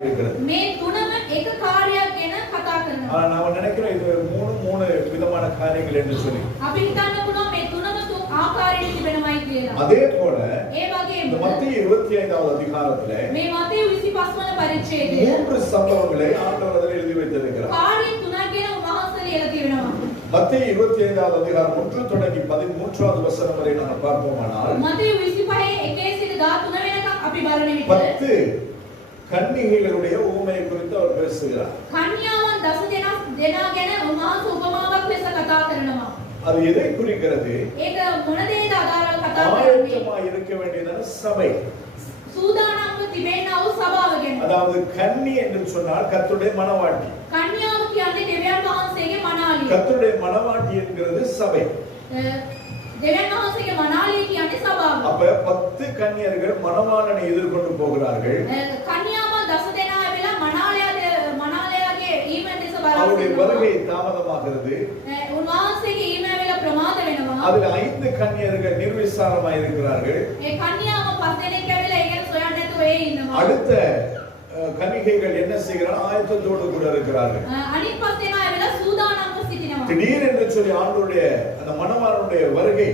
මේ තුනම එක කාර්යයක් ගැන කතා කරනවා. நான் நினைக்கிறேன் இது மூணு விதமான காரியங்கள் என்று சொல்லி. අපි හිතන්න පුළුවන් මේ තුනම තුන් ආකාරයෙන් තිබෙනවායි කියලා. அதே போல ඒ වගේම மத்திய 25வது அதிகாரத்திலே මේ මතේ 25 වන පරිච්ඡේදයේ மூன்று சம்பவங்களை ஆண்டவர் அதில் எழுதி வைத்திருக்கிறார். කාර්ය තුනක් ගැන උන්වහන්සේ ලියලා තියෙනවා. மத்திய 25வது அதிகாரம் 1 தொடங்கி 13வது வசனம் வரை நாம் பார்ப்போமானால் මතේ 25 1 සිට 13 වෙනකම් අපි බලන විට 10 கன்னிகைகளுடைய ஊமையை குறித்து அவர் பேசுகிறார். කන්‍යාවන් 10 දෙනා ගැන උන්වහන්සේ උපමාවක් ලෙස කතා කරනවා. அது எதை குறிக்கிறது? ඒක මොන දේද අදාළව කතා කරන්නේ? ஆயத்தமாய் இருக்க வேண்டியதான சபை. සූදානම්ව තිබෙනා වූ සභාව ගැන. அதாவது கன்னி என்று சொன்னால் கர்த்தருடைய மணவாட்டி. කන්‍යාව කියන්නේ දෙවියන් වහන්සේගේ මනාලිය. கர்த்தருடைய மணவாட்டி என்கிறது சபை. දෙවියන් වහන්සේගේ මනාලිය කියන්නේ සභාව. அப்ப 10 கன்னியர்கள் மணவாளனை எதிர்கொண்டு போகிறார்கள். කන්‍යාවන් 10 දෙනා ඇවිල්ලා මනාලයාගේ ඊමෙන් දෙස அவருடைய බලනවා. வருகை தாமதமாகிறது. උන්වහන්සේගේ ඊම ඇවිල්ලා ප්‍රමාද වෙනවා. அதில் 5 கன்னியர்கள் நிர்விசாரமாய் இருக்கிறார்கள். ඒ කන්‍යාව 5 දෙනෙක් ඇවිල්ලා ඒ ගැන සොයන්න නැතුව ඒ ඉන්නවා. அடுத்த கன்னிகைகள் என்ன செய்கிறார்கள்? ஆயத்தத்தோடு கூட இருக்கிறார்கள். අනිත් 5 දෙනා ඇවිල්ලා සූදානම්ව සිටිනවා. திடீர் என்று சொல்லி ஆண்டவருடைய அந்த மணவாளனுடைய வருகை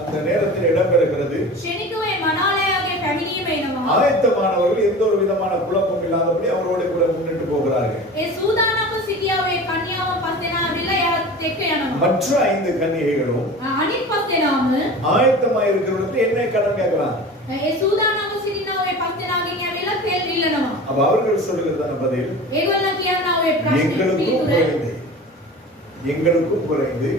அந்த நேரத்தில் இடம்பெறுகிறது. ක්ෂණිකව මේ මනාලයාගේ පැමිණීම එනවා. ஆயத்தமானவர்கள் எந்த ஒரு விதமான குழப்பம் இல்லாதபடி அவரோடு கூட முன்னிட்டு போகிறார்கள். ඒ සූදානම්ව සිටියා වේ කන්‍යාව 5 දෙනා ඇවිල්ලා එයාත් එක්ක යනවා. மற்ற 5 கன்னிகைகளும் අනිත් 5 දෙනාම ஆயத்தமாய் இருக்கிறவர்களுக்கு என்ன கடன் கேட்கலாம்? ඒ සූදානම්ව සිටිනා වේ 5 දෙනාගෙන් ඇවිල්ලා තෙල් ඉල්ලනවා. அப்ப அவர்கள் சொல்லுகிறதான பதில் ඒගොල්ලෝ කියනවා වේ ප්‍රශ්නේ எங்களுக்கும் குறைந்து எங்களுக்கும் குறைந்து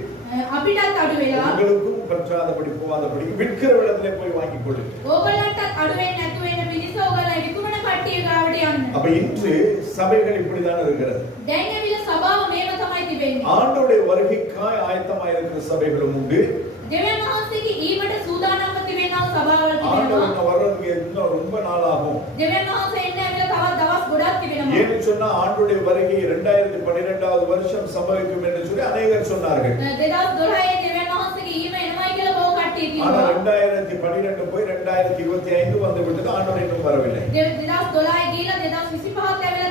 අපිටත් අඩු වෙලා உங்களுக்கும் பற்றாதபடி போகாதபடி விற்கிற இடத்திலே போய் வாங்கிக் கொள்ளுங்க. ඕගොල්ලන්ටත් අඩු වෙන්නේ නැතු වෙන මිනිස්සු ඕගොල්ලෝ විකුණන කට්ටිය ගාවට යන්න. அப்ப இன்று சபைகள் இப்படிதான் இருக்கிறது. දැන් ඇවිල්ලා සභාව මේව තමයි තිබෙන්නේ. ஆண்டவருடைய வருகைக்காய் ஆயத்தமாய் இருக்கிற சபைகளும் உண்டு. දෙවියන් වහන්සේගේ ඊමට සූදානම්ව තිබෙනා සභාවල් තිබෙනවා. ஆண்டவர் வர்றதுக்கு இன்னும் ரொம்ப நாள் ஆகும். දෙවියන් වහන්සේ එන්නේ ඇවිල්ලා තවත් දවස් ගොඩක් තිබෙනවා. ஏன்னு சொன்னா ஆண்டவருடைய வருகை 2012வது வருஷம் சம்பவிக்கும் என்று சொல்லி அநேகர் சொன்னார்கள். 2012 දෙවියන් වහන්සේගේ ඊම එනවායි කියලා බොහෝ කට්ටිය ஆனா කිව්වා. 2012 போய் 2025 வந்து விட்டது. ஆண்டவர் இன்னும் வரவில்லை. 2012 ගිහලා 2025ත් ඇවිල්ලා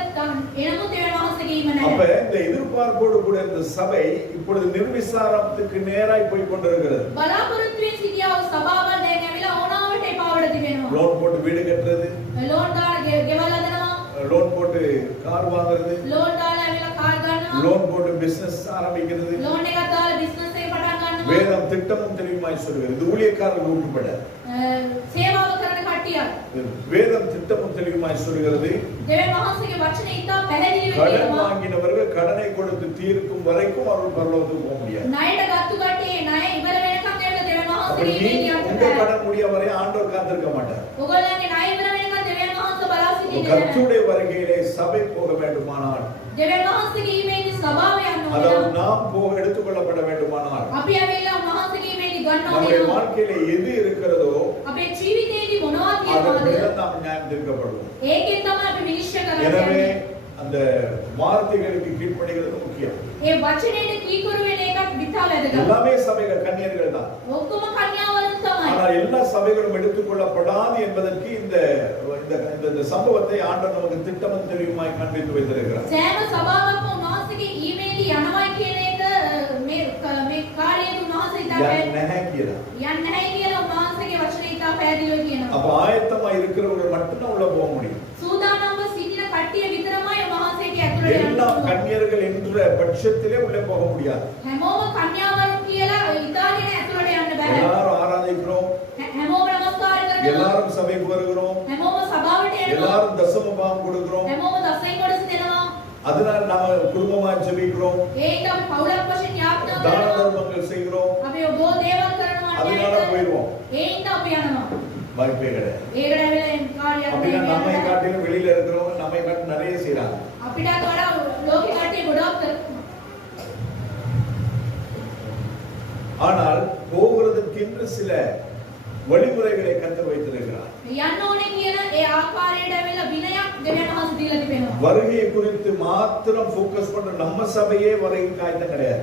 එනමුත් දෙවියන් වහන්සේගේ ඊම அப்ப නැහැ. இந்த எதிர்பார்ப்போடு கூட இந்த சபை இப்பொழுது நிர்விசாரத்துக்கு நேராய் போய் கொண்டிருக்கிறது. බලාපොරොත්තුවෙන් සිටියා වූ සභාවල් දැන් ඇවිල්ලා ඕනාවට එපාවට තිබෙනවා. லோன் போட்டு வீடு கட்டுறது, ලෝන් දාලා ගෙවල් හදනවා. லோன் போட்டு கார் வாங்குறது, ලෝන් දාලා ඇවිල්ලා කාර් ගන්නවා. லோன் போட்டு பிசினஸ் ஆரம்பிக்கிறது. ලෝන් එකක් දාලා බිස්නස් එක පටන් ගන්නවා. வேதம் திட்டமும் தெளிவாய் சொல்கிறது. இது ஊழியக்காரர்கள் உட்பட සේවාව කරන කට්ටියක්. வேதம் திட்டமும் தெளிவாய் சொல்கிறது. දෙවියන් වහන්සේගේ වචනේ ඉතා පැහැදිලිව கடன் කියනවා. வாங்கினவர்கள் கடனை கொடுத்து தீர்க்கும் வரைக்கும் அவர்கள் பரலோகத்துக்கு போக முடியாது. ණයට ගත්තු කට්ටිය ණය ඉවර වෙනකන් ඇවිල්ලා දෙවියන් அப்ப වහන්සේගේ நீ ඉමේලියක් உங்க கடன் முடிய வரை ஆண்டவர் காத்திருக்க மாட்டார். ඔයගොල්ලන්ගේ ණය ඉවර වෙනකන් දෙවියන් වහන්සේ බලා සිටින්නේ නැහැ. கர்த்தருடைய வருகையிலே சபை போக வேண்டுமானால், දෙවියන් වහන්සේගේ ඊමේලි ස්වභාවය යන්න அதாவது ඕන. நாம் போக எடுத்துக்கொள்ளப்பட வேண்டுமானால், අපි ඇවිල්ලා උන්වහන්සේගේ ඊමේලි ගන්න நம்முடைய ඕනේ. வாழ்க்கையில எது இருக்கிறதோ අපේ ජීවිතේදී මොනවද அதன்படி කියනවාද? தான் நாம் நியாயம் தீர்க்கப்படுவோம். ඒකෙන් තමයි අපි විනිශ්චය எனவே කරන්නේ. அந்த வார்த்தைகளுக்கு கீழ்ப்படிகிறது முக்கியம். ඒ වචනේට කීකරු වෙන එකක් විතා වැදගත්. எல்லாமே சபைகள் கன்னியர்கள் தான். ඔක්කොම කන්‍යාවරුන් තමයි. ஆனால் எல்லா சபைகளும் எடுத்துக்கொள்ளப்படாது என்பதற்கு இந்த இந்த சம்பவத்தை ஆண்டவர் நமக்கு திட்டமும் தெளிவுமாய் காண்பித்து வைத்திருக்கிறார். සෑම සභාවක්ම උන්වහන්සේගේ ඊමේලි යනවායි කියන එක මේ කාර්යය උන්වහන්සේ ඉතා யா- நெஹேமியா. යන්නේ නැහැ කියලා උන්වහන්සේගේ වචනේ ඉතා පැහැදිලිව කියනවා. அப்ப ஆயத்தமா இருக்கிறவங்க மட்டும்தான் உள்ள போக முடியும். සූදානම්ව සිටින කට්ටිය විතරමයි උන්වහන්සේගේ ඇතුළට යන්න எல்லா පුළුවන්. கன்னியர்கள் என்ற பட்சத்திலே உள்ளே போக முடியாது. හැමෝම කන්‍යාවරුන් කියලා ඉතාලියට ඇතුළට යන්න බෑ. எல்லாரும் ஆராதிக்கிறோம், හැමෝම නමස්කාර කරනවා. எல்லாரும் சபைக்கு வருகிறோம், හැමෝම සභාවට එනවා. எல்லாரும் தசமபாகம் கொடுக்கிறோம். හැමෝම දසයෙන් කොටස දෙනවා. அதனால நாம குடும்பமா ஜெபிக்கிறோம், ඒක අපි පවුලක් වශයෙන් යාඥා தான කරනවා. தர்மங்கள் செய்கிறோம். අපි ඔබ දේවල් කරනවා அதனால போயிடுவோம். ඒින්ද අපි යනවා. வாய்ப்பே கிடையாது. ඒකට ඇවිල්ලා කාර්යයක් அப்படின்னா நம்மை නැහැ. காட்டிலும் வெளியில இருக்கிறவங்க நம்மை காட்டி நிறைய செய்றாங்க. අපිටත් වඩා ලෝකෙ කට්ටිය ගොඩක් කරනවා. ஆனால் போகிறதுக்கென்று சில வழிமுறைகளை கர்த்தர் வைத்திருக்கிறார். යන්න ඕනේ කියන ඒ ආකාරයට ඇවිල්ලා විනයක් දෙවියන් වහන්සේ දීලා තිබෙනවා. வருகையை குறித்து மாத்திரம் ஃபோக்கஸ் பண்ற நம்ம சபையே வருகைக்கு ஆயத்தம் கிடையாது.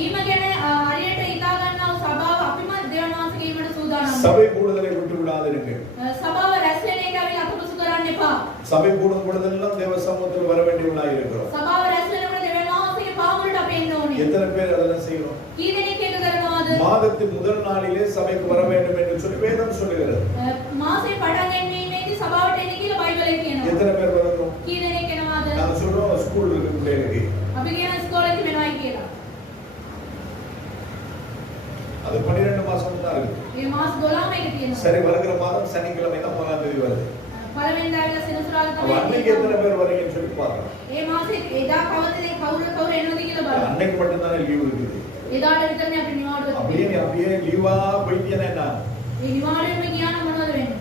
ඊම ගැන හරියට හිතා ගන්නව සභාව අපිම දෙවියන් වහන්සේගේ ඊමට සූදානම්. சபை கூடுதலை விட்டு விடாதீர்கள். සභාව රැස් වෙන එක අපි අතපසු කරන්න එපා. சபை கூடும் பொழுதெல்லாம் தேவ சமூகத்தில் வர வேண்டியவர்களாய் இருக்கிறோம். සභාව රැස් වෙනකොට දෙවියන් වහන්සේගේ පාමුලට අපි එන්න ඕනේ. எத்தனை பேர் அதெல்லாம் செய்கிறோம்? කී දෙනෙක් ඒක කරනවද? மாதத்தின் முதல் நாளிலே சபைக்கு வர வேண்டும் என்று சொல்லி வேதம் சொல்லுகிறது. මාසේ පටන් ගැනීමේදී සභාවට එන්න කියලා බයිබලයේ කියනවා. எத்தனை பேர் வரணும்? කී දෙනෙක් එනවද? நாங்க சொல்றோம் ஸ்கூல் இருக்கு பிள்ளைகளுக்கு. අපි කියන ඉස්කෝලේදී වෙනවයි කියලා. அது 12 மாசம் தான் இருக்கு. මේ මාස 12ම එක තියෙනවා. சரி, வருகிற மாதம் சனிக்கிழமை தான் 1ஆம் தேதி வருது. පළවෙනිදා ඇවිල්ලා සෙනසුරාදා அப்ப තමයි. அன்னைக்கு எத்தனை பேர் வரீங்கன்னு சொல்லி பாருங்க. මේ මාසේ එදා කවුරු එනවද කියලා බලන්න. அன்னைக்கு மட்டும் தானே லீவ் இருக்குது. එදාට විතරනේ අපි නිවාඩු ගත්තේ. அப்படியே லீவா போயிட்டேன்னா என்ன? මේ නිවාඩුවෙම ගියා නම් මොනවද වෙන්නේ?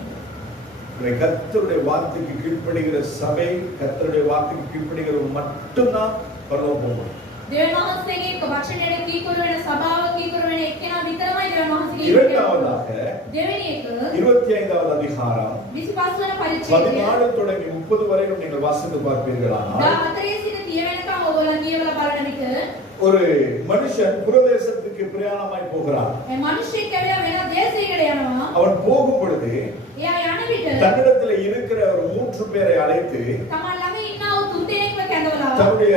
கர்த்தருடைய வார்த்தைக்கு கீழ்ப்படிகிற சபை, கர்த்தருடைய வார்த்தைக்கு கீழ்ப்படிகிறவங்க மட்டும்தான் பரலோகம் போகும். දෙවියන් වහන්සේගේ වචනයට කීකරු වෙන සභාව කීකරු වෙන එක්කෙනා විතරමයි දෙවියන් වහන්සේගේ. இரண்டாவதாக දෙවෙනි එක 25வது அதிகாரம் 25 වන පරිච්ඡේදය 14 தொடங்கி 30 வரைக்கும் நீங்கள் வாசித்து பார்ப்பீர்களானால் 14 සිට 30 වෙනකම් ඔයගොල්ලෝ කියවලා බලන විට ஒரு மனுஷன் புரதேசத்துக்கு பிரயாணமாய் போகிறான். මේ මිනිස්සෙක් ඇවිල්ලා වෙන දේශයකට යනවා. அவன் போகும் பொழுது එයා යන විට தன்னிடத்தில் இருக்கிற ஒரு 3 பேரை அழைத்து තමන් ළඟ ඉන්න වූ 3 දෙනෙක්ව කැඳවලා தன்னுடைய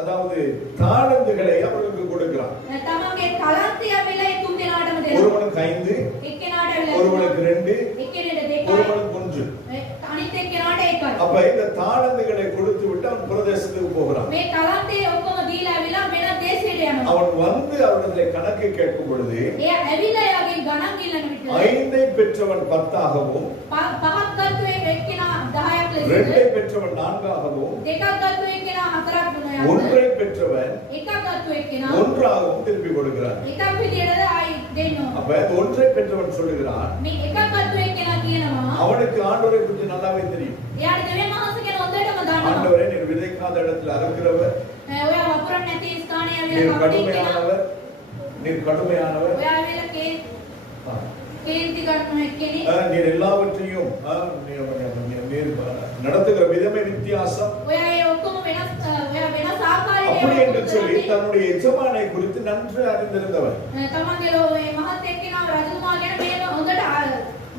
அதாவது தாளந்துகளை அவர்களுக்கு கொடுக்கிறான். තමන්ගේ තලන්තය ඇවිල්ලා ඒ 3 දෙනාටම දෙනවා. ஒருவனுக்கு 5, එක්කෙනාට ඇවිල්ලා ஒருவனுக்கு 2, එක්කෙනෙකුට 2යි ஒருவனுக்கு 1. අනිත් එක්කෙනාට 1යි. அப்ப இந்த தாளந்துகளை கொடுத்து விட்டு அவன் பிரதேசத்துக்கு போகிறான். මේ තලන්තය ඔක්කොම දීලා ඇවිල්ලා වෙන දේශයට යනවා. அவன் வந்து அவரிடத்தில் கணக்கு கேட்கும் பொழுது එයා ඇවිල්ලා එයාගේ ගණන් ඉල්ලන විට 5ஐ பெற்றவன் 10ஆகவும், පහක් ගත්තු එක්කෙනා 10ක් ලෙස 2ஐ பெற்றவன் 4ஆகவும், දෙකක් ගත්තු එක්කෙනා 4ක් දුන්නා. 1ஐ பெற்றவன் එකක් ගත්තු එක්කෙනා 1ஆகவும் திருப்பி கொடுக்கிறான். එකක් විදියටද ආයි දෙන්නවා. அப்ப இந்த 1ஐ பெற்றவன் சொல்லுகிறான், මේ එකක් ගත්තු එක්කෙනා කියනවා அவனுக்கு ஆண்டவரை குறித்து நல்லாவே தெரியும். එයාට දෙවියන් වහන්සේ කියන හොඳටම දන්නවා. ஆண்டவரே, நீர் விதைக்காத இடத்துல அறுக்கிறவர், ඔයා වපුරන් නැති ස්ථානයේ நீர் ඇවිල්ලා කප්පේ එක්කෙනා கடுமையானவர், நீர் கடுமையானவர், ඔයා ඇවිල්ලා කේන්ති ගන්න එක්කෙනෙක් நீர் எல்லாவற்றையும் நீர் நடத்துகிற விதமே வித்தியாசம். ඔයා ඒ ඔක්කොම ඔයා වෙනස් ආකාරයකට அப்படி என்று சொல்லி தன்னுடைய எஜமானை குறித்து நன்கு அறிந்திருந்தவர். තමන්ගේ මේ මහත් එක්කෙනා රජතුමා ගැන මේක හොඳට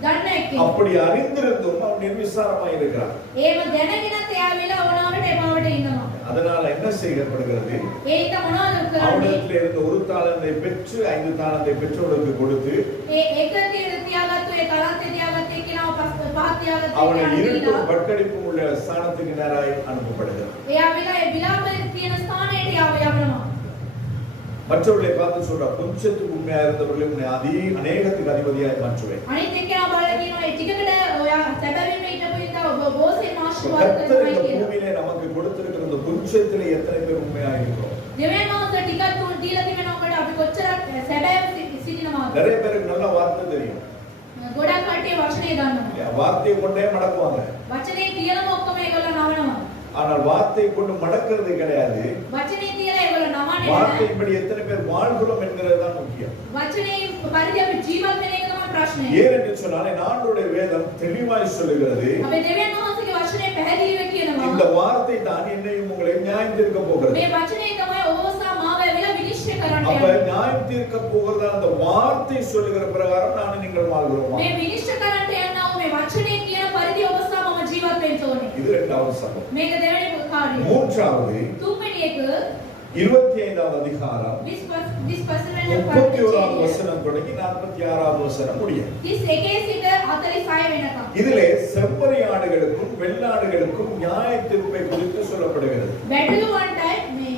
දන්න එක්කෙනෙක්. அப்படி அறிந்திருந்தும் அவன் நிர்விசாரமாய் இருக்கிறான். ඒව දැනගෙනත් එයා වෙලා ඕනාවට එපාවට ඉන්නවා. அதனால என்ன செய்யப்படுகிறது? ඒක මොනවද කරන්නේ? அவனிடத்தில் இருந்த 1 தாலந்தை பெற்று 5 தாலந்தை பெற்றவனுக்கு கொடுத்து ඒ එක තියාගත්තු ඒ තරන්තේ තියාගත්ත එක්කෙනාව පහක් තියාගත්ත அவனை එක්කෙනා இருட்டும் பட்கடிப்பும் உள்ள ஸ்தானத்துக்கு நேராய் அனுப்பப்படுகிறான். එයා වෙලා ඒ විලාපයේ තියෙන ස්ථානයට යවනවා. மற்றவர்களை பார்த்து சொல்றான், கொஞ்சத்துக்கு உண்மையா இருந்தவர்களை உன்னை அநேகத்துக்கு அதிபதியாய் மாற்றுவேன். අනිත් එක්කෙනා බලලා කියනවා ඒ ටිකකට ඔයා සැබවින්ම හිටපු ඉඳ ඔබ බෝසෙන් ආශිර්වාද கர்த்தர் කරනවා இந்த කියලා. பூமியிலே நமக்கு கொடுத்திருக்கிற இந்த கொஞ்சத்திலே எத்தனை பேர் உண்மையா இருக்கிறோம்? දෙවියන් වහන්සේ ටිකක් තුන් දීලා තිබෙනකොට අපි කොච්චරක් සැබෑව සිටිනවද? நிறைய பேருக்கு நல்ல வார்த்தை தெரியும். ගොඩක් කට්ටිය වචනේ දන්නවා. வார்த்தையை கொண்டே மடக்குவாங்க. වචනේ තියලම ඔක්කොම ඒගොල්ලෝ නවනවා. ஆனால் வார்த்தையை கொண்டு மடக்கிறது கிடையாது. වචනේ තියලා ඒගොල්ලෝ නවන්නේ නැහැ. வார்த்தையின்படி எத்தனை பேர் வாழ்கிறோம் என்கிறது தான் முக்கியம். වචනේ පරිදි අපි ජීවත් වෙන එක තමයි ප්‍රශ්නේ. ஏன் என்று சொன்னால் ஆண்டவருடைய வேதம் தெளிவாய் சொல்லுகிறது, අපි දෙවියන් වහන්සේගේ වචනේ පැහැදිලිව කියනවා. இந்த வார்த்தை தான் என்னையும் உங்களை நியாயம் தீர்க்க போகிறது. මේ වචනේ තමයි ඔබවසා මාව ඇවිල්ලා විනිශ්චය කරන්න அப்ப යන්නේ. நியாயம் தீர்க்க போகிறது அந்த வார்த்தை சொல்லுகிற பிரகாரம் நான் நீங்கள் வாழ்கிறோம். මේ විනිශ්චය කරන්න යනවා මේ වචනේ කියන පරිදි ඔබවසා මම ජීවත් වෙන්න ඕනේ. இது இரண்டாவது சம்பவம். මේක දෙවෙනි කාර්යය. மூன்றாவது තුන්වෙනි එක 25வது அதிகாரம் 21 වෙනි 31வது வசனம் தொடங்கி 46வது வசனம் முடிய. 31 සිට 46 වෙනකම්. இதிலே செம்மறியாடுகளுக்கும் வெள்ளாடுகளுக்கும் நியாய தீர்ப்பை குறித்து சொல்லப்படுகிறது. බැටළුවන්ටයි මේ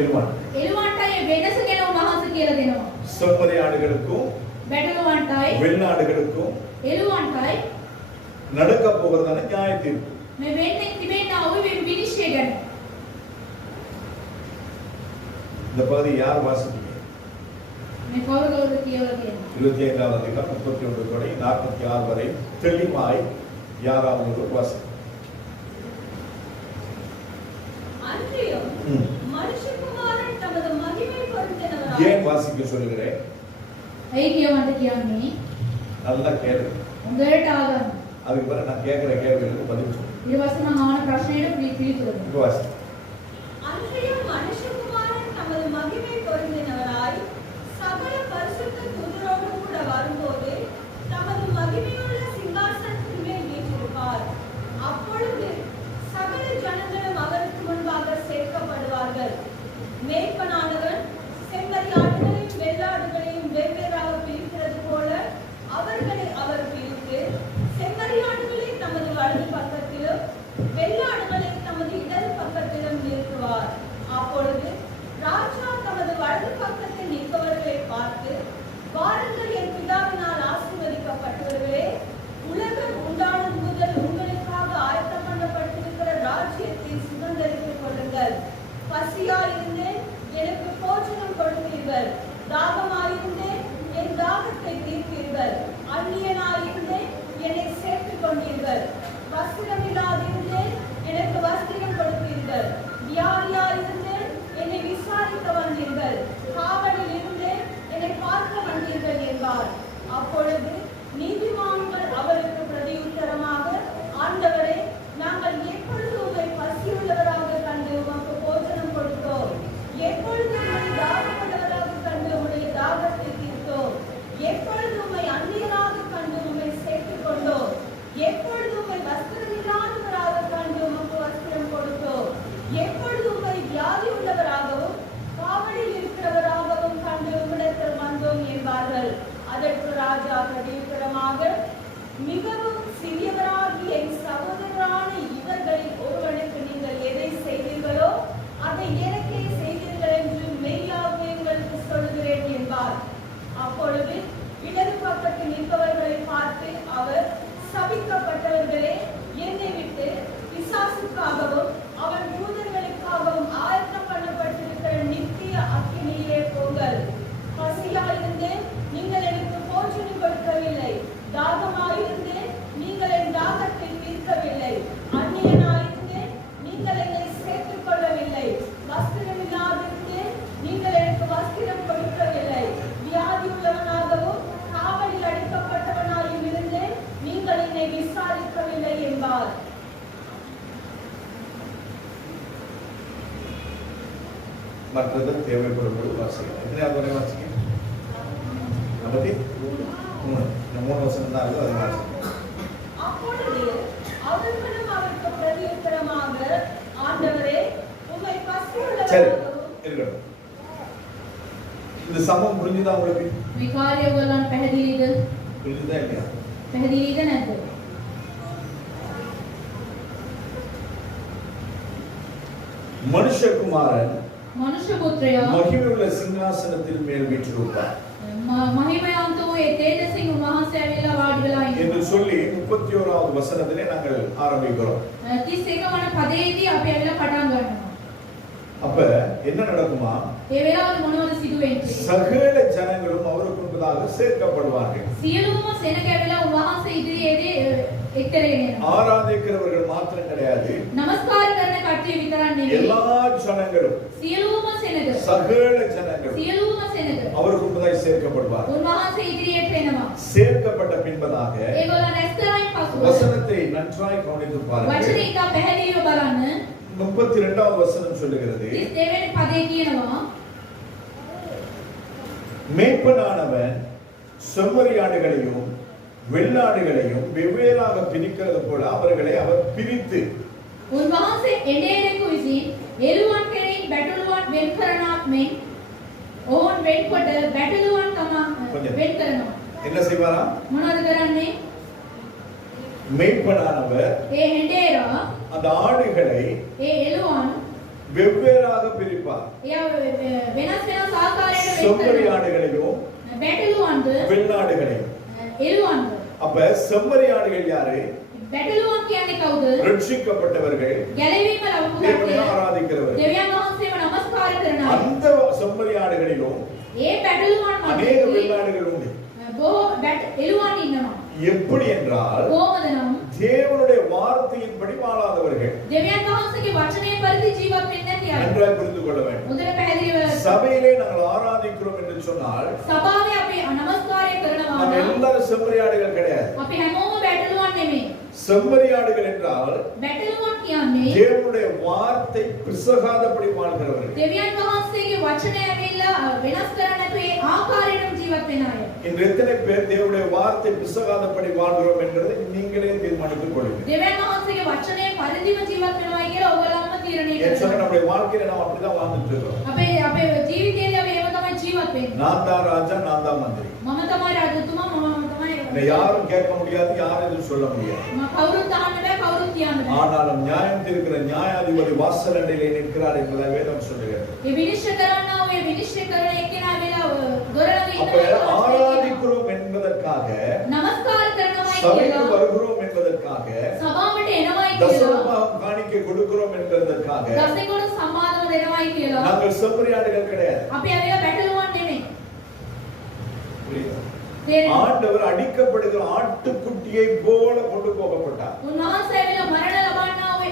එළුවන්. එළුවන්ටයි වෙනස ගැන උන්වහන්සේ කියලා දෙනවා. செம்மறியாடுகளுக்கும் බැටළුවන්ටයි வெள்ளாடுகளுக்கும் එළුවන්ටයි நடக்க போகிறதான நியாய தீர்ப்பு. මේ වෙන්නේ තිබෙනා වූ විනිශ්චය ගැන. இந்த பகுதி யார் வாசிப்பீங்க? මේ කවුරුද කියලා කියනවා. 25வது அதிகாரம் 31 தொடங்கி 46 வரை தெளிவாய் யாராவது வாசி. அன்றியும் மனுஷகுமாரன் தமது மகிமை பொருந்தினவராய். ஏன் வாசிக்க சொல்லுகிறேன்? ඇයි කියවන්න කියන්නේ? நல்லா கேளு. හොඳට ආගන්න. அதுக்கு பிறகு நான் கேட்கிற கேள்விகளுக்கு பதில் சொல்லு. ඊට පස්සේ මම ආන ප්‍රශ්නෙට පිළිතුර දෙනවා. இங்க வாசி. அன்றையும் மனுஷகுமாரன் தமது மகிமை பொருந்தினவராய் சகல பரிசுத்த தூதரோடு கூட வரும்போது தமது மகிமையுள்ள சிங்காசனத்தின் மேல் வீற்றிருப்பார். அப்பொழுது சகல ஜனங்களும் அவருக்கு முன்பாக சேர்க்கப்படுவார்கள். மேய்ப்பனானவன் செம்மறியாடுகளையும் வெள்ளாடுகளையும் வெவ்வேறாக பிரிக்கிறது போல அவர்களை அவர் பிரித்து செம்மறியாடுகளை தமது வலது பக்கத்திலும் வெள்ளாடுகளை தமது இடது பக்கத்திலும் நிறுத்துவார். அப்பொழுது ராஜா தமது வலது பக்கத்தில் நிற்பவர்களை பார்த்து, வாருங்கள் என் பிதாவினால் ஆசீர்வதிக்கப்பட்டவர்களே, உலகம் உண்டானது முதல் உங்களுக்காக ஆயத்தம் பண்ணப்பட்டிருக்கிற ராஜ்யத்தை சுதந்தரித்துக் கொள்ளுங்கள். பசியாயிருந்தேன், எனக்கு போஜனம் கொடுத்தீர்கள். தாகமாயிருந்தேன், என் தாகத்தை தீர்த்தீர்கள். அந்நியனாயிருந்தேன், என்னை சேர்த்துக் கொண்டீர்கள். வஸ்திரமில்லாதிருந்தேன், எனக்கு வஸ்திரம் கொடுத்தீர்கள். வியாதியாயிருந்தேன், என்னை விசாரிக்க வந்தீர்கள். காவலில் இருந்தேன், என்னை பார்க்க வந்தீர்கள் என்பார். அப்பொழுது நீதிமான்கள் அவருக்கு பிரதியுத்தரமாக, ஆண்டவரே, நாங்கள் எப்பொழுது உம்மை பசியுள்ளவராக கண்டு உமக்கு போஜனம் கொடுத்தோம்? எப்பொழுது உம்மை தாகமுள்ளவராக கண்டு உம்முடைய தாகத்தை தீர்த்தோம்? எப்பொழுது உம்மை அந்நியராக கண்டு உம்மை சேர்த்துக் கொண்டோம்? எப்பொழுது உம்மை வஸ்திரம் இல்லாதவராக கண்டு உமக்கு வஸ்திரம் கொடுத்தோம்? எப்பொழுது உம்மை வியாதி உள்ளவராகவும் காவலில் இருக்கிறவராகவும் கண்டு உம்மிடத்தில் வந்தோம் என்பார்கள். அதற்கு ராஜா பிரதியுத்தரமாக, மிகவும் சிறியவராகிய என் சகோதரரான இவர்களில் ஒருவனுக்கு நீங்கள் எதை செய்தீர்களோ அதை எனக்கே செய்தீர்கள் என்று மெய்யாகவே உங்களுக்கு சொல்கிறேன் என்பார். அப்பொழுது இடது பக்கத்தில் நிற்பவர்களை பார்த்து அவர், சபிக்கப்பட்டவர்களே, என்னை விட்டு பிசாசுக்காகவும் அவன் தூதர்களுக்காகவும் ஆயத்தம் பண்ணப்பட்டிருக்கிற நித்திய அக்கினியிலே போங்கள். பசியாயிருந்தேன், நீங்கள் எனக்கு போஜனம் கொடுக்கவில்லை. தாகமாயிருந்தேன், நீங்கள் என் தாகத்தை தீர்க்கவில்லை. அந்நியனாயிருந்தேன், நீங்கள் என்னை சேர்த்துக் கொள்ளவில்லை. வஸ்திரமில்லாதிருந்தேன், நீங்கள் எனக்கு வஸ்திரம் கொடுக்கவில்லை. வியாதி உள்ளவனாகவும் காவலில் அடைக்கப்பட்டவனாயும் இருந்தேன், நீங்கள் என்னை விசாரிக்கவில்லை என்பார். மற்றது தேவைப்படும் பொழுது வாசிக்கலாம். எத்தனையாவது வரை வாசிக்க? 53. இந்த 3 வசனம் தான் இருக்கு, அதை வாசிக்கலாம். அப்பொழுது அவர்களும் அவருக்கு பிரதியுத்தரமாக, ஆண்டவரே, உம்மை சரி, பசியுள்ளவராகவும் இருக்கட்டும். இந்த சம்பவம் புரிஞ்சுதா உங்களுக்கு? මේ කාර්යය ඔයගොල්ලන්ට පැහැදිලිද? புரிஞ்சுதா இல்லையா? පැහැදිලිද නැද්ද? மனுஷகுமாரன் මනුෂ්‍ය පුත්‍රයා மகிமையுள்ள சிங்காசனத்தின் மேல் வீற்றிருப்பார் මහිමයන්ත වූ ඒ තේජසින් උන්වහන්සේ ඇවිල්ලා වාඩි වෙලා என்று ඉන්නවා. சொல்லி 31வது வசனத்திலே நாங்கள் ஆரம்பிக்கிறோம். 31 වන පදයේදී අපි ඇවිල්ලා පටන් ගන්නවා. அப்ப என்ன நடக்குமா? ඒ වෙලාවේ මොනවද සිදු වෙන්නේ? சகல ஜனங்களும் அவருக்கு முன்பதாக சேர்க்கப்படுவார்கள். සියලුම සෙනග ඇවිල්ලා උන්වහන්සේ ඉදිරියේදී එක්තරගෙන යනවා. ஆராதிக்கிறவர்கள் மாத்திரம் கிடையாது, නමස්කාර කරන කට්ටිය විතරක් නෙවෙයි. எல்லா ஜனங்களும், සියලුම සෙනග சகல ஜனங்களும் සියලුම සෙනග அவருக்கு முன்பதாக சேர்க்கப்படுவார்கள். උන්වහන්සේ ඉදිරියට එනවා. சேர்க்கப்பட்ட பின்பதாக ඒගොල්ලන් රැස් කරයින් පසුව வசனத்தை நன்றாய் கவனித்து பாருங்கள். වචනේ ඉතා පැහැදිලිව බලන්න. 32வது வசனம் சொல்லுகிறது, 32 වෙනි පදේ කියනවා மேய்ப்பனானவன் செம்மறியாடுகளையும் வெள்ளாடுகளையும் வெவ்வேறாக பிரிக்கிறது போல அவர்களை அவர் பிரித்து, උන්වහන්සේ එඬේරෙකු විසින් එළුවන් කෙරෙහින් බැටළුවන් වෙන් කරනාක් මෙන් ඔවුන් වෙන්කොට බැටළුවන් තමා වෙන් කරනවා. என்ன செய்வாரா? මොනවද කරන්නේ? மேய்ப்பனானவர் ඒ එඬේරා அந்த ஆடுகளை ඒ එළුවන් வெவ்வேறாக பிரிப்பார். එයා වෙනස් වෙනස් ආකාරයකට වෙන් செம்மறி කරනවා. ஆடுகளையும் බැටළුවන්ද வெள்ளாடுகளையும். එළුවන්ද அப்ப செம்மறி ஆடுகள் யாரு? බැටළුවන් කියන්නේ කවුද? ரட்சிக்கப்பட்டவர்கள், ගැලවීම ලැබපු தேவனை කට්ටිය. ஆராதிக்கிறவர்கள். දෙවියන් වහන්සේව නමස්කාර කරන අය. அந்த செம்மறி ஆடுகளிலும் ඒ බැටළුවන් அநேக මැද வெள்ளாடுகள் உண்டு. බොහෝ එළුවන් ඉන්නවා. எப்படி என்றால் කොහොමද නම් தேவனுடைய வார்த்தையின்படி வாழாதவர்கள். දෙවියන් වහන්සේගේ වචනය පරිදි ජීවත් වෙන්නේ නැති අය. நன்றாக புரிந்து கொள்ள வேண்டும். හොඳට පැහැදිලිව சபையிலே நாங்கள் ஆராதிக்கிறோம் என்று சொன்னால் සභාවේ අපි නමස්කාරය කරනවා நம்ம නම් எல்லாரும் செம்மறியாடுகள் கிடையாது. අපි හැමෝම බැටළුවන් නෙමෙයි. செம்மறியாடுகள் என்றால் බැටළුවන් කියන්නේ தேவனுடைய வார்த்தை பிசகாதபடி வாழ்கிறவர்கள். දෙවියන් වහන්සේගේ වචනය ඇවිල්ලා වෙනස් කරන්නේ නැතුව ඒ ආකාරයෙන්ම ජීවත් වෙන අය. இன்று எத்தனை பேர் தேவனுடைய வார்த்தை பிசகாதபடி வாழ்கிறோம் என்றதை நீங்களே தீர்மானித்துக் கொள்ளுங்கள். දෙවියන් වහන්සේගේ වචනය පරිදිම ජීවත් වෙනවායි කියලා ඔයගොල්ලෝම තීරණය ஏன் சொன்னா කරගන්න. நம்முடைய வாழ்க்கையில நாம் அப்படிதான் வாழ்ந்துட்டு இருக்கோம். අපේ ජීවිතේදී අපි ඒව තමයි ජීවත් වෙන්නේ. நான் தான் ராஜா, நான் தான் மந்திரி. මම තමයි රජතුමා, මම තමයි என்னை யாரும் கேட்க முடியாது, யாரும் எதுவும் சொல்ல முடியாது. මම කවුරුත් අහන්න බෑ, කවුරුත් කියන්න බෑ. ஆனாலும் நியாயம் தீர்க்கிற நியாயாதிபதி வாசலண்டையிலே நிற்கிறார் என்பதை வேதம் சொல்லுகிறது. ඒ විනිශ්චය කරන්නා වූ ඒ විනිශ්චය කරන එක්කෙනා වෙලා දොර ළඟ அப்ப ஆராதிக்கிறோம் என்பதற்காக, නමස්කාර කරනවායි சபைக்கு කියලා, வருகிறோம் என்பதற்காக, සභාවට එනවායි කියලා, தசமபாகம் காணிக்கை கொடுக்கிறோம் என்பதற்காக දසෙකුට සම්මාදම දෙනවායි කියලා நாங்கள் செம்மறியாடுகள் கிடையாது. අපි ඇවිල්ලා බැටළුවන් නෙමෙයි. புரியுதா? තේරෙනවද? ஆண்டவர் அடிக்கப்படுகிற ஆட்டுக்குட்டியை போல கொண்டு போகப்பட்டார். උන්වහන්සේ ඇවිල්ලා මරණ ලබන්නා වූ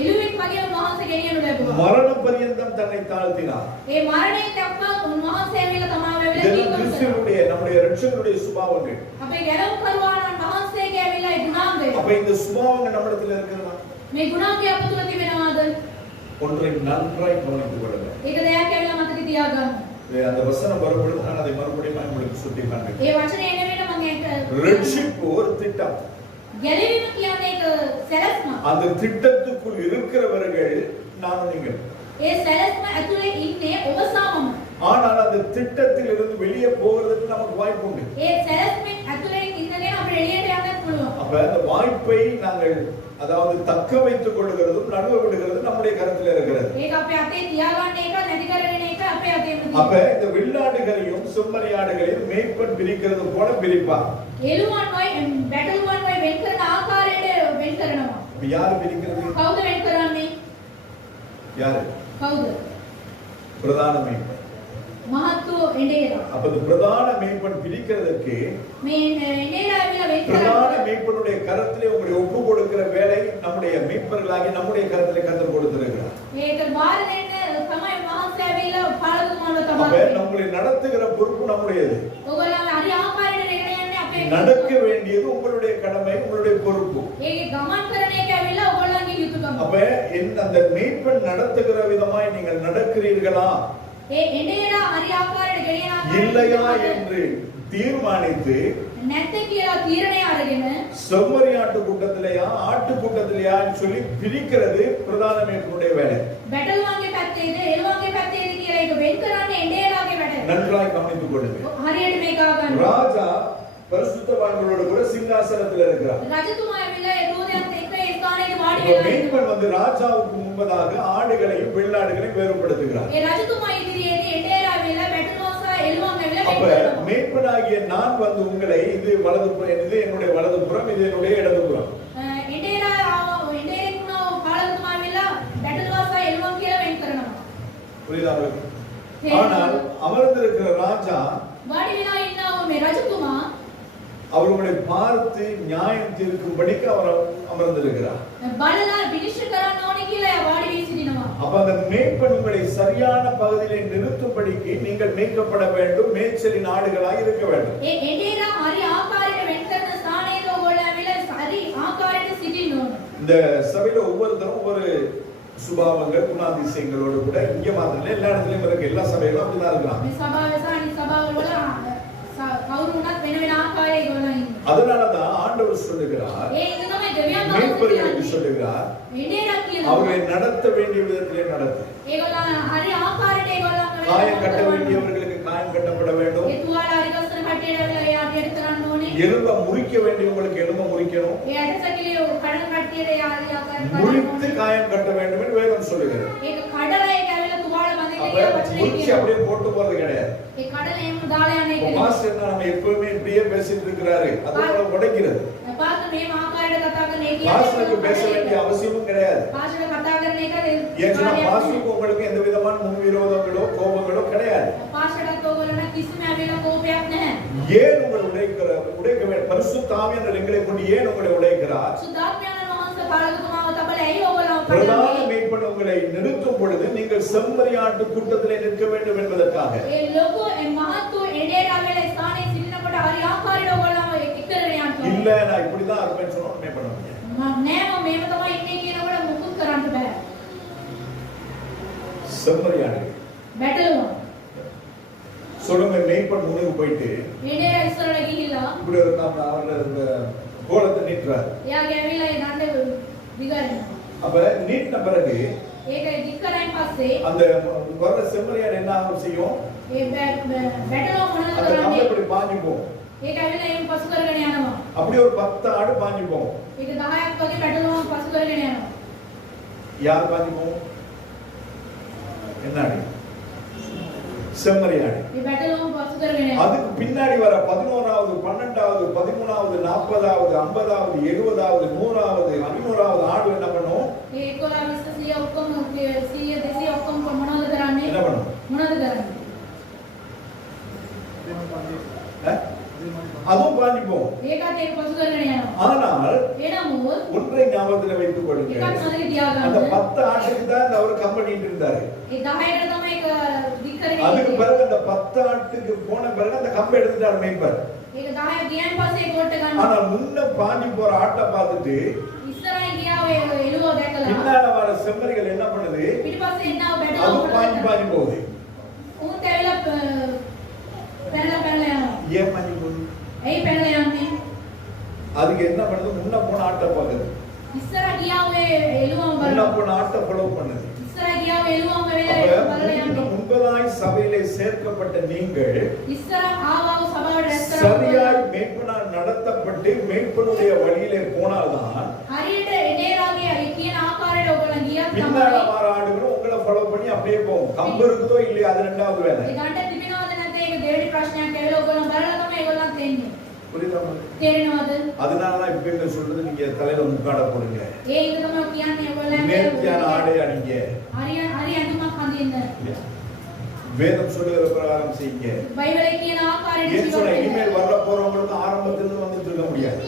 එළුවෙක් වගේ උන්වහන්සේ ගෙනියනු ලැබුවා. மரண பரியந்தம் தன்னை தாழ்த்தினார். ඒ මරණයෙන් දක්වා උන්වහන්සේ ඇවිල්ලා තමයි ඇවිල්ලා இதெல்லாம் ජීවත් වෙන්නේ. கிறிஸ்துவினுடைய நம்முடைய இரட்சகருடைய சுபாவங்கள். අපේ ගැලවුම් කරුවාණන් වහන්සේගේ ඇවිල්ලා ඒ ගුණාංගය. அப்ப இந்த சுபாவங்கள் நம்மிடத்தில் இருக்கிறதா? මේ ගුණාංගය අප තුල තිබෙනවාද? ஒன்றை நன்றாய் கவனித்துக் கொள்ளுங்கள். ඒක දෙයක් ඇවිල්ලා මතක තියාගන්න. அந்த வசனம் வரும்பொழுது நான் அதை மறுபடியும் உங்களுக்கு சுட்டி காண்பிக்கிறேன். ඒ වචනේ එන වෙන මම ඒක ரட்சிப்பு ஒரு திட்டம். ගැලවීම කියන්නේ ඒක සැලැස්ම. அந்த திட்டத்துக்குள் இருக்கிறவர்கள் நானும் நீங்கள். ඒ සැලැස්ම ඇතුලේ ඉන්නේ ඔබ සමම. ஆனால் அந்த திட்டத்தில் இருந்து வெளியே போகிறதுக்கு நமக்கு வாய்ப்பு உண்டு. ඒ සැලැස්මෙන් ඇතුලේ ඉඳගෙන අපිට එළියට යන්න පුළුවන්. அப்ப அந்த வாய்ப்பை நாங்கள் அதாவது தக்க வைத்துக் கொள்கிறதும் நடுவ விடுகிறதும் நம்முடைய கருத்தில் இருக்கிறது. ඒක අපේ අතේ තියාගන්න එක නැති කරගෙන එක අපේ අතේම அப்ப තියෙනවා. இந்த வெள்ளாடுகளையும் செம்மறியாடுகளையும் மேய்ப்பன் பிரிக்கிறது போல பிரிப்பா. එළුවන් වයි බැටළුවන් වයි වෙන් කරන ආකාරයට වෙන් කරනවා. அப்ப யாரு பிரிக்கிறது? කවුද වෙන් කරන්නේ? யாரு? කවුද? பிரதான மேய்ப்பன். මහත්තු එඬේරා. அப்ப இந்த பிரதான மேய்ப்பன் பிரிக்கிறதுக்கு මේ එඬේරා ඇවිල්ලා වෙන් பிரதான කරනවා. மேய்ப்பனுடைய கரத்திலே உங்களை ஒப்பு கொடுக்கிற வேலை நம்முடைய மேய்ப்பர்களாகி நம்முடைய கரத்திலே கர்த்தர் கொடுத்திருக்கிறார். ඒක බාර දෙන්න තමයි මහත්ය ඇවිල්ලා පාලකතුමාට அப்ப තබා. நம்மளை நடத்துகிற பொறுப்பு நம்முடையது. ඔයගොල්ලෝ හරි ආකාරයට රැගෙන යන්නේ අපේ நடக்க வேண்டியது உங்களுடைய கடமை, உங்களுடைய பொறுப்பு. ඒකේ ගමන් කරන එක ඇවිල්ලා ඔයගොල්ලන්ගේ යුතුයකම. அப்ப அந்த மேய்ப்பன் நடத்துகிற விதமாய் நீங்கள் நடக்கிறீர்களா ඒ එඬේරා හරි ආකාරයට ගෙනියන இல்லையா ආකාරයට என்று தீர்மானித்து නැත්te කියලා තීරණය අරගෙන செம்மறியாட்டு கூட்டத்திலேயா ஆட்டு கூட்டத்திலேயா சொல்லி பிரிக்கிறது பிரதான மேய்ப்பனுடைய வேலை. බැටළුවන්ගේ පැත්තේද එළුවන්ගේ පැත්තේද කියලා ඒක වෙන් කරන්නේ එඬේරාගේ වැඩ. நன்றாய் கவனித்துக் கொள்ளுங்கள். හරියට මේක අහගන්න. ராஜா பரிசுத்தவான்களோடு கூட சிங்காசனத்தில் இருக்கிறார். රජතුමා ඇවිල්ලා ඒ දූතයන්ත් එක්ක ඒ ස්ථානයේ වාඩි இப்ப වෙලා ඉන්නවා. மேய்ப்பன் வந்து ராஜாவுக்கு முன்பதாக ஆடுகளையும் வெள்ளாடுகளையும் வேறுபடுத்துகிறார். ඒ රජතුමා ඉදිරියේදී එඬේරා ඇවිල්ලා බැටළුවා සහ එළුවන් ඇවිල්ලා அப்ப වෙන් කරනවා. மேய்ப்பனாகிய நான் வந்து உங்களை இது வலதுபுறம், இது என்னுடைய வலதுபுறம், இது என்னுடைய இடதுபுறம். එඬේරා එඬේරෙක් වුණා පාලකතුමා ඇවිල්ලා බැටළුවා සහ එළුවන් කියලා වෙන් කරනවා. புரியுதா உங்களுக்கு? ஆனால் அமர்ந்திருக்கிற ராஜா වාඩි වෙලා ඉන්නා වූ මේ රජතුමා அவர்களை பார்த்து நியாயம் தீர்க்கும்படிக்கு அவர் அமர்ந்திருக்கிறார். බලලා විනිශ්චය කරන්න ඕනේ කියලා එයා වාඩි වී සිටිනවා. அப்ப அந்த மேய்ப்பன் உங்களை சரியான பகுதியிலே நிறுத்தும்படிக்கு நீங்கள் மேய்க்கப்பட வேண்டும், மேய்ச்சலின் ஆடுகளாய் இருக்க வேண்டும். ඒ එඬේරා හරි ආකාරයට වෙන් කරන ස්ථානයේ ඔයගොල්ලෝ ඇවිල්ලා හරි ආකාරයට සිටින්න ඕනේ. இந்த சபையில ஒவ்வொருத்தரும் ஒவ்வொரு சுபாவங்கள் குணாதிசயங்களோடு கூட இங்க மாத்திரம் இல்ல, எல்லா இடத்துலயும் இருக்கு. எல்லா சபையிலும் அப்படிதான் இருக்கலாம். මේ සභාවේ සහ අනිත් සභාවල වල කවුරු වුණත් වෙන වෙන ආකාරයේ ඒගොල්ලෝ ඉන්නවා. அதனாலதான் ஆண்டவர் சொல்லுகிறார், ඒ ඉන්න තමයි දෙවියන් மேய்ப்பர்களுக்கு වහන්සේ சொல்லுகிறார், එඬේරා කියනවා. அவர்களை நடத்த வேண்டிய விதத்திலே நடத்து. ඒගොල්ලෝ හරි ආකාරයට ඒගොල්ලෝ காயம் கட்ட வேண்டியவர்களுக்கு காயம் கட்டப்பட வேண்டும். ඒ තුවාල හරි ගස්සන කට්ටියට ඇවිල්ලා ඒ ආදියට කරන්න ඕනේ. எலும்ப முறிக்க வேண்டியவங்களுக்கு எலும்ப முறிக்கணும். ඒ ඇටසකිලිය කඩන කට්ටියට ඒ ආදි ආකාරයට කරන්න முறித்து ඕනේ. காயம் கட்ட வேண்டும் என்று வேதம் சொல்லுகிறது. ඒක කඩලා ඒක ඇවිල්ලා තුවාල බඳින්න அப்ப කියලා වචනේ முறிச்சு කියනවා. அப்படியே போட்டு போறது கிடையாது. ඒ කඩලා එහෙම දාලා යන්නේ இப்ப කියලා. பாஸ்டர் நம்ம எப்பவுமே இப்படியே பேசிட்டு இருக்கிறாரு, அது உடைக்கிறது. පාස්ටර් මේ ආකාරයට කතා කරන එක பாஸ்டருக்கு பேச வேண்டிய அவசியமும் கிடையாது. පාස්ටර් කතා කරන එක ஏன்னா பாஸ்டருக்கு உங்களுக்கு எந்த விதமான முன்விரோதங்களோ கோபங்களோ கிடையாது. පාස්ටර්ට ඔයගොල්ලන්ට කිසිම ඇවිල්ලා කෝපයක් නැහැ. ஏன் உங்களை உடைக்க வேண்டும்? பரிசுத்த ஆவியானவர் எங்களை கொண்டு ஏன் உங்களை உடைக்கிறார்? සුද්ධාත්මයන් වහන්සේ පාලකතුමාව තබලා ඇයි ඔයගොල්ලෝ பிரதான පටලන්නේ? மேய்ப்பன் உங்களை நிறுத்தும் பொழுது நீங்கள் செம்மறியாட்டு கூட்டத்திலே நிற்க வேண்டும் என்பதற்காக. ඒ ලොකු මහත්තු එඬේරා වෙල ස්ථානයේ සිටිනකොට හරි ආකාරයට ඔයගොල්ලන්ව එක්කරගෙන යන්න இல்ல நான் இப்படிதான் இருப்பேன்னு சொன்னா ஒண்ணுமே பண்ண முடியாது. නෑ මම මේව තමයි ඉන්නේ කියනකොට මුකුත් කරන්න බෑ. செம்மறியாடு බැටළුවා. சொல்லுங்க மேய்ப்பன் முன்னுக்கு போயிட்டு එනේ ඉස්සරහට ගිහිල්ලා இப்படி நம்ம அவரோட கோலத்தை நீட்டுறாரு. එයාගේ ඇවිල්ලා ඒ දණ්ඩ දිගාරිනවා. அப்ப நீட்டின பிறகு ඒක දික් කරායින් පස්සේ அந்த வர்ற செம்மறியாடு என்ன ஆகும் செய்யும்? ඒ බැටළුවා මොනවද அந்த கம்பை කරන්නේ? இப்படி பாஞ்சு போகும். ඒක ඇවිල්ලා එහෙම පසු කරගෙන යනවා. அப்படி ஒரு 10 ஆடு பாஞ்சு போகும். ඒක 10ක් වගේ බැටළුවා පසු කරගෙන යනවා. யார் பாஞ்சு போகும்? என்ன ஆடு? செம்மறியாடு. ඒ බැටළුවා පසු කරගෙන යනවා. அதுக்கு பின்னாடி வர 11வது 12வது 13வது 40வது 50வது 70வது 100வது 500வது ஆடு என்ன பண்ணும்? ඒ 11 20 100 ඔක්කොම 100 200 ඔක්කොම මොනවද කරන්නේ? என்ன பண்ணும்? මොනවද කරන්නේ? அதுவும் பாஞ்சு போகும். ඒකත් ඒක පසු කරගෙන යනවා. ஆனால் එනමුත් ஒன்றை ஞாபகத்தில் வைத்துக் கொள்ளுங்க. එකක් මතක அந்த තියාගන්න. 10 ஆட்டுக்கு தான் அவர் கம்பெனிட்டு இருந்தாரு. ඒ 10කට තමයි ඒක දික් කරගෙන அதுக்கு ඉන්නේ. பிறகு அந்த 10 ஆட்டுக்கு போன பிறகு அந்த கம்பை எடுத்துட்டார் மேய்ப்பர். ඒක 10 ගියන් පස්සේ කොට ගන්නවා. ஆனா முன்ன பாஞ்சு போற ஆட்டை பார்த்துட்டு ඉස්සරහින් ගියා ඔය එළුව දැකලා பின்னால வர செம்மறிகள் என்ன பண்ணுது? පිටිපස්සේ එන්නව அது බැටළුවා பாஞ்சு பாஞ்சு போகுது. උන් ඇවිල්ලා පැනලා යනවා. ஏன் பாஞ்சு போகுது? ඇයි පැනලා යන්නේ? அதுக்கு என்ன பண்ணுது? முன்ன போன ஆட்டை பார்க்குது. ඉස්සර ගියා ඔය එළුවම முன்ன බලනවා. போன ஆட்டை ஃபாலோ பண்ணுது. ඉස්සර ගියා ඔය එළුවම වෙලා அப்ப බලලා යන්නේ. முன்பதாய் சபையிலே சேர்க்கப்பட்ட நீங்கள் ඉස්සර ආවව සභාවට රැස් சரியாய் කරනවා. மேய்ப்பனால் நடத்தப்பட்டு மேய்ப்பனுடைய வழியிலே போனால்தான் හරියට එනේරාගේ කියන ආකාරයට ඔයගොල්ලෝ ගියත් பின்னால තමයි வர ஆடுகளும் உங்களை ஃபாலோ பண்ணி அப்படியே போகும். கம்பு இருக்குதோ இல்லையோ அது ரெண்டாவது வேலை. ඒ ගන්න තිබෙනවද නැත්නම් ඒක දෙවෙනි ප්‍රශ්නයක් ඇවිල්ලා ඔයගොල්ලෝ බලලා තමයි ඒගොල්ලන්ට එන්නේ. புரியுதா உங்களுக்கு? තේරෙනවද? அதனாலதான் இப்ப என்ன சொல்றது, நீங்க தலையில முக்காட போடுங்க. ඒ එක තමයි කියන්නේ ඔයගොල්ලන්ට நேர்த்தியான ஆடை அணிங்க. හරි හරි අඳුමක් අඳින්න. வேதம் சொல்லுகிற பிரகாரம் செய்யுங்க. බයිබලයේ කියන ආකාරයට ஏன் சொல்ல ජීවත් இனிமேல் වෙන්න. வர போறவங்களுக்கு ஆரம்பத்திலிருந்து வந்துட்டு இருக்க முடியாது.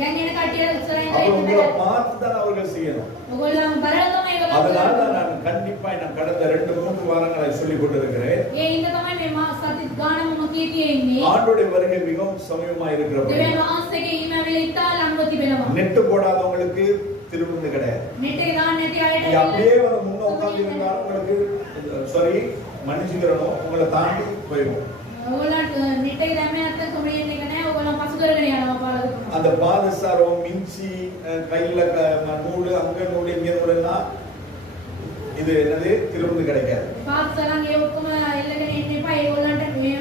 දැන් එන කට්ටිය ඉස්සරහින් அப்ப ඉන්න உங்களை බෑ. பார்த்து தான் அவர்கள் செய்யணும். ඔයගොල්ලෝ බලලා තමයි ඒගොල්ලෝ அதனால කරන්නේ. தான் நான் கண்டிப்பா நான் கடந்த 2-3 வாரங்களை சொல்லிக் கொண்டிருக்கிறேன். ඒ ඉන්න තමයි මේ මා සති ගානම කීතියේ ඉන්නේ. ஆண்டுடைய வருகை மிகவும் சமயமா இருக்கிறபடி දෙවියන් වහන්සේගේ ඊමැවිල ඉතා ළඟව තිබෙනවා. நெட்டு போடாதவங்களுக்கு திருவிருந்து கிடையாது. net එක දාන්න නැති අයට நீ அப்படியே வந்து முன்ன உட்கார்ந்து இருந்தாலும் உங்களுக்கு சாரி மன்னிச்சுக்கிறணும், உங்களை தாண்டி போயிடும். ඔයගොල්ලන්ට net එක දැම්මේ නැත්නම් කොමෙන්ට් එක නැහැ. ඔයගොල්ලෝ පසු කරගෙන යනවා පාලකතුමා. அந்த பாதசாரம் மிஞ்சி கையில நூல் அங்க நூல் இங்க நூல்னா இது என்னது திருவிருந்து கிடைக்காது. පාත්සලන් ඒ ඔක්කොම එල්ලගෙන ඉන්න එපා. ඒගොල්ලන්ට මේ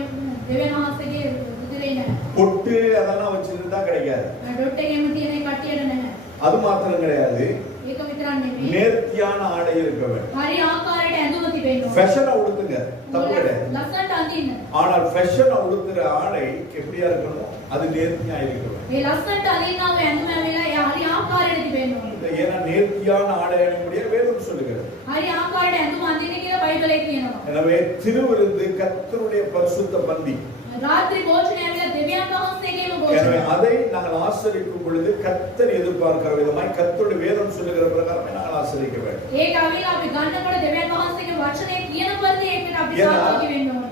දෙවියන් වහන්සේගේ උදිරේ නැහැ. பொட்டு அதெல்லாம் வச்சிருந்தா கிடைக்காது. ඩොට් එකේම තියෙන ඒ කට්ටියට නැහැ. அது மாத்திரம் கிடையாது, ඒක විතරක් නෙමෙයි. நேர்த்தியான ஆடை இருக்க வேண்டும். හරි ආකාරයට ඇඳුම තිබෙන්න ඕන. ஃபேஷனை உடுத்துங்க, தப்பு கிடையாது. ලස්සනට අඳින්න. ஆனால் ஃபேஷனை உடுத்துற ஆடை எப்படியா இருக்கணும்? அது நேர்த்தியா இருக்கணும். ඒ ලස්සනට අඳින්නාම ඇඳුම ඇවිල්ලා ඒ හරි ආකාරයට තිබෙන්න ඕන. ஏன்னா நேர்த்தியான ஆடை அணிமுடிய வேதம் சொல்லுகிறது. හරි ආකාරයට ඇඳුම අඳින්න කියලා බයිබලයේ කියනවා. எனவே திருவிருந்து கர்த்தருடைய பரிசுத்த பந்தி. රාත්‍රී භෝජනය ඇවිල්ලා දෙවියන් වහන්සේගේම எனவே භෝජනය. அதை நாங்கள் ஆசரிக்கும் பொழுது கர்த்தர் எதிர்பார்க்கிற விதமாய் கர்த்தருடைய வேதம் சொல்லுகிற பிரகாரமே நாங்கள் ஆசரிக்க வேண்டும். ඒක අවිලා අපි ගන්නකොට දෙවියන් වහන්සේගේ වචනය කියන පරිදි ඒකට අපි Yeah. සාකච්ඡා වෙන්න ඕනේ.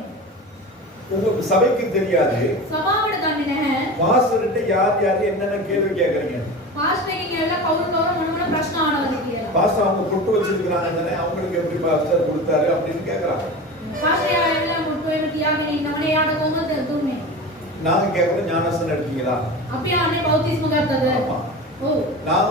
உங்க சபைக்கு தெரியாது සභාවට දන්නේ නැහැ. பாஸ்டர்கிட்ட யார் யார் என்னென்ன கேள்வி கேட்கறீங்க. පාස්ටර් එකෙන් ඇවිල්ලා කවුරු කවුරු මොන මොන ප්‍රශ්න අහනවද කියලා. பாஸ்டர் அவங்க பொட்டு வச்சிருக்காங்க தானே, அவங்களுக்கு எப்படி பாஸ்டர் கொடுத்தாரு அப்படின்னு கேக்குறாங்க. පාස්ටර් ඇවිල්ලා මුට්ටු එහෙම තියාගෙන ඉන්නවනේ එයාට කොහොමද දුන්නේ? நாங்க கேக்குறது ஞானஸ்தானம் எடுத்தீங்களா? අපි ආන්නේ බෞතිස්ම ගත්තද? ஆமா. ඔව්. நாங்க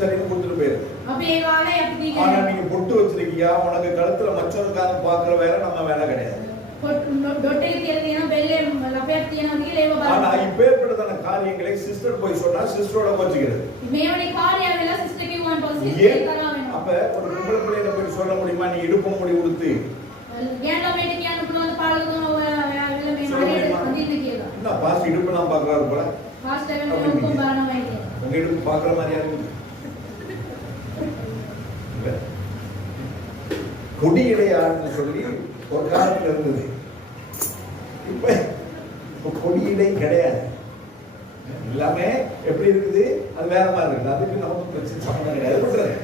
சரின்னு கொடுத்துட்டு போயிரு. අපි ඒ කාලේ අපි ஆனா දීගෙන நீங்க பொட்டு வச்சிருக்கியா, உனக்கு கழுத்துல மச்சொருக்காரன் பாக்குற வேலை நம்ம வேலை கிடையாது. ඩොට් එකේ කියලා තියෙන බෙල්ලේ ලපයක් තියෙනවා කියලා ඒව ஆனா බලන්න. இப்பேற்பட்டதான காரியங்களை சிஸ்டர் போய் சொன்னா சிஸ்டரோட கோச்சிக்கிறது. මේවනේ කාර්යය වෙලා සිස්ටර් කිව්වන් පස්සේ ஏன்? සිස්ටර් කරා වෙනවා. அப்ப ஒரு பொம்பளை பிள்ளையில போய் சொல்ல முடியுமா, நீ இடுப்பு முடி உடுத்து ගෑනු ළමයට කියන්න පුළුවන් පාලකතුමා ඔයා ඇවිල්ලා මේ හරියට අඳින්න කියලා. என்ன பாஸ்டர் இடுப்புலாம் பாக்குறாரு போல. පාස්ටර් කෙනෙක් ඔක්කොම බලනවා කියන්නේ. உங்க இடுப்பு பாக்குற மாதிரியா இருக்குது? இல்ல. கொடியிடையான்னு சொல்லி ஒரு காலத்துல இருந்தது. இப்ப கொடியிடை கிடையாது. எல்லாமே எப்படி இருக்குது, அது வேற மாதிரி இருக்குது. அதுக்கு நமக்கு பிரச்சனை சம்பந்தம் கிடையாது. விட்டுறது.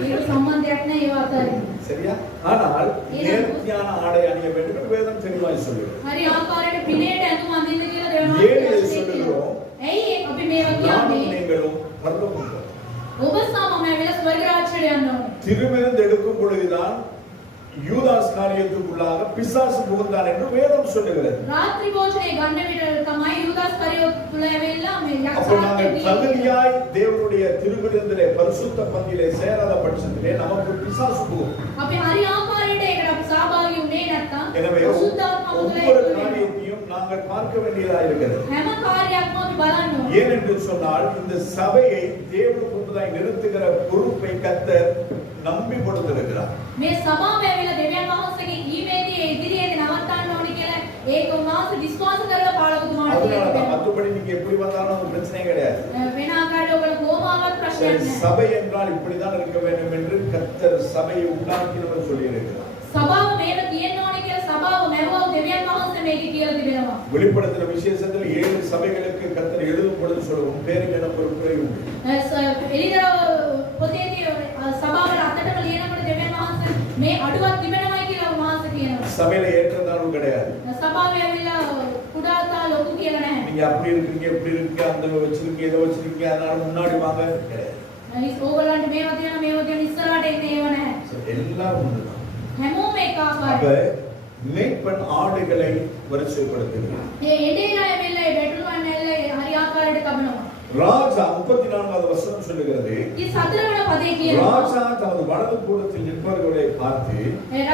මේක සම්බන්ධයක් නැහැ ඒව අතරින්. சரியா? ஆனால் நேர்த்தியான ஆடை அணிய வேண்டும் என்று வேதம் தெளிவாய் சொல்லுகிறது. හරි ආකාරයට පිනේට ඇඳුම් අඳින්න කියලා දෙවියන් යන්න ඕනේ. திருவிருந்து எடுக்கும் பொழுதுதான் யூதாஸ் காரியத்துக்குள்ளாக பிசாசு புகுந்தான் என்று வேதம் சொல்லுகிறது. රාත්‍රී භෝජනේ ගන්න විට තමයි යුදාස් කරියොත් තුල ඇවිල්ලා මේ அப்ப நாங்கள் යක්ෂයාගේ தகுதியாய் தேவனுடைய திருவிருந்திலே பரிசுத்த பந்தியிலே சேராத பட்சத்திலே நமக்கு பிசாசு புகும். අපි හරි ආකාරයට ඒකට අපි සහභාගී වුණේ නැත්නම් எனவே සුද්ධාත්ම ஒவ்வொரு මුදලේ காரியத்தையும் நாங்கள் பார்க்க வேண்டியதாக இருக்கிறது. හැම කාර්යයක්ම අපි බලන්න ඕනේ. ஏன் என்று சொன்னால் இந்த சபையை தேவனுக்கு முன்பதாய் நிறுத்துகிற பொறுப்பை கர்த்தர் நம்பி கொடுத்திருக்கிறார். මේ සභාව ඇවිල්ලා දෙවියන් වහන්සේගේ ඊමේදී ඉදිරියේ නවත්තන්න ඕනේ කියලා ඒක උන්වහන්සේ විශ්වාස කරලා පාලකතුමාට அதனால தான் කියනවා. மற்றபடி நீங்க எப்படி வந்தாலும் அது பிரச்சனை கிடையாது. වෙන ආකාරයට ඔයගොල්ලෝ කොහොමවත් ප්‍රශ්නයක් නැහැ. சபை என்றால் இப்படிதான் இருக்க வேண்டும் என்று கர்த்தர் சபையை உண்டாக்கினவர் சொல்லி இருக்கிறார். සභාව මේව තියෙන්න ඕනේ කියලා සභාව මැරුවා දෙවියන් වහන්සේ මේක කියලා තිබෙනවා. வெளிப்படுத்தின விசேஷத்தில் 7 சபைகளுக்கு கர்த்தர் எழுதும் பொழுது சொல்லுவோம் பேருக்கு எனக்கு ஒரு குறை உண்டு. එළිදර පොතේදී සභාවට අතටම ලියනකොට දෙවියන් වහන්සේ මේ අඩුවක් තිබෙනවායි කියලා උන්වහන්සේ කියනවා. சபையில ஏற்றத்தாழ்வு கிடையாது. සභාවේ ඇවිල්ලා කුඩාතා ලොකු කියලා නැහැ. நீங்க அப்படி இருக்கீங்க இப்படி இருக்கீங்க அந்த வச்சிருக்கீங்க இதை வச்சிருக்கீங்க அதனால முன்னாடி வாங்க கிடையாது. ඕගොල්ලන්ට මේවා තියෙන ඉස්සරහට එන්න ඒව නැහැ. எல்லாம் ஒண்ணுதான். හැමෝම එක அப்ப ආකාරයි. மேய்ப்பன் ஆடுகளை வரிசைப்படுத்துகிறார். මේ එඬේරා ඇවිල්ලා ඒ බැටළුවන් ඇවිල්ලා හරි ආකාරයට කපනවා. ராஜா 34வது வசனம் சொல்லுகிறது මේ සතර වෙන පදේ කියනවා. ராஜா தமது வலது புறத்தில் நிற்பவர்களை பார்த்து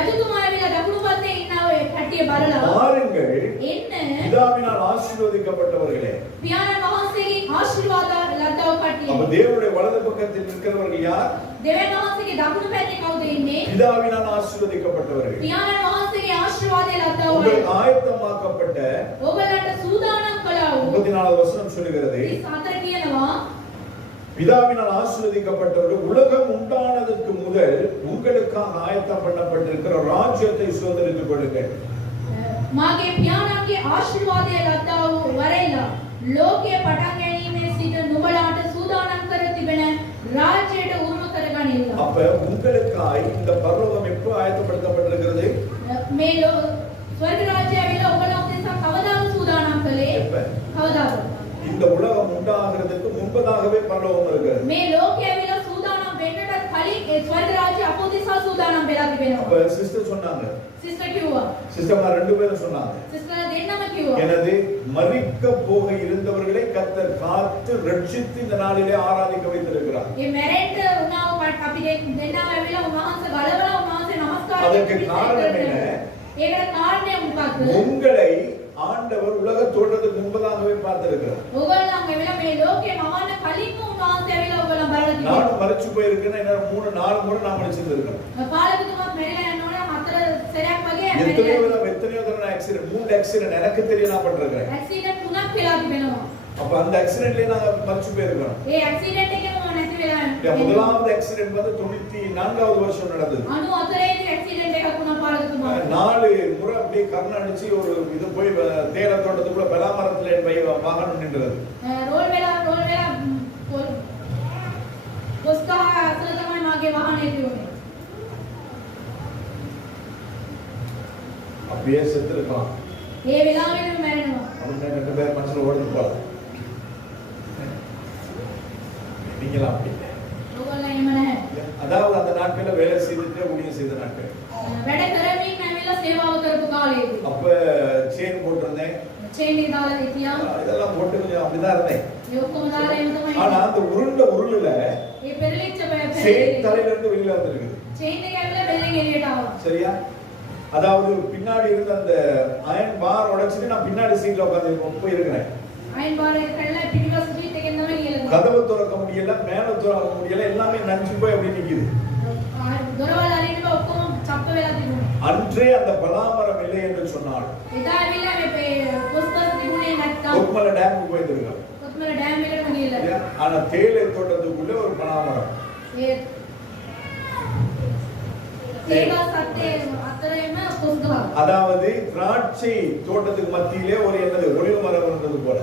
රජතුමා ඇවිල්ලා දකුණු පැත්තේ ඉන්න ඔය කට්ටිය බලලා பாருங்கள் එන්න பிதாவினால் ஆசீர்வதிக்கப்பட்டவர்களே. පියාණන් වහන්සේගේ ආශිර්වාද ලද්දව කට්ටිය. அப்ப தேவனுடைய வலது பக்கத்தில் நிற்கிறவர்கள் யார்? දෙවියන් වහන්සේගේ දකුණු පැත්තේ කවුද ඉන්නේ? பிதாவினால் ஆசீர்வதிக்கப்பட்டவர்கள். පියාණන් වහන්සේගේ ආශිර්වාදය ලද්දව අය. உங்களுக்கு ஆயத்தமாக்கப்பட்ட ඔයගලන්ට සූදානම් කළා වූ 34வது வசனம் சொல்லுகிறது 34 කියනවා பிதாவினால் ஆசீர்வதிக்கப்பட்டவர்கள் உலகம் உண்டானதற்கு முதல் உங்களுக்காக ஆயத்தம் பண்ணப்பட்டிருக்கிற ராஜ்யத்தை சுதந்திரித்துக் கொள்ளுங்கள். මාගේ පියාණන්ගේ ආශිර්වාදය ලද්දා වූ වරෙල්ලා ලෝකයේ පටන් ගැනීමේ සිට නුඹලාට සූදානම් කර තිබෙන රාජ්‍යයට උරුම කරගනින්න. அப்ப உங்களுக்காய் இந்த பரலோகம் எப்போ ஆயத்தப்படுத்தப்பட்டிருக்கிறது? මේ ස්වර්ග රාජ්‍යය ඇවිල්ලා ඔබලා උදෙසා කවදාද සූදානම් කළේ? எப்ப? කවදාද? இந்த உலகம் உண்டாகிறதுக்கு முன்பதாகவே பரலோகம் இருக்கிறது. මේ ලෝකයේ ඇවිල්ලා සූදානම් වෙන්නට කලින් ඒ ස්වර්ග රාජ්‍ය අප උදෙසා සූදානම් වෙලා තිබෙනවා. அப்ப சிஸ்டர் சொன்னாங்க. සිස්ටර් කිව්වා. சிஸ்டர்மார் ரெண்டு பேரும் சொன்னாங்க. සිස්ටර් දෙන්නම කිව්වා. எனது மரிக்க போக இருந்தவர்களை கர்த்தர் காத்து ரட்சித்து இந்த நாளிலே ஆராதிக்க வைத்திருக்கிறார். මේ මැරෙන්න උනාව අපි දෙන්නම ඇවිල්ලා උන්වහන්සේ බලවලා උන්වහන්සේ නමස්කාර அதற்கு காரணம் என்ன? ඒකට කාරණය මොකක්ද? உங்களை ஆண்டவர் உலக தோற்றத்துக்கு முன்பதாகவே பார்த்திருக்கிறார். ඕගොල්ලන් ඇවිල්ලා මේ ලෝකේ මවන්න කලින්ම උන්වහන්සේ ඇවිල්ලා ඕගොල්ලන් බලලා තිබෙනවා. நானும் மரிச்சு போயிருக்கேன். என்ன 3-4 முறை நான் மரிச்சிருந்திருக்கேன். පාලකතුමාත් මෙරිලා යන්න ඕනේ 4 සැරයක් වගේ எத்தனையோ தடவை ஆக்சிடென்ட் 3 ஆக்சிடென்ட் எனக்கு தெரியும் நான் பண்ணிருக்கேன். ඇක්සිඩන්ට් 3ක් වෙලා තිබෙනවා. அப்ப அந்த ஆக்சிடென்ட்லயே நான் மரிச்சு போயிருக்கேன். ඒ ඇක්සිඩන්ට් එකේම මම නැති වෙලා இந்த முதலாவது ஆக்சிடென்ட் வந்து 94வது வருஷம் நடந்தது. 94 ඇක්සිඩන්ට් එකක් වුණා පාලකතුමාට. 4 முறை அப்படியே கர்ண அடிச்சு ஒரு இது போய் தேயிலை தோட்டத்துக்குள்ள பலாமரத்துல என் வாகனம் நின்றது. රෝල් වෙලා පොස්කා අසල තමයි මාගේ වාහනේ තියුනේ. அப்படியே செத்து இருக்கலாம். ඒ වෙලාවෙම මැරෙනවා. அப்படின்னு 2 பேர் மனசுல ஓடுது போல. நீங்களா அப்படி? ඕගොල්ලෝ එහෙම නැහැ. அதாவது அந்த நாட்கள்ல வேலை செய்துட்டு ஊழியம் செய்த நாட்கள். වැඩ කරමින් ඇවිල්ලා සේවාව කරපු කාලයේදී. அப்ப செயின் போட்டிருந்தேன். චේන් එක දාලා හිටියා. இதெல்லாம் போட்டு கொஞ்சம் அப்படிதான் இருந்தேன். ඒ ඔක්කොම දාලා එහෙම තමයි. ஆனா அந்த உருண்ட உருளுல ඒ පෙරලිච්ච செயின் தலையில இருந்து வெளியில வந்திருக்கு. චේන් එක ඇවිල්ලා බෙල්ලෙන් එළියට ආවා. சரியா? அதாவது பின்னாடி இருந்த அந்த அயன் பார் உடைச்சிட்டு நான் பின்னாடி சீட்ல உட்கார்ந்து போய் இருக்கிறேன். අයින් බාර් එක කඩලා පිටිපස්ස සීට් එකෙන් තමයි ගිහලා. கதவு திறக்க முடியல, மேல திறக்க முடியல, எல்லாமே நஞ்சு போய் அப்படி நிக்குது. දොරවල් අරින්න බෑ ඔක්කොම චප්ප වෙලා තිබුණා. அன்றே அந்த பலாமரம் இல்லை என்று சொன்னாள். එදා ඇවිල්ලා මේ පොස්කස් තිබුණේ නැත්තම් கொக்குமலை டேமுக்கு போயிருக்காங்க. කොත්මල ඩෑම් එකටම ගිහලා. ஆனா தேயிலை தோட்டத்துக்குள்ள ஒரு பலாமரம். ඒ තේගා සත්තේ අතරේම පොස්ගහ. அதாவது திராட்சை தோட்டத்துக்கு மத்தியிலே ஒரு என்னது ஒளிவு மரம் இருந்தது போல.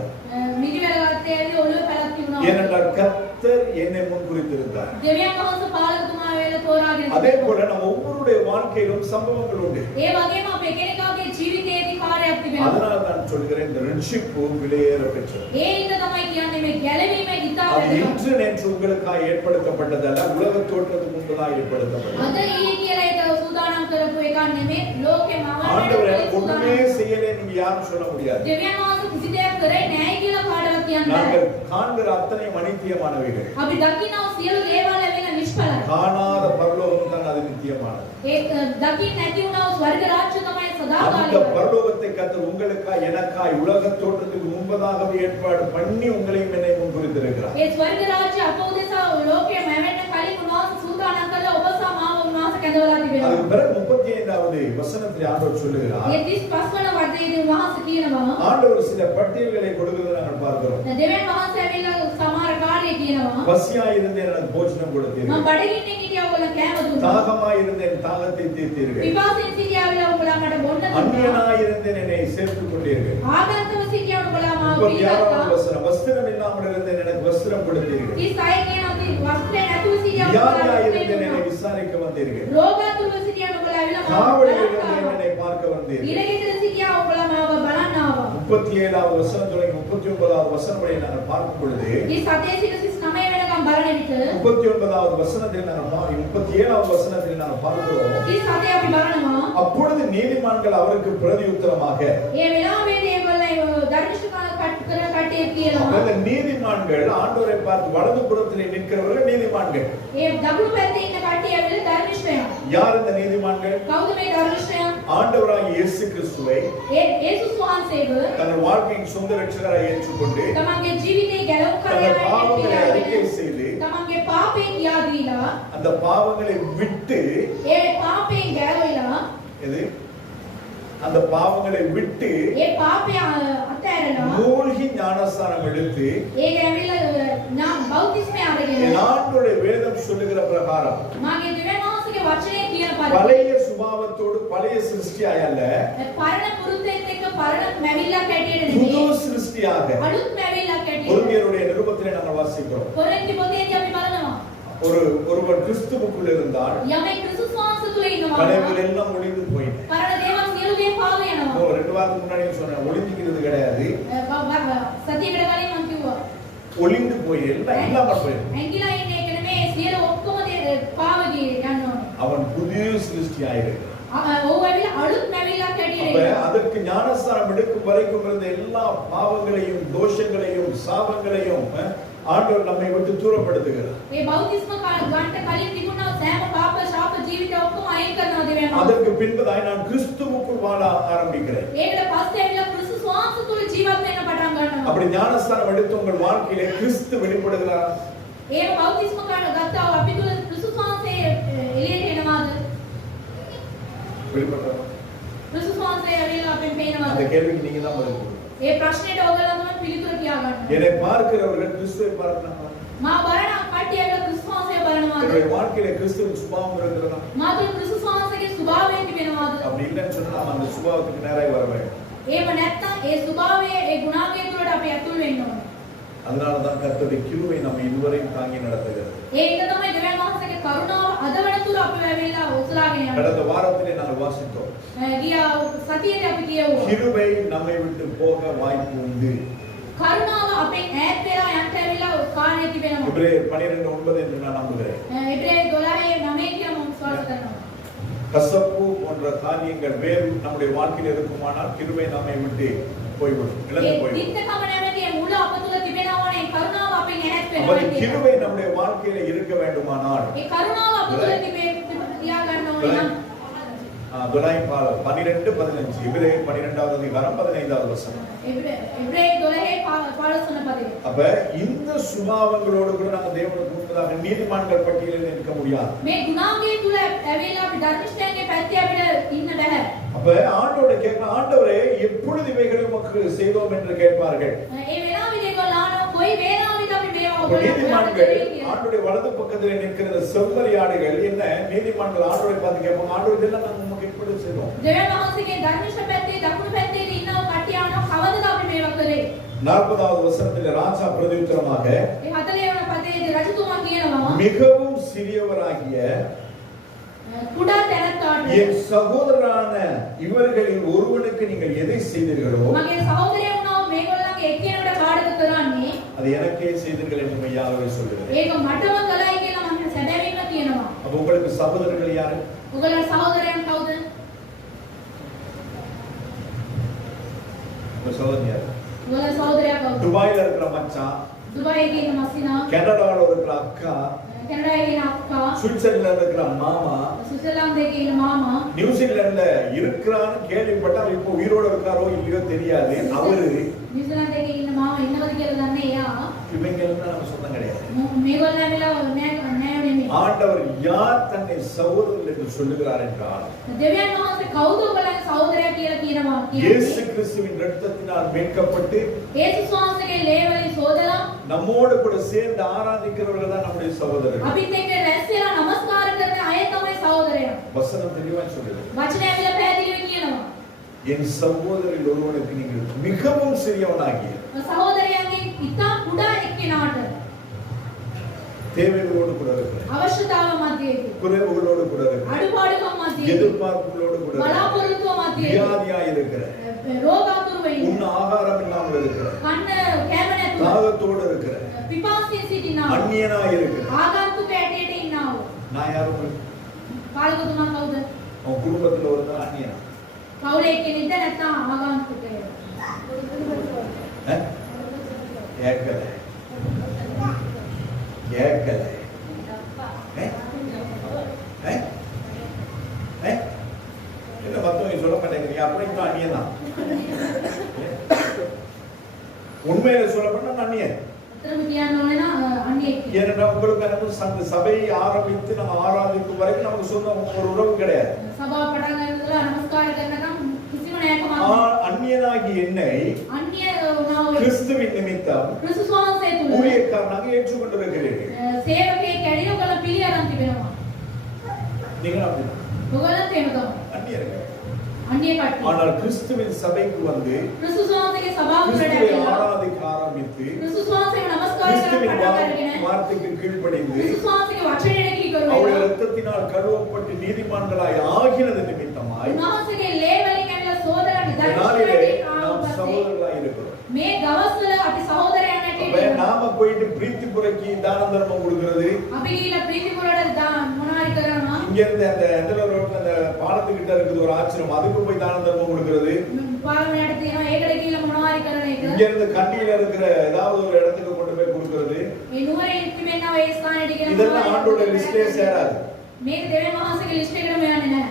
මිරිවැල ගත්තේ ඇවිල්ලා ඔළුව පැලක් තිබුණා ஏனென்றால் கர்த்தர் என்னை முன்குறித்திருந்தார். දෙවියන් වහන්සේ පාලකතුමා වෙලා තෝරාගෙන அதே போல நம்ம ஒவ்வொருடைய வாழ்க்கையிலும் சம்பவங்கள் உண்டு. ඒ වගේම අපේ කෙනෙකුගේ ජීවිතයේදී කාර්යයක් තිබෙනවා. அதனால நான் சொல்கிறேன் இந்த ரட்சிப்பு விலையேற பெற்றது. ඒ ඉන්න තමයි කියන්නේ මේ ගැලවීම ඉතා அது වැදගත්. இன்று நேற்று உங்களுக்காக ஏற்படுத்தப்பட்டதல்ல, உலக தோற்றத்துக்கு முன்பதாக ஏற்படுத்தப்பட்டது. අද ඊයේ කියලා ඒක සූදානම් කරපු එකක් නෙමෙයි. ලෝකේ ஆண்டவரே මවන්නේ ஒண்ணுமே செய்யலே நீங்க யாரும் சொல்ல முடியாது. දෙවියන් වහන්සේ කිසි දෙයක් කරේ නැහැ කියලා කාටවත් කියන්න බෑ. நாங்கள் காண்கிற அத்தனை அநித்தியமானவைகள். අපි දකින්නව සියලු දේවල් වෙන නිෂ්ඵලයි. காணாத பரலோகம் தான் அது நித்தியமானது. ඒ දකින්න නැති වුණා ස්වර්ග රාජ්‍ය තමයි அந்த සදාකාලික. பரலோகத்தை கர்த்தர் உங்களுக்காய் எனக்காய் உலக தோற்றத்துக்கு முன்பதாகவே ஏற்பாடு பண்ணி உங்களையும் என்னை முன்குறித்திருக்கிறார். ඒ ස්වර්ග රාජ්‍ය අප උදෙසා ලෝකයේ මැවෙන්න කලින් උන්වහන්සේ සූදානම් කළ ඔබ සහ මාව උන්වහන්සේ කැඳවලා තිබෙනවා. அதுக்கு பிறகு 35வது வசனத்தில் ஆண்டவர் சொல்லுகிறார், ඒ 35 වන වර්ගයේදී උන්වහන්සේ කියනවා ஆண்டவர் சில பட்டியல்களை கொடுக்கிறதை நாங்கள் பார்க்கிறோம். දෙවියන් වහන්සේ ඇවිල්ලා සමහර කාර්ය කියනවා பசியாய் இருந்தேன் எனக்கு போஜனம் මම கொடுத்தீர்கள். බඩගින්නෙන් හිටියා ඔයගොල්ලෝ කෑම දුන්නා. தாகமாய் இருந்தேன் தாகத்தை தீர்த்தீர்கள். පිපාසයෙන් සිටියා ඇවිල්ලා ඔයගොල්ලෝ මට බොන්න දුන්නා. அந்நியனாய் இருந்தேன் என்னை சேர்த்துக் கொண்டீர்கள். ආගන්තුක සිටියා ඔයගොල්ලෝ මාව 36வது පිළිගත්තා. வசனம், வஸ்திரம் இல்லாமல் இருந்தேன் எனக்கு வஸ்திரம் கொடுத்தீர்கள். 36 කියන අපි වස්ත්‍රය නැතුව සිටියා வியாதியாய் ඔයගොල්ලෝ இருந்தேன் என்னை දුන්නා. விசாரிக்க வந்தீர்கள். රෝගාතුරව සිටියා ඔයගොල්ලෝ ඇවිල්ලා මාව காவலில் බලන්න இருந்தேன் ආවා. என்னை பார்க்க வந்தீர்கள். ඉරගෙදර සිටියා ඔයගොල්ලෝ මාව බලන්න ආවා. 37வது வசனம் தொடங்கி 39வது வசனம் வரை நாங்கள் பார்க்கும் பொழுது මේ 7 සිට 39 වෙනකම් බලන විට 39வது வசனத்தில் நாங்கள் 37வது வசனத்தில் நாங்கள் பார்க்கிறோம், 37 අපි බලනවා. அப்பொழுது நீதிமான்கள் அவருக்கு பிரதியுத்தரமாக, ඒ වෙලාවේදී ඒගොල්ලෝ ධර්මිෂ්ඨකාර කට්ටිය කියනවා. அந்த நீதிமான்கள் ஆண்டவரை பார்த்து வலது புறத்திலே நிற்கிறவர்கள் நீதிமான்கள். ඒ දකුණු පැත්තේ ඉන්න කට්ටිය ඇවිල්ලා ධර්මිෂ්ඨයන්. யார் இந்த நீதிமான்கள்? කවුද මේ ධර්මිෂ්ඨයන්? ஆண்டவராகிய இயேசு கிறிஸ்துவை යේසුස් වහන්සේව தங்கள் வாழ்க்கையின் சொந்த ரட்சகராய் ஏற்றுக்கொண்டு තමන්ගේ ජීවිතේ ගැලවුම් தங்கள் பாவங்களை කරගෙන அறிக்கை செய்து තමන්ගේ පාපේ කියා දීලා அந்த பாவங்களை விட்டு ඒ පාපයෙන් ගැලවිලා எது அந்த பாவங்களை விட்டு ඒ පාපය අතහැරලා மூழ்கி ஞானஸ்தானம் எடுத்து ඒක ඇවිල්ලා බෞතිස්මය අරගෙන என் ஆண்டவருடைய வேதம் சொல்லுகிற பிரகாரம் මාගේ දෙවියන් වහන්සේගේ වචනේ කියන පරිදි பழைய சுபாவத்தோடு பழைய சிருஷ்டியாய் அல்ல, පරණ පුරුද්දෙත් එක්ක පරණ මැවිල්ලක් හැටියට புது නෙමෙයි சிருஷ்டியாக අලුත් මැවිල්ලක් හැටියට கொரிந்தியருடைய நிருபத்திலே நாங்கள் வாசிக்கிறோம். කොරින්ති පොතේදී අපි බලනවා ஒருவர் கிறிஸ்துவுக்குள் இருந்தால் යමෙක් ක්‍රිස්තුස් වහන්සේ තුල ඉන්නවා பழையவர்கள் எல்லாம் ஒளிந்து போயின. පරණ දේවල් සියලු දේ පාව යනවා. 2 வாரத்துக்கு முன்னாடியே சொன்னேன், ஒளிஞ்சிக்கிறது கிடையாது, සතියකට කලින් මම කිව්වා ஒளிந்து போய் எல்லாம் இல்லாம போயிடும். ඇඟිලා ඉන්න එක නෙමෙයි සියලු ඔක්කොම දේ පාව ගියේ යන්න ඕනේ. அவன் புதிய சிருஷ்டியாயிருக்கு. ඔව් ඇවිල්ලා අලුත් මැවිල්ලක් හැටියට அப்ப ඉන්නවා. அதற்கு ஞானஸ்தானம் எடுக்கும் வரைக்கும் இருந்த எல்லா பாவங்களையும் தோஷங்களையும் சாபங்களையும் ஆண்டவர் நம்மை விட்டு தூரப்படுத்துகிறார். මේ බෞතිස්ම ගන්න කලින් තිබුණා සෑම පාප ශාප ජීවිත ඔක්කොම අයින් කරනවා දෙවියන් වහන්සේ. அதற்கு பின்பதாய் நான் கிறிஸ்துவுக்குள் வாழ ஆரம்பிக்கிறேன். ඒකට පස්සේ ඇවිල්ලා ක්‍රිස්තුස් වහන්සේ තුල ජීවත් වෙන්න පටන් ගන්නවා. அப்படி ஞானஸ்தானம் எடுத்து உங்கள் வாழ்க்கையிலே கிறிஸ்து வெளிப்படுகிறார். ඒ බෞතිස්ම ගත්තා අපි තුල ක්‍රිස්තුස් වහන්සේ එළියට එනවාද? வெளிப்படுறார். ක්‍රිස්තුස් වහන්සේ ඇවිල්ලා අපෙන් පේනවාද? அந்த கேள்விக்கு நீங்க தான் பதில் கொடுக்கணும். ඒ ප්‍රශ්නෙට ඔයගොල්ලෝ තමයි පිළිතුර කියා ගන්න. என்னை பார்க்கிறவர்கள் கிறிஸ்துவை பார்க்கிறாங்க. මා බලන කට්ටිය ඇවිල්ලා ක්‍රිස්තුස් වහන්සේ බලනවාද? என்னுடைய வாழ்க்கையிலே கிறிஸ்துவின் சுபாவம் இருக்கிறதா? මා තුල ක්‍රිස්තුස් වහන්සේගේ ස්වභාවය තිබෙනවාද? அப்படி இல்லைன்னு சொன்னா நம்ம அந்த சுபாவத்துக்கு நேராக வர வேண்டும். එහෙම නැත්නම් ඒ ස්වභාවය ඒ ගුණාංගය තුලට අපි ඇතුල් වෙන්න ඕනේ. அதனால தான் கர்த்தருடைய கிருபை நம்மை இதுவரையும் தாங்கி நடத்துகிறது. ඒක තමයි දෙවියන් වහන්සේගේ කරුණාව අද වෙනතුරු අපි ඇවිල්ලා ඔසලාගෙන යනවා. கடந்த வாரத்திலே நாங்கள் வாசித்தோம், ගිය සතියේදී අපි කියවුවා. கிருபை நம்மை விட்டு போக வாய்ப்பு உண்டு. කරුණාව අපෙන් ඈත් වෙලා යන්න ඇවිල්ලා කාර්යය තිබෙනවා. எபிரேயர் 12:9 என்று நான் நம்புகிறேன். එබ්‍රේ 12:9 කියලා මම විශ්වාස කරනවා. கசப்பு போன்ற காரியங்கள் வேறு நம்முடைய வாழ்க்கையில் இருக்குமானால் கிருபை நம்மை விட்டு போய்விடும், இழந்து ඒ போய்விடும். දිත්තකම නැමැති මුල අප තුල තිබෙනවානේ කරුණාව අපෙන් ඈත් அப்ப වෙනවා. கிருபை நம்முடைய வாழ்க்கையில இருக்க வேண்டுமானால் ඒ කරුණාව අප තුල තියා ගන්න ඕනේ නම් 12:15 எபிரேயர் 12வது அதிகாரம் 15வது வசனம். එබ්‍රේ 12:15 වන පදේ. அப்ப இந்த சுபாவங்களோடு கூட நம்ம தேவனுக்கு முன்பதாக நீதிமான்கள் பட்டியலில் நிற்க முடியாது. මේ ගුණාංගය තුල ඇවිල්ලා අපි ධර්මිෂ්ඨයන්ගේ පැත්තේ අපිට ඉන්න බෑ. அப்ப ஆண்டவரை கேட்க, ஆண்டவரே எப்பொழுது இவைகளை உமக்கு செய்தோம் என்று கேட்பார்கள். ඒ වෙලාවෙදී ඒගොල්ලෝ ආනෝ කොයි වේලාවෙද අපි මේවා அப்ப நீதிமான்கள் ஆண்டவருடைய வலது பக்கத்தில் நிற்கிற செம்மறியாடுகள் என்ன, நீதிமான்கள் ஆண்டவரை பார்த்து கேட்பாங்க, ஆண்டவர் இதெல்லாம் நாங்க உமக்கு எப்படி செய்தோம்? දෙවියන් වහන්සේගේ ධර්මිෂ්ඨ පැත්තේ දකුණු පැත්තේ ඉන්නව කට්ටිය ආනෝ කවදද අපි මේවා කරේ? 40வது வசனத்தில் ராஜா பிரதியுத்தரமாக ඒ 40 වන පදයේදී රජතුමා කියනවා மிகவும் சிறியவராகிய කුඩා තැනැත්තාට என் சகோதரரான இவர்களில் ஒருவனுக்கு நீங்கள் எதை செய்தீர்களோ මගේ සහෝදරයා වුණා මේගොල්ලන්ගේ එක්කෙනෙකුට කාඩක කරන්නේ அது எனக்கே செய்தீர்கள் என்று மெய்யாகவே சொல்லுகிறேன். ඒක මටම කළයි කියලා මම සැබෑවින්ම කියනවා. அப்ப உங்களுக்கு சகோதரர்கள் யாரு? ඔයගොල්ලෝ සහෝදරයන් කවුද? உங்க சகோதரன் யாரு? ඔයගොල්ලෝ සහෝදරයා කවුද? துபாயில இருக்கிற மச்சான், දුබායියේ ඉන්න මස්සිනා, கனடால இருக்கிற அக்கா, කැනඩාවේ ඉන්න අක්කා, சுவிட்சர்லாந்துல இருக்கிற மாமா, ස්විට්සර්ලන්තයේ ඉන්න මාමා, நியூசிலாந்துல இருக்கிறான்னு கேள்விப்பட்டா அவர் இப்போ உயிரோட இருக்காரோ இல்லையோ தெரியாது. அவரு නිව්සීලන්තයේ ඉන්න මාමා ඉන්නවද කියලා දන්නේ එයා. இவங்க எல்லாம் நம்ம சொந்தம் கிடையாது. මේගොල්ලෝ ඇවිල්ලා නෑ නෙමෙයි. ஆண்டவர் யார் தன்னை சகோதரர்கள் என்று சொல்லுகிறார் என்றால் දෙවියන් වහන්සේ කවුද ඔයගොල්ලන්ගේ සහෝදරයා කියලා කියනවා இயேசு කියන්නේ. கிறிஸ்துவின் இரத்தத்தினால் மீட்கப்பட்டு යේසුස් වහන්සේගේ ලේ වලින් සෝදලා நம்மோடு கூட சேர்ந்து ஆராதிக்கிறவர்கள் தான் நம்முடைய சகோதரர்கள். අපිත් එක්ක රැස් වෙලා নমස්කාර කරන අය තමයි සහෝදරයෝ. வசனம் தெளிவா சொல்லுது. වචනය ඇවිල්ලා පැහැදිලිව කියනවා. என் சகோதரில் ஒருவனுக்கு நீங்கள் மிகவும் சிறியவனாகிய සහෝදරයන්ගේ ඉතා කුඩා එක්කෙනාට தேவைகளோடு கூட இருக்கிற, අවශ්‍යතාව මැදදී குறைவுகளோடு கூட இருக்கிற, අඩුපාඩුකම් මැදදී எதிர்பார்ப்புகளோடு கூட இருக்கிற, බලාපොරොත්තුව මැදදී வியாதியாய் இருக்கிற, රෝගාතුර වෙයි உண்ண ஆகாரம் இல்லாமல் இருக்கிற, කන්න කැම නැතුව தாகத்தோடு இருக்கிற, පිපාසයෙන් සිටිනා அந்நியனாய் இருக்கிற. ආගන්තුක ඇටයට ඉන්නා වූ நான் யாரும் පාලකතුමා කවුද? உன் குடும்பத்துல ஒருத்தர் அந்நியனா? පවුලේ එක්කෙනෙක්ද නැත්නම් ආගන්තුකයෙක්ද? கேட்கல கேட்கல. என்ன மத்தவங்க சொல்ல மாட்டேங்கிறீங்க? அப்படின்னா அந்நியன் தான். உண்மையில சொல்லப்பட்ட அந்நியன். උත්තරම කියන්න ඕනේ නම් අන්නෙක්. ஏனென்றால் உங்களுக்கு எனக்கு அந்த சபையை ஆரம்பித்து நம்ம ஆராதிக்கும் வரைக்கும் நமக்கு சொந்த ஒரு உறவு கிடையாது. සභාව පටන් ගන්නදලා නමස්කාර කරනකම් කිසිම නෑකමක් அந்நியனாகி என்னை අන්‍ය වුණා கிறிஸ்துவின் நிமித்தம் ක්‍රිස්තුස් වහන්සේ තුල ஊழியக்காரனாக ஏற்றுக்கொண்டிருக்கிறீர்கள். සේවකයෙක් කැඩින ඔයගොල්ලෝ පිළි අරන් තිබෙනවා. நீங்கள் அப்படி ඔයගොල්ලන්ත් එහෙම තමයි. அந்நியர்கள். අන්‍ය කට්ටිය. ஆனால் கிறிஸ்துவின் சபைக்கு வந்து ක්‍රිස්තුස් වහන්සේගේ සභාව තුළට கிறிஸ்துவை ඇවිල්ලා ஆராதிக்க ஆரம்பித்து ක්‍රිස්තුස් වහන්සේව නමස්කාර කරලා கிறிஸ்துவின் පටන් අරගෙන வார்த்தைக்கு கீழ்ப்படிந்து ක්‍රිස්තුස් වහන්සේගේ වචනයට කීකරු அவருடைய වෙලා இரத்தத்தினால் கழுவப்பட்டு நீதிமான்களாய் ஆகினது நிமித்தமாய் උන්වහන්සේගේ ලේ වලින් ඇවිල්ලා සෝදරා நாளிலே නිදර්ශනයට நாம் ආවපස්සේ சகோதரர்களாய் இருக்கிறோம். මේ දවස්වල අපි සහෝදරයන් அப்ப ඇටියට நாம போயிட்டு பிரீத்திபுரைக்கு தான தர்மம் கொடுக்கிறது, අපි ගිහිල්ලා ප්‍රීතිපුරට මොනවාරි කරනවා இங்க இருந்து அந்த எந்தல ரோட்ல அந்த பாலத்துக்கிட்ட இருக்குது ஒரு ஆச்சிரம், அதுக்கு போய் தான தர்மம் கொடுக்கிறது, පාලනයට තියෙනවා ඒකට ගිහිල්ලා මොනවාරි කරන එක இங்க இருந்து கண்டியில இருக்கிற ஏதாவது ஒரு இடத்துக்கு கொண்டு போய் கொடுக்கிறது, මේ නුවර ඉක්මෙන්නව ඒ ස්ථානෙට ගිහිල්ලා இதெல்லாம் ஆண்டோட லிஸ்ட்லயே சேராது. මේක දෙවියන් වහන්සේගේ ලිස්ට් එකටම යන්නේ නැහැ.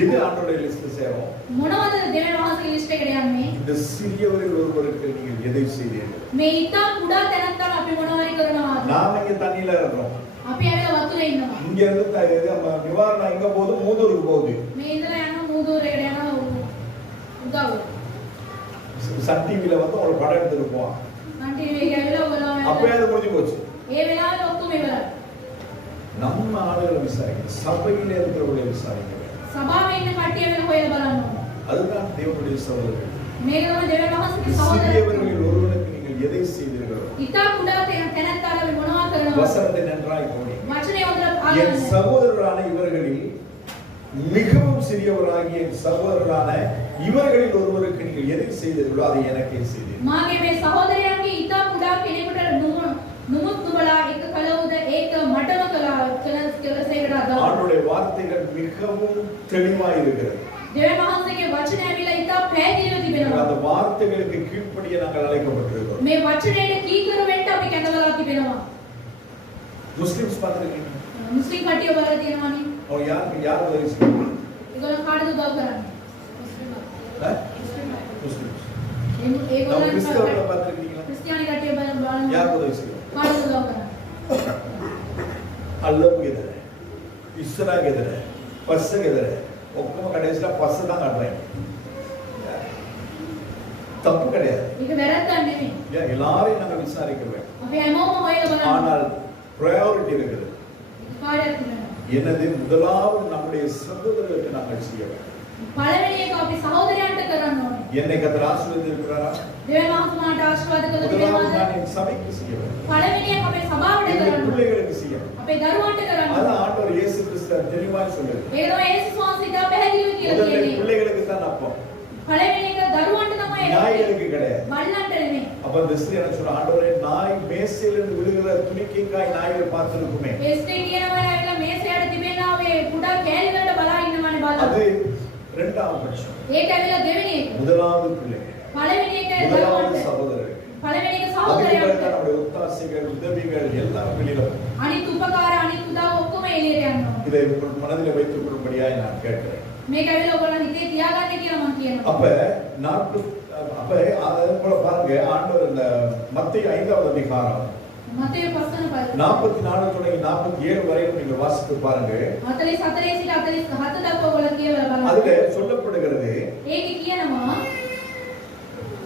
எது ஆண்டோட லிஸ்ட்ல சேரும்? මොනවද දෙවියන් වහන්සේගේ ලිස්ට් එකට යන්නේ? இந்த சிறியவரில் ஒருவருக்கு நீங்கள் எதை செய்தீர்கள்? මේ ඉතා කුඩා තැනත්තන් අපි මොනවාරි කරනවා. நாம இங்க தண்ணியில இருக்கிறோம், අපි ඇවිල්ලා වතුරේ ඉන්නවා. இங்க இருந்து நிவாரணம் எங்க போகுது? மூதூருக்கு போகுது. මේ ඉඳලා යනවා මූදූරේකට යනවා උදව්. சன் டிவில வந்து ஒரு படம் எடுத்துருப்போம், අන්ටි මේක ඇවිල්ලා ඔයගොල්ලෝ அப்பவே அது முடிஞ்சு போச்சு. ඒ වෙලාවේ ඔක්කොම ඉවරයි. நம்ம ஆளுகளை விசாரிக்கணும், சபையில இருக்கிறவர்களை விசாரிக்க வேண்டும். සභාවේ ඉන්න කට්ටිය වෙන හොයලා බලන්න ඕනේ. அதுதான் தேவனுடைய சகோதரர்கள். මේක තමයි දෙවියන් වහන්සේගේ සහෝදරයෝ. சிறியவர்களில் ஒருவனுக்கு நீங்கள் எதை செய்தீர்களோ ඉතා කුඩා තැනත්තාට අපි මොනවා කරනවද? வசனத்தை நன்றாய் கவனி. වචනේ හොඳට என் අහගන්න. சகோதரரான இவர்களில் மிகவும் சிறியவராகிய என் சகோதரரான இவர்களில் ஒருவருக்கு நீங்கள் எதை செய்தீர்களோ அதை எனக்கே செய்தீர்கள். මාගේ මේ සහෝදරයන්ගේ ඉතා කුඩා කෙනෙකුට නුමුත් නුඹලා එක කළවුද ඒක මටම කළසේකට අදාළ. ஆண்டவருடைய வார்த்தைகள் மிகவும் தெளிவாய் இருக்கிறது. දෙවියන් වහන්සේගේ වචනය ඇවිල්ලා ඉතා පැහැදිලිව තිබෙනවා. அந்த வார்த்தைகளுக்கு கீழ்ப்படிய நாங்கள் அழைக்கப்பட்டிருக்கிறோம். මේ වචනයට කීකරු වෙන්න අපි කැඳවලා තිබෙනවා. முஸ்லிம்ஸ் பார்த்திருக்கீங்க, මුස්ලිම් කට්ටිය බලලා තියෙනවානේ. அவங்க யார் உதவி செய்வாங்க? ඒගොල්ලෝ කාටද උදව් කරන්නේ? முஸ்லிம்ஸ். මුස්ලිම්. நம்ம ඒගොල්ලෝ கிறிஸ்தவர்களை பார்த்திருக்கீங்களா? ක්‍රිස්තියානි කට්ටිය බලන්න யார் உதவி செய்வாங்க? කාටද උදව් කරන්නේ? அல்லாஹ்வுக்கு எதிர, இஸ்ராக்கு எதிர, பஸ்ஸுக்கு எதிர, ஒக்கம கடைசியில பஸ் தான் காட்டுறாங்க. தப்பு கிடையாது. ඒක වැරද්දක් නෙමෙයි. ஏன் எல்லாரையும் நாங்கள் விசாரிக்க வேண்டும். අපි හැමෝම හොයලා බලන්න. ஆனால் priority இருக்குது. කාර්යයක් තිබෙනවා. எனது முதலாவது நம்முடைய சகோதரர்களுக்கு நாங்கள் செய்ய வேண்டும். පළවෙනි එක අපි සහෝදරයන්ට කරන්න ඕනේ. என்னை கர்த்தர் ஆசீர்வதித்திருக்கிறாரா? දෙවියන් වහන්සේ මාට ආශිර්වාද කළ முதலாவது දෙවියන් நான் என் சபைக்கு செய்ய வேண்டும். පළවෙනි එක අපේ සභාවට என் කරන්න ඕනේ. பிள்ளைகளுக்கு செய்ய வேண்டும். අපේ දරුවන්ට කරන්න அது ඕනේ. ஆண்டவர் இயேசு கிறிஸ்து தெளிவாய் சொல்லுது. ඒක තමයි යේසුස් වහන්සේ ඉතා පැහැදිලිව කියලා முதல்ல කියන්නේ. பிள்ளைகளுக்கு தான் அப்பம், පළවෙනි එක දරුවන්ට තමයි நாய்களுக்கு கிடையாது. බල්ලන්ට නෙමෙයි. அப்ப இந்த ஸ்திரீ என்ன சொல்றா? ஆண்டவரே, நாய் மேசையிலிருந்து விழுகிற துணிக்கைக்காய் நாய்கள் பார்த்திருக்குமே. ඒ ස්ත්‍රී කියනවා ඇවිල්ලා මේසයට තිබෙනා මේ කුඩා කෑලි වලට බලා ඉන්නවනේ அது බලන්න. இரண்டாவது பட்சம். ඒක ඇවිල්ලා දෙවෙනි එක. முதலாவது பிள்ளை, පළවෙනි එක முதலாவது දරුවන්ට. சகோதரர். පළවෙනி එක அதுக்கு සහෝදරයන්ට. பிறகு நம்முடைய ஒத்தாசைகள், உதவிகள் எல்லாம் வெளியில வரும். අනිත් උපකාර අනිත් උදව් ඔක්කොම එළියට යනවා. இதை உங்கள் மனதில் வைத்துக் கொள்ளும்படியாய் நான் கேட்கிறேன். මේක ඇවිල්ලා ඔයගොල්ලන් හිතේ තියාගන්න කියලා මම කියනවා. அப்ப 40 அப்ப அதே போல பாருங்க, ஆண்டவர் இந்த மத்தேயு 5வது அதிகாரம் මතේ පස්සන පද 44 தொடங்கி 47 வரை நீங்கள் வாசித்து பாருங்க. 44 සිට 47 දක්වා ඔයගොල්ලන් කියවලා බලන්න. அதுல சொல்லப்படுகிறது, ඒකේ කියනවා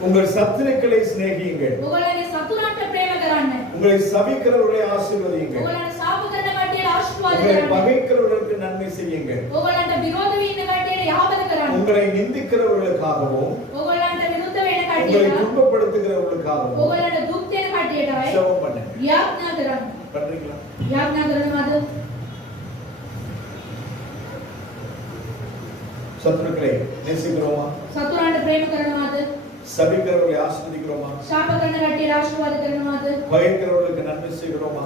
உங்கள் சத்துருக்களை சிநேகியுங்கள், ඔයගොල්ලන්ගේ සතුරන්ට ප්‍රේම කරන්න. உங்களை சபிக்கிறவர்களை ஆசீர்வதியுங்கள், ඔයගොල්ලන්ට ශාප කරන කට්ටියට ආශිර්වාද உங்களை කරන්න. பகைக்கிறவர்களுக்கு நன்மை செய்யுங்கள், ඔයගොල්ලන්ට විරෝධ වී ඉන්න කට්ටියට යහපත කරන්න. உங்களை நிந்திக்கிறவர்களுக்காகவும் ඔයගොල්ලන්ට විරුද්ධ වෙන உங்களை කට්ටියට துன்பப்படுத்துகிறவர்களுக்காகவும் ඔයගොල්ලන්ට දුක් දෙන කට්ටියටයි ஜெபம் பண்ணுங்க. යාඥා කරන්න. பண்றீங்களா? යාඥා කරනවද? சத்துருக்களை நேசிக்கிறோமா? සතුරන්ට ප්‍රේම කරනවද? சபிக்கிறவர்களை ஆசீர்வதிக்கிறோமா? ශාප කරන කට්ටියට ආශිර්වාද කරනවද? பகைக்கிறவர்களுக்கு நன்மை செய்கிறோமா?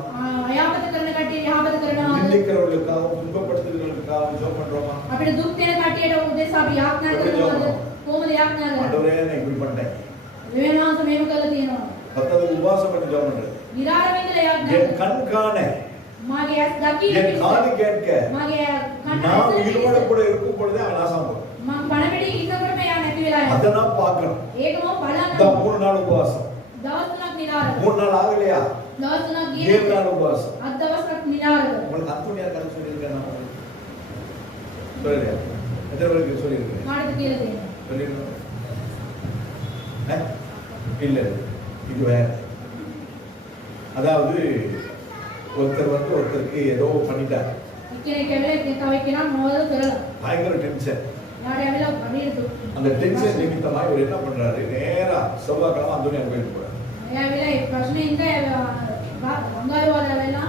අයාපත කරන කට්ටියට යහපත කරනවද? நிந்திக்கிறவர்களுக்காகவும் துன்பப்படுத்துகிறவர்களுக்காகவும் ஜெபம் பண்றோமா? අපිට දුක් දෙන කට්ටියට උදෙසා අපි යාඥා කරනවද? කොහොමද යාඥා කරන්නේ? ஆண்டவரே, நான் இப்படி பண்ணிட்டேன். දෙවියන් වහන්සේ මේක කළා තියෙනවා. பத்தாவது உபவாசம் பண்ணி ஜெபம் பண்றது. නිරාරවින්දලා යාඥා என் කරනවා. கண் காண, මාගේ ඇස් දකින්න என் පිණිස. காது கேட்க, මාගේ කන நான் ඇසෙන உயிரோட පිණිස. கூட இருக்கும் பொழுதே அவன் நாசம் போகும். මම පණවිඩේ ඉන්නකොටම යා නැති වෙලා යනවා. அதை நான் பார்க்கணும். ඒක මම බලන්න. இந்த 3 நாள் உபவாசம், දවස් 3ක් නිරාරව. 3 நாள் ஆகலையா? දවස් 3ක් 7 ගියේ. நாள் உபவாசம். අත් දවසක් නිරාරව. உங்களுக்கு அத்துணியார் கதை சொல்லியிருக்கேன் நான். சொல்லலையா? எத்தனை பேருக்கு சொல்லியிருக்கேன்? කාටද කියලා දෙන්න. சொல்லியிருக்கேன்? இல்ல, இது வேற. அதாவது ஒருத்தர் ஒருத்தருக்கு ஏதோ பண்ணிட்டார், එක්කෙනෙක් ඇවිල්ලා තව එක්කෙනා මොනවද කරලා. பயங்கர டென்ஷன். යාට ඇවිල්ලා බඩේට දුක්. அந்த டென்ஷன் நிமித்தமா இவர் என்ன பண்றாரு, நேரா செவ்வாய்க்கிழமை அந்தோனியார் கோயிலுக்கு போறாரு. එයා ඇවිල්ලා ඒ ප්‍රශ්නේ ඉඳ අඟහරුවාදා වෙලා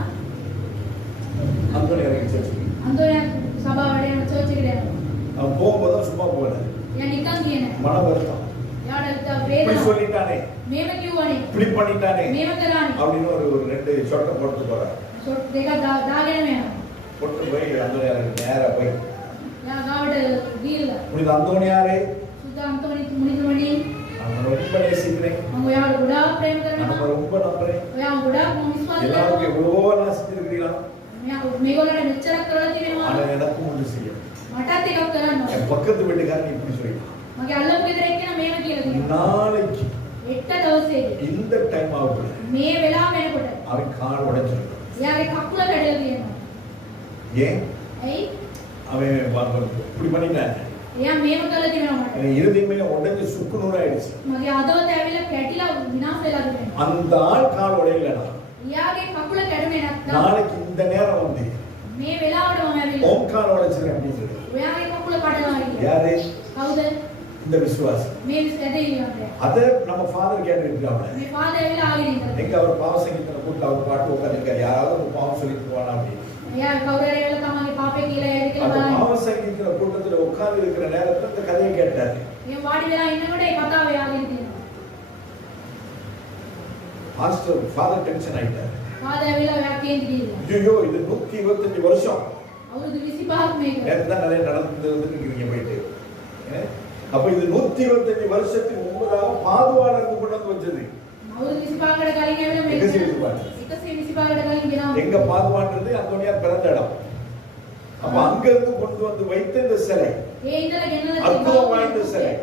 அந்தோனியார் சர்ச்சுக்கு අන්දෝනියා සභාවට යන චර්ච් එකට යනවා. அவன் போகும்போது சும்மா போகல, එයා නිකන් කියන. மன வருத்தம். යාට ඉත இப்படி වේදනාවක්. சொல்லிட்டானே, මේව කිව්වනේ. இப்படி பண்ணிட்டானே මේව කරානේ. அப்படின்னு ஒரு 2 ஷாட்டை போட்டு போறாரு. ෂොට් දෙකක් දාගෙන යනවා. போட்டு போய் அந்தோனியாருக்கு நேரா போய், එයා ගාවට ගිහිල්ලා புனித அந்தோனியாரே, සුදා අන්තෝනි මුනිතුමනි நான் ரொம்ப நேசிக்கிறேன், මම ඔයාව ගොඩාක් ප්‍රේම நான் කරනවා. ரொம்ப நம்புறேன், ඔයාව ගොඩාක් මම විශ්වාස எல்லாருக்கும் කරනවා. எவ்வளவோ நான் செஞ்சிருக்கிறீங்களா, මේගොල්ලන්ට මෙච්චරක් කරලා තිබෙනවා. ஆனா எனக்கும் ஒன்று செய்யும். මටත් එකක් කරන්න ඕන. என் பக்கத்து வீட்டுக்காரன் இப்படி சொல்லிட்டான், මගේ අල්ලපු ගෙදර එක්කෙනා මේව කියලා තියෙනවා. நாளைக்கு එක්ක දවසේදී இந்த டைம் ஆகுது මේ වෙලාව වෙනකොට அவன் கால் உடைச்சிருக்கான். එයාගේ කකුල කැඩලා තියෙනවා. ஏன்? ඇයි? அவன் இப்படி பண்ணிட்டான், එයා මේව කළා තියෙනවා මට. என் இருதயமே உடைஞ்சு சுக்கு நூறாயிடுச்சு. මගේ අදවත ඇවිල්ලා කැටිලා විනාශ වෙලා තිබෙනවා. அந்த ஆள் கால் உடையலனா එයාගේ කකුල කැඩුනේ නැත්නම් நாளைக்கு இந்த நேரம் வந்து මේ වෙලාවට මම ඇවිල්ලා உன் கால் உடைச்சிருக்கேன் அப்படின்னு சொல்லி, ඔයාගේ කකුල කඩනවා කියලා. யாரு? කවුද? இந்த விசுவாசி. මේ ඇදෙන්නේ. அதை நம்ம ஃபாதர் கேட்டு இருக்காங்க. මේ පාද ඇවිල්ලා ආගෙන ඉඳලා. எங்க அவர் பாவ சங்கீதத்தை கூட்டு அவர் பாட்டு உட்காந்துருக்காரு, யாராவது ஒரு பாவம் சொல்லிட்டு போவானா அப்படின்னு. එයා කවුරු හරි ඇවිල්ලා තමන්ගේ පාපේ කියලා ඇයිද කියලා அந்த බලන්න. பாவ சங்கீதத்துல கூட்டத்துல உட்கார்ந்து இருக்கிற நேரத்துல இந்த கதையை கேட்டாரு. මේ වාඩි වෙලා ඉන්නකොට ඒ කතාව යාගෙන තියෙනවා. பாஸ்டர் ஃபாதர் டென்ஷன் ஆயிட்டாரு. පාද ඇවිල්ලා ඔයා කේන්ති ගිහිල්ලා. ஐயோ இது 125 வருஷம் අවුරුදු 25ක් මේක. நேத்து தான் நிறைய நடந்து வந்துருக்கீங்க போயிட்டு. அப்ப இது 125 வருஷத்துக்கு முன்பதாக பாதுகாவலர் இருந்து கொண்டு வந்து வச்சது. අවුරුදු 25කට කලින් ඇවිල්ලා මේක 125කට කලින් ගෙනාවා. எங்க பாதுகான்றது அந்தோனியார் பிறந்த இடம். அப்ப அங்க இருந்து கொண்டு வந்து வைத்த இந்த சிலை, ඒ ඉඳලා ගෙනලා அற்புதம் வாய்ந்த சிலை.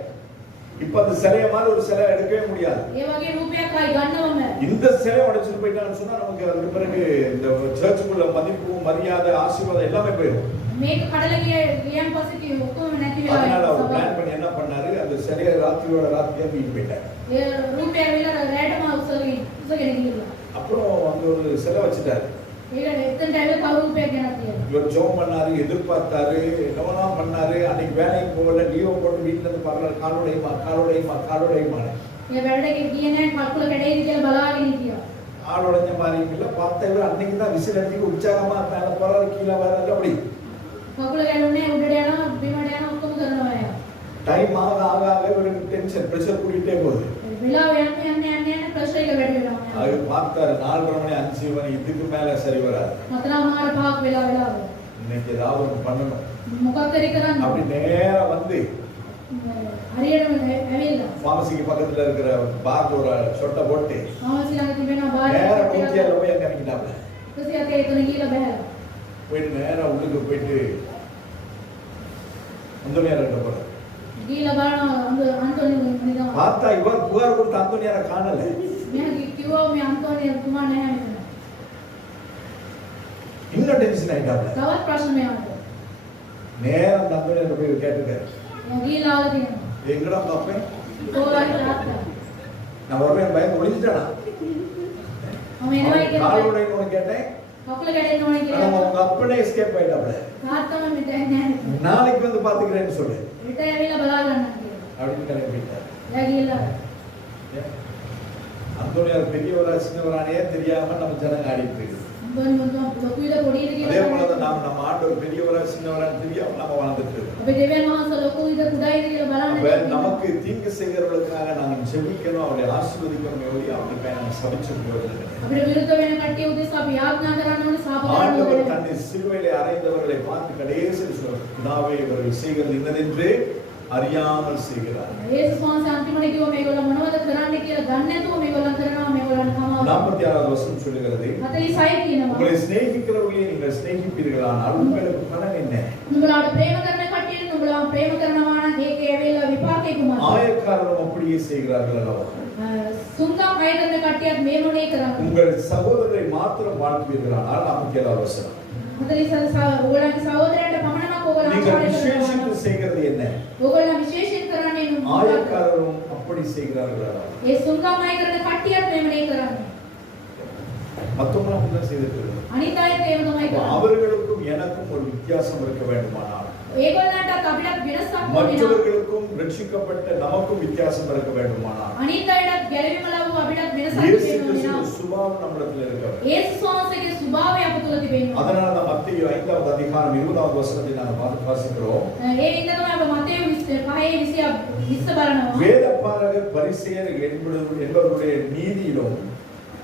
இப்ப அந்த சிலைய மாதிரி ஒரு சிலை எடுக்கவே முடியாது. ඒ වගේ රූපයක් ආයි ගන්නවම இந்த சிலை உடைச்சிட்டு போயிட்டான்னு சொன்னா நமக்கு அதுக்கு பிறகு இந்த சர்ச்சுக்குள்ள மதிப்பு, மரியாதை, ஆசீர்வாதம் எல்லாமே போயிடும். මේක කඩලා ගියන් පස්සේ කි ඔක්කොම නැති වෙලා அதனால அவர் යනවා. பிளான் பண்ணி என்ன பண்ணாரு, அந்த சிலையை ராத்திரியோட ராத்திரியா தூக்கிட்டு போயிட்டாரு. ඒ රූපය ඇවිල්ලා රැටම උසගෙන ගිහිල්ලා. அப்புறம் அங்க ஒரு சிலை வச்சுட்டாரு. ඒක එතනට ඇවිල්ලා කවුරු රුපියල් ගෙනත් තියෙනවා. இவர் ஜோம் பண்ணாரு, எதிர்பார்த்தாரு, என்னவெல்லாம் பண்ணாரு. அன்னைக்கு வேலைக்கு போகல, லீவ் போட்டு வீட்டுல இருந்து பார்க்கறாரு, காலோடையுமா. ඒ වැඩට ගියේ නැහැ කකුල කැඩේද කියලා බලාගෙන හිටියා. ஆளோடைஞ்ச மாதிரி இல்ல. பார்த்தா இவர் அன்னைக்கு தான் விசில் அடிச்சு உற்சாகமா மேல போறாரு, கீழே வராரு. அப்படி කකුල කැඩුනේ උඩට යනවා, බිමට යනවා, ඔක්කොම කරනවා එයා. டைம் ஆக ஆக ஆக இவருக்கு டென்ஷன், பிரஷர் கூடிட்டே போகுது. වෙලාව යන්න ප්‍රෙෂර් එක වැඩි වෙනවා. அது பார்த்தாரு 4:30 மணி 5 மணி இதுக்கு மேல சரி வராது. මතරමාර පහක් වෙලාව. இன்னைக்கு ஏதாவது ஒண்ணு பண்ணணும். මොකක්ද කරන්න? அப்படி நேரா வந்து හරියටම ඇවිල්ලා ஃபார்மசிக்கு பக்கத்துல இருக்கிற பார்ல ஒரு சொட்டை போட்டு ෆාමසි ළඟ තිබෙන බාර් நேரா එකක් ஊத்தியால போய் அங்க நிக்கிட்டாப்ல. කුසියතේ එතන ගිහලා බහැලා. போயிட்டு நேரா உள்ளுக்கு போயிட்டு அந்தோனியார்கிட்ட போறாரு. ගිහලා බලනවා අන්තෝනි නිදා. பார்த்தா இவர் புகார் கொடுத்த அந்தோனியாரை காணல. මෙයා කිව්වා මේ අන්තෝනි තුමා නැහැ මෙතන. இன்னும் டென்ஷன் ஆயிட்டாப்ல. තවත් ප්‍රශ්න මෙයාට. நேரா அந்த அந்தோனியார்கிட்ட போய் கேட்டுட்டாரு. එයා ගිහලා ආලා තියෙනවා. எங்கடா பாப்பேன்? තෝරායි තාත්තා. நான் வருவேன் பயம் ஒளிஞ்சிட்டானா? මම එනවා කියලා. காலோடைன்னு கேட்டேன். කකුල කැඩෙන්න ඕනේ ஆனா කියලා. உங்க அப்பனே எஸ்கேப் ஆயிட்டாப்ல. තාත්තම මෙතන නැහැ. நாளைக்கு வந்து பாத்துக்கிறேன்னு சொல்லு ඊට ඇවිල්ලා බලා ගන්න කියලා. அப்படின்னு கிளம்பிட்டார். එයා ගිහලා அந்தோனியார் பெரியவரா சின்னவரானே தெரியாம நம்ம ஜனங்க ஆடிட்டு இருக்கு. අන්තෝනි මොකද ලොකුයිද பொடிයිද அதே කියලා. போலதான் நம்ம ஆண்டவர் பெரியவரா சின்னவரான்னு தெரியாம நம்ம வாழ்ந்துட்டு இருக்கோம். අපි දෙවියන් වහන්සේ ලොකුයිද කුඩායිද කියලා බලන්න அப்ப දෙන්නේ. நமக்கு தீங்கு செய்கிறவர்களுக்காக நாங்கள் ஜெபிக்கணும், அவரை ஆசீர்வதிக்கணும், ஒழிய அவங்களுக்காக நம்ம சபிச்சு போகிறது. අපිට විරුද්ධ වෙන කට්ටිය උදෙසා අපි යාඥා කරන්න ඕනේ සාප කරන්න ஆண்டவர் ඕනේ. தன்னை சிலுவையிலே அறைந்தவர்களை பார்த்து கடைசியில் சொல்றார், பிதாவே இவர்கள் செய்கிறது இன்னதென்று அறியாமல் செய்கிறார். යේසුස් වහන්සේ අන්තිමට කිව්වා මේගොල්ලෝ මොනවද කරන්නේ කියලා දන්නේ නැතුව මේගොල්ලන් කරනවා මේගොල්ලන් කමාව. 46வது வசனம் சொல்லுகிறது, 46 කියනවා. உங்களை சிநேகிக்கிறவர்களை நீங்கள் சிநேகிப்பீர்களானால் உங்களுக்கு பலன் என்ன? නුඹලාට ප්‍රේම කරන කට්ටියට නුඹලා ප්‍රේම කරනවා නම් ඒකේ ඇවිල්ලා විපාකේ කුමක්ද? ஆயக்காரரும் அப்படியே செய்கிறார்கள் அல்லவா? සුන්දම් අය කරන කට්ටියත් මේ මොනේ කරන්නේ? உங்கள் சகோதரரை மாத்திரம் வாழ்த்துவீர்களானால் 47வது வசனம். 47 ඕගොල්ලන්ගේ සහෝදරයන්ට පමණක් ඕගොල්ලන් நீங்கள் ආචාර්ය விசேஷித்து කරනවා. செய்கிறது என்ன? ඕගොල්ලන් විශේෂයෙන් කරන්නේ නුඹලා. ஆயக்காரரும் அப்படி செய்கிறார்கள் அல்லவா? ඒ සුන්දම් අය කරන කට්ටියත් මේ මොනේ කරන්නේ? மத்தவங்களும் அப்படிதான் செய்துட்டு இருக்காங்க. අනිත් අයත් ඒව තමයි அப்ப කරන්නේ. அவர்களுக்கும் எனக்கும் ஒரு வித்தியாசம் இருக்க வேண்டுமானால், ඒගොල්ලන්ටත් අපිටත් වෙනසක් ඕනේ නම් மற்றவர்களுக்கும் ரட்சிக்கப்பட்ட நமக்கும் வித்தியாசம் இருக்க வேண்டுமானால், අනිත් අයටත් ගැලවීම ලැබුව අපිටත් වෙනසක් இயேசு තියෙනවා கிறிஸ்துவின் නම් சுபாவம் நம்மிடத்தில் இருக்க வேண்டும். යේසුස් වහන්සේගේ ස්වභාවය අප තුළ තිබෙනවා. அதனால தான் மத்தேயு 5வது அதிகாரம் 20வது வசனத்தை நாங்கள் வாசிக்கிறோம். ඒ හින්දා තමයි අප මතේ 5:20 බලනවා. வேதபாரகர் பரிசேயர் என்பவருடைய நீதியிலும்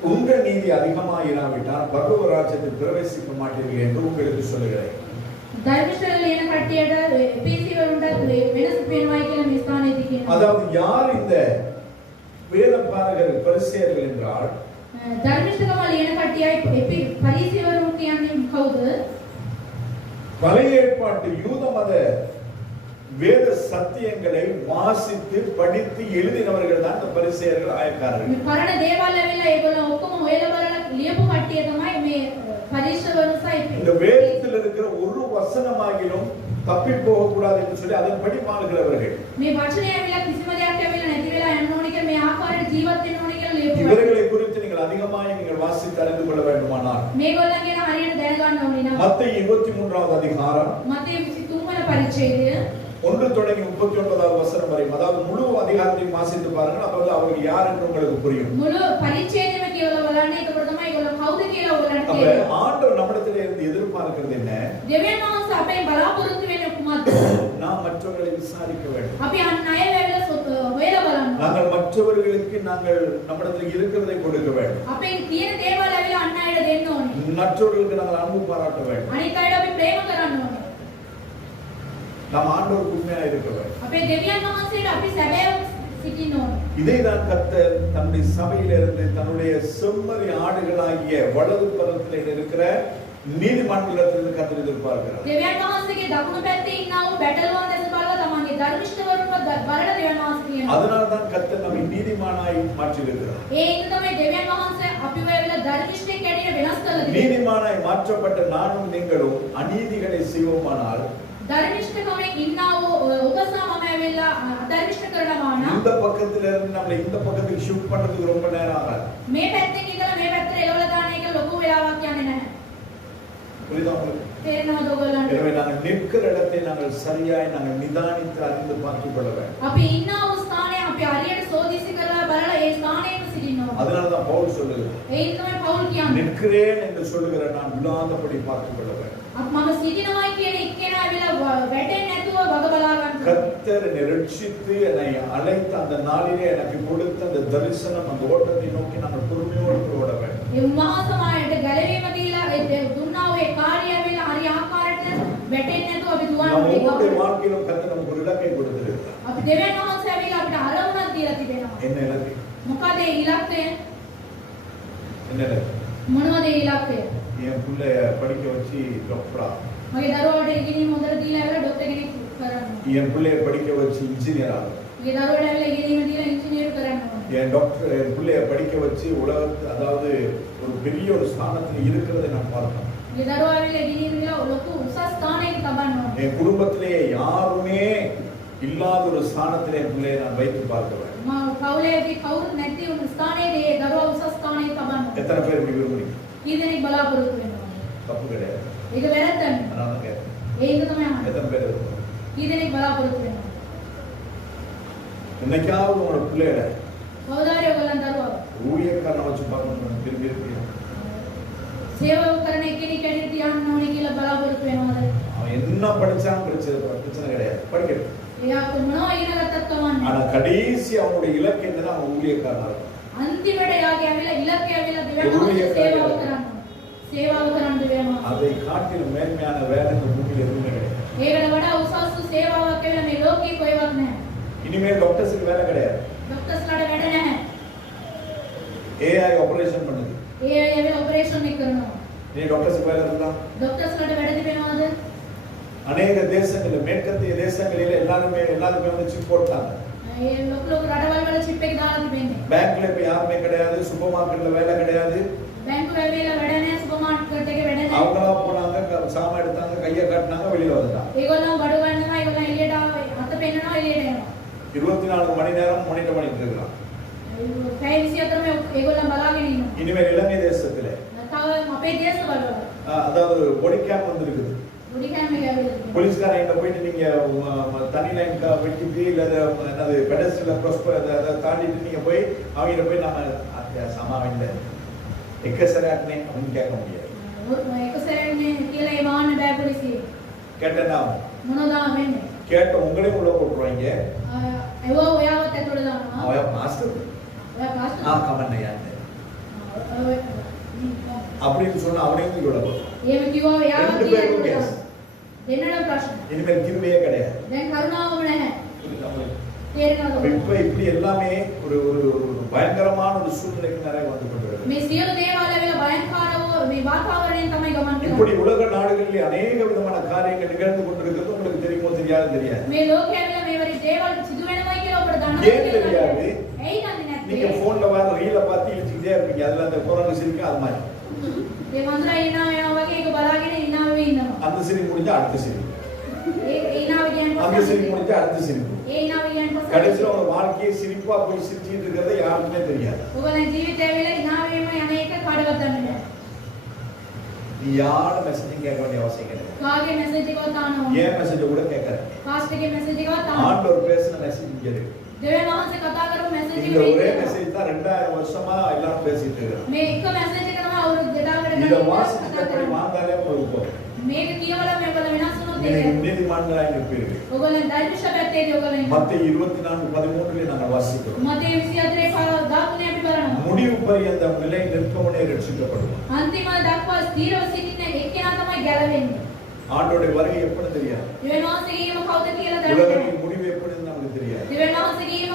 உங்கள் நீதி அதிகமாயிராவிட்டால் பரலோக ராஜ்யத்தில் பிரவேசிக்க மாட்டீர்கள் என்று உங்களுக்கு சொல்லுகிறேன். ධර්මශාල ලියන කට්ටියට එපීසි වරුන්ටත් වෙනස් වෙනවායි කියලා මේ ස්ථානයේදී කියනවා. அதாவது யார் இந்த வேதபாரகர் பரிசேயர்கள் என்றால், ධර්මශාලම ලියන කට්ටියයි පරිසි වරුන් කියන්නේ කවුද? பழைய ஏற்பாட்டு யூத மத வேத சத்தியங்களை வாசித்து படித்து எழுதினவர்கள் தான் இந்த பரிசேயர்கள் ஆயக்காரர்கள். මේ පරණ දේවල් ඇවිල්ලා ඒගොල්ලෝ ඔක්කොම හොයලා බලලා ලියපු කට්ටිය තමයි මේ පරිශවරුන්සයි. இந்த வேதத்தில் இருக்கிற ஒரு வசனமாகிலும் தப்பி போக கூடாது என்று சொல்லி அதன் படி வாழ்கிறவர்கள். මේ වචනේ ඇවිල්ලා කිසිම දෙයක් ඇවිල්ලා නැති වෙලා යන්න ඕනේ කියලා මේ ආකාරයට ජීවත් වෙන්න ඕනේ කියලා ලියපු. இவர்களை குறித்து நீங்கள் அதிகமாக நீங்கள் வாசித்து அறிந்து கொள்ள வேண்டுமானால், මේගොල්ලන් ගැන හරියට දැනගන්න ඕනේ නම් மத்தேயு 23வது அதிகாரம் මතේ 23 වන පරිච්ඡේදය 1 தொடங்கி 39வது வசனம் வரை, அதாவது முழு அதிகாரத்தையும் வாசித்து பாருங்கள். அப்பொழுது அவர்கள் யார் என்று உங்களுக்கு புரியும். මුළු පරිච්ඡේදෙම කියලා බලන්න. ඒකවල තමයි ඒගොල්ලෝ කවුද කියලා ඔයගලන්ට அப்ப තේරෙනවා. ஆண்டவர் நம்மிடத்திலே இருந்து எதிர்பார்க்கிறது என்ன? දෙවියන් වහන්සේ අපෙන් බලාපොරොත්තු වෙන්නේ කුමක්ද? நாம் மற்றவர்களை விசாரிக்க வேண்டும். අපි අන් අය ඇවිල්ලා හොයලා බලන්න. நாங்கள் மற்றவர்களுக்கு நாங்கள் நம்மிடத்தில் இருக்கிறதை கொடுக்க வேண்டும். අපෙන් තියෙන දේවල් ඇවිල්ලා අන් අයට දෙන්න ඕනේ. மற்றவர்களுக்கு நாங்கள் அன்பு பாராட்ட வேண்டும். අනිත් අයට අපි ප්‍රේම කරන්න ඕනේ. நாம் ஆண்டவருக்கு உண்மையா இருக்க வேண்டும். අපේ දෙවියන් වහන්සේට අපි සැබෑව සිටින්න ඕනේ. இதைதான் கர்த்தர் தன்னுடைய சபையிலிருந்து தன்னுடைய செம்மறி ஆடுகளாகிய வலது பரத்திலே இருக்கிற நீதிமன்றத்திலிருந்து கர்த்தர் எதிர்பார்க்கிறார். දෙවියන් වහන්සේගේ දකුණු පැත්තේ ඉන්නා වූ බැටළුවන් දැස බලලා තමන්ගේ ධර්මිෂ්ඨවරුන්ව බලන දෙවියන් වහන්සේ කියනවා. அதனால தான் கர்த்தர் நம்மை நீதிமானாய் மாற்றியிருக்கிறார். ඒ හින්දා තමයි දෙවියන් වහන්සේ අපිව ඇවිල්ලා ධර්මිෂ්ඨෙක් ඇඩියට වෙනස් කරලා තිබෙන්නේ. நீதிமானாய் மாற்றப்பட்ட நானும் நீங்களும் அநீதிகளை செய்வோமானால், ධර්මිෂ්ඨකමෙන් ඉන්නා වූ ඔබසා මම ඇවිල්ලා අධර්මිෂ්ඨ කරනවා නම් இந்த பக்கத்துல இருந்து நம்மளை இந்த பக்கத்துக்கு ஷிஃப்ட் பண்றதுக்கு ரொம்ப நேரம் ஆகாது. මේ පැත්තෙන් ඉඳලා මේ පැත්තට එලවලා දාන එක ලොකු වෙලාවක් යන්නේ නැහැ. புரியுதா உங்களுக்கு? තේරෙනවද ඔයගොල්ලන්ට? எனவே நாங்கள் நிற்கிற இடத்தை நாங்கள் சரியாய் நாங்கள் நிதானித்து அறிந்து பார்த்துக் கொள்ள வேண்டும். අපි ඉන්නා වූ ස්ථානයේ අපි හරියට සෝදිසි කරලා බලලා ඒ ස්ථානයේම සිටින්න ඕන. அதனாலதான் பவுல் சொல்லுகிறார், ඒ තමයි පවුල් කියන්නේ. நிற்கிறேன் என்று சொல்லுகிற நான் விழாதபடி பார்த்துக் கொள்ள வேண்டும். මම සිටිනවා කියන එක්කෙනා ඇවිල්ලා වැටෙන්නේ නැතුව වග බලා ගන්න. கர்த்தர் என்னை ரட்சித்து என்னை அழைத்த அந்த நாளிலே எனக்கு கொடுத்த அந்த தரிசனம், அந்த ஓட்டத்தை நோக்கி நாங்கள் பொறுமையோடு ஓட வேண்டும். ඒ මහසමායට ගැලවීම දීලා ඒ දුන්නා වූ ඒ කාර්යය ඇවිල්ලා හරි ආකාරයට වැටෙන්නේ නැතුව අපි දුවන්න நம்முடைய ඕනේ. வாழ்க்கையிலும் கர்த்தர் நமக்கு ஒரு இலக்கை கொடுத்திருக்கிறார். අපි දෙවියන් වහන්සේ ඇවිල්ලා අපිට අරමුණක් දීලා තිබෙනවා. என்ன இலக்கு? මොකද ඒ ඉලක්කය? என்ன இலக்கு? මොනවද ඒ ඉලක්කය? என் பிள்ளைய படிக்க வச்சு டாக்டரா, මගේ දරුවාට ඉගෙනීම හොඳට දීලා ඇවිල්ලා ડોක්ටර් කෙනෙක් කරන්න. என் பிள்ளைய படிக்க வச்சு இன்ஜினியர் ஆகும், මගේ දරුවාට ඇවිල්ලා ඉගෙනීම දීලා ඉංජිනේරු කරන්න ඕනේ. என் பிள்ளைய படிக்க வச்சு உலகத்து அதாவது ஒரு பெரிய ஒரு ஸ்தானத்தில் இருக்கிறதை நான் பார்க்கிறேன். මගේ දරුවා ඇවිල්ලා ඉගෙනීම දීලා ලොකු උසස් ස්ථානයක තබන්න ඕනේ. என் குடும்பத்திலே யாருமே இல்லாத ஒரு ஸ்தானத்திலே என் பிள்ளையை நான் வைத்து பார்க்கிறேன். මම පවුලේදී කවුරුත් නැති වුණු ස්ථානයේදී ඒ දරුවා උසස් ස්ථානයක තබන්න ඕනේ. எத்தனை பேர் இப்படி விரும்புறீங்க? කී දෙනෙක් බලාපොරොත්තු වෙනවද? தப்பு கிடையாது. ඒක වැරද්දක් නෙවෙයි. அதனால தான் கேட்கிறேன். ඒක තමයි අහන්නේ. எத்தனை பேர் விரும்புறீங்க? කී දෙනෙක් බලාපොරොත්තු වෙනවද? என்னைக்காவது உங்களோட பிள்ளைகளை කවදාද ඔයගොල්ලන් දරුවා ஊழியக்காரனை வச்சு பார்க்கணும் விரும்பி இருப்பீங்க? සේවාව කරන කෙනෙක් ඇවිත් තියන්න ඕනේ කියලා බලාපොරොත්තු වෙනවද? அவன் என்ன படிச்சாலும் பிரச்சனை கிடையாது, படிக்கட்டும். එයා මොනවා ඉගෙන ගත්තත් කමන්නේ. ஆனா கடைசி அவனுடைய இலக்கு என்னன்னா அவன் ஊழியக்காரனா இருக்கும். අන්තිමට යාගේ ඇවිල්ලා ඉලක්කය ඇවිල්ලා දෙවියන් සේවාව කරන්න. සේවාව කරන්න දෙවියන්. அதை காட்டிலும் மேன்மையான வேலை இந்த பூமியில் எதுவுமே கிடையாது. ඒකට වඩා උසස් සේවාවක් කියලා මේ ලෝකේ කොහෙවත් නැහැ. இனிமேல் டாக்டர்ஸுக்கு வேலை கிடையாது. ડોක්ටර්ස්ලාට වැඩ නැහැ. ஏஐ ஆபரேஷன் பண்ணுது. ඒ අය ඇවිල්ලා ඔපරේෂන් එක කරනවා. நீ டாக்டர்ஸுக்கு வேலை இருந்தா ડોක්ටර්ස්ලාට වැඩ තිබෙනවද? அநேக தேசங்களில் மேற்கத்திய தேசங்களில் எல்லாருமே வந்து சிப் போட்டாங்க. ඒ ලොකු ලොකු රටවල් වල චිප් එක දාලා තිබෙන්නේ. பேங்க்ல இப்ப யாருமே கிடையாது, சூப்பர் மார்க்கெட்ல வேலை கிடையாது. බැංකුව ඇවිල්ලා වැඩ නැහැ, සුපර් මාකට් එකේ වැඩ නැහැ. அவங்களா போனாங்க, சாமான் எடுத்தாங்க, கையை காட்டினாங்க, வெளியில வந்துட்டாங்க. ඒගොල්ලෝ බඩු ගන්නවා, ඒගොල්ලෝ එළියට ආවා, අත පෙන්නනවා, එළියට යනවා. 24 மணி நேரம் மானிட்டர் பண்ணிட்டு இருக்கலாம். පැය 24ම ඒගොල්ලෝ බලාගෙන ඉන්නවා. இனிமேல் இலங்கை தேசத்துல තව අපේ දේශවල அதாவது பொடி கேம்ப் வந்திருக்குது. පොඩි කෑම එක ඇවිල්ලා තිබෙනවා. போலீஸ்காரங்க போயிட்டு நீங்க தனி லைன் வெட்டிட்டு இல்ல என்னது பெடஸ்ட்ரியல் கிராஸ் அதை தாண்டிட்டு நீங்க போய் அவங்க போய் நம்ம சமாவில்ல எக்கசராக்னே அப்படின்னு கேட்க முடியாது. එක සැරේනේ කියලා ඒ වාහන බෑ පොලිසිය. கேட்டனா මොනවද වෙන්නේ? கேட்ட உங்களே உள்ள போட்டுருவாங்க. ඒව ඔයාවත් ඇතුළට දානවා. அவன் மாஸ்டர் ඔයා පාස්ටර්. கமன்னையான்னு அப்படின்னு சொன்னா அவனையும் உள்ள போடுவான். එහෙම කිව්වා එයාවත් ரெண்டு பேரும் ඇතුළට கேஸ். දානවා. දෙන්නට ප්‍රශ්න. இனிமேல் கிருபையே கிடையாது. දැන් කරුණාවම නැහැ. அப்ப இப்ப இப்படி எல்லாமே ஒரு ஒரு ஒரு பயங்கரமான ஒரு சூழ்நிலைக்கு நிறைய வந்து கொண்டிருக்கு. මේ සියලු දේවල් ඇවිල්ලා භයංකාරව මේ වාතාවරණයෙන් තමයි ගමන් කරන්නේ. இப்படி உலக நாடுகளில் அநேக விதமான காரியங்கள் நிகழ்ந்து கொண்டிருக்கிறது உங்களுக்கு தெரியுமோ தெரியாது தெரியாது. මේ ලෝකයේ ඇවිල්ලා මේ වගේ දේවල් සිදු වෙනවයි කියලා ඔබට දන්නවද? ஏன் தெரியாது? ඇයි දන්නේ නැත්තේ? நீங்க போன்ல வர ரீல பார்த்து இழுச்சிட்டே இருப்பீங்க. அதுல அந்த குரங்கு சிரிக்கு அது மாதிரி. ඒ වන්දනා ඉන්නවා එයා වගේ ඒක බලාගෙන ඉන්නවා ඉන්නවා. அந்த சிரிப்பு முடிஞ்சா அடுத்த சிரிப்பு. ඒ ඉන්නවා කියන්නේ அந்த சிரிப்பு முடிஞ்சா அடுத்த சிரிப்பு. ඒ ඉන්නවා කියන්නේ கடைசில உங்க வாழ்க்கையை சிரிப்பா போய் சிரிச்சிட்டு இருக்கிறது யாருக்குமே தெரியாது. ඔයගොල්ලන් ජීවිතය ඇවිල්ලා ඉන්නවා වීම යන එක කාටවත් දන්නේ නැහැ. நீ யார மெசேஜ் கேட்க வேண்டிய அவசியம் கிடையாது. කාගේ මැසේජ් එකවත් තානවා. ஏன் மெசேஜ் கூட கேட்கற. පාස්ට් එකේ මැසේජ් එකවත් තානවා. ஆண்டவர் பேசின மெசேஜ் இங்க இருக்கு. දෙවියන් වහන්සේ කතා කරපු මැසේජ් இந்த එක ஒரே මේක. மெசேஜ் தான் 2000 வருஷமா எல்லாரும் பேசிட்டு இருக்காங்க. මේ එක මැසේජ් එක තමයි අවුරුදු 2000කට இத කලින් வாசிச்சு කතා எப்படி කරන්නේ. வாழ்ந்தாலே போதும். මේක කියවලා මේගොල්ලෝ වෙනස් වුණොත් நீங்க ඒක நீதிமான்களாய் இருப்பீர்கள். ඔයගොල්ලන් ධර්මශ පැත්තේදී ඔයගොල්ලෝ ඉන්නවා. மத்தேயு 24:13 நாங்கள் வாசிக்கிறோம். මතේ 24 13 අපි බලනවා. முடிவு பரியந்தம் நிலை நிற்கவனே ரட்சிக்கப்படுவான். අන්තිම දක්වා ස්ථීරව සිටින එක්කෙනා තමයි ගැලවෙන්නේ. ஆண்டோடைய வருகை எப்படின்னு தெரியாது. දෙවියන් වහන්සේගේම කවුද කියලා දන්නේ නැහැ. உலகத்தின் முடிவு எப்படின்னு நமக்கு தெரியாது. දෙවියන් වහන්සේගේම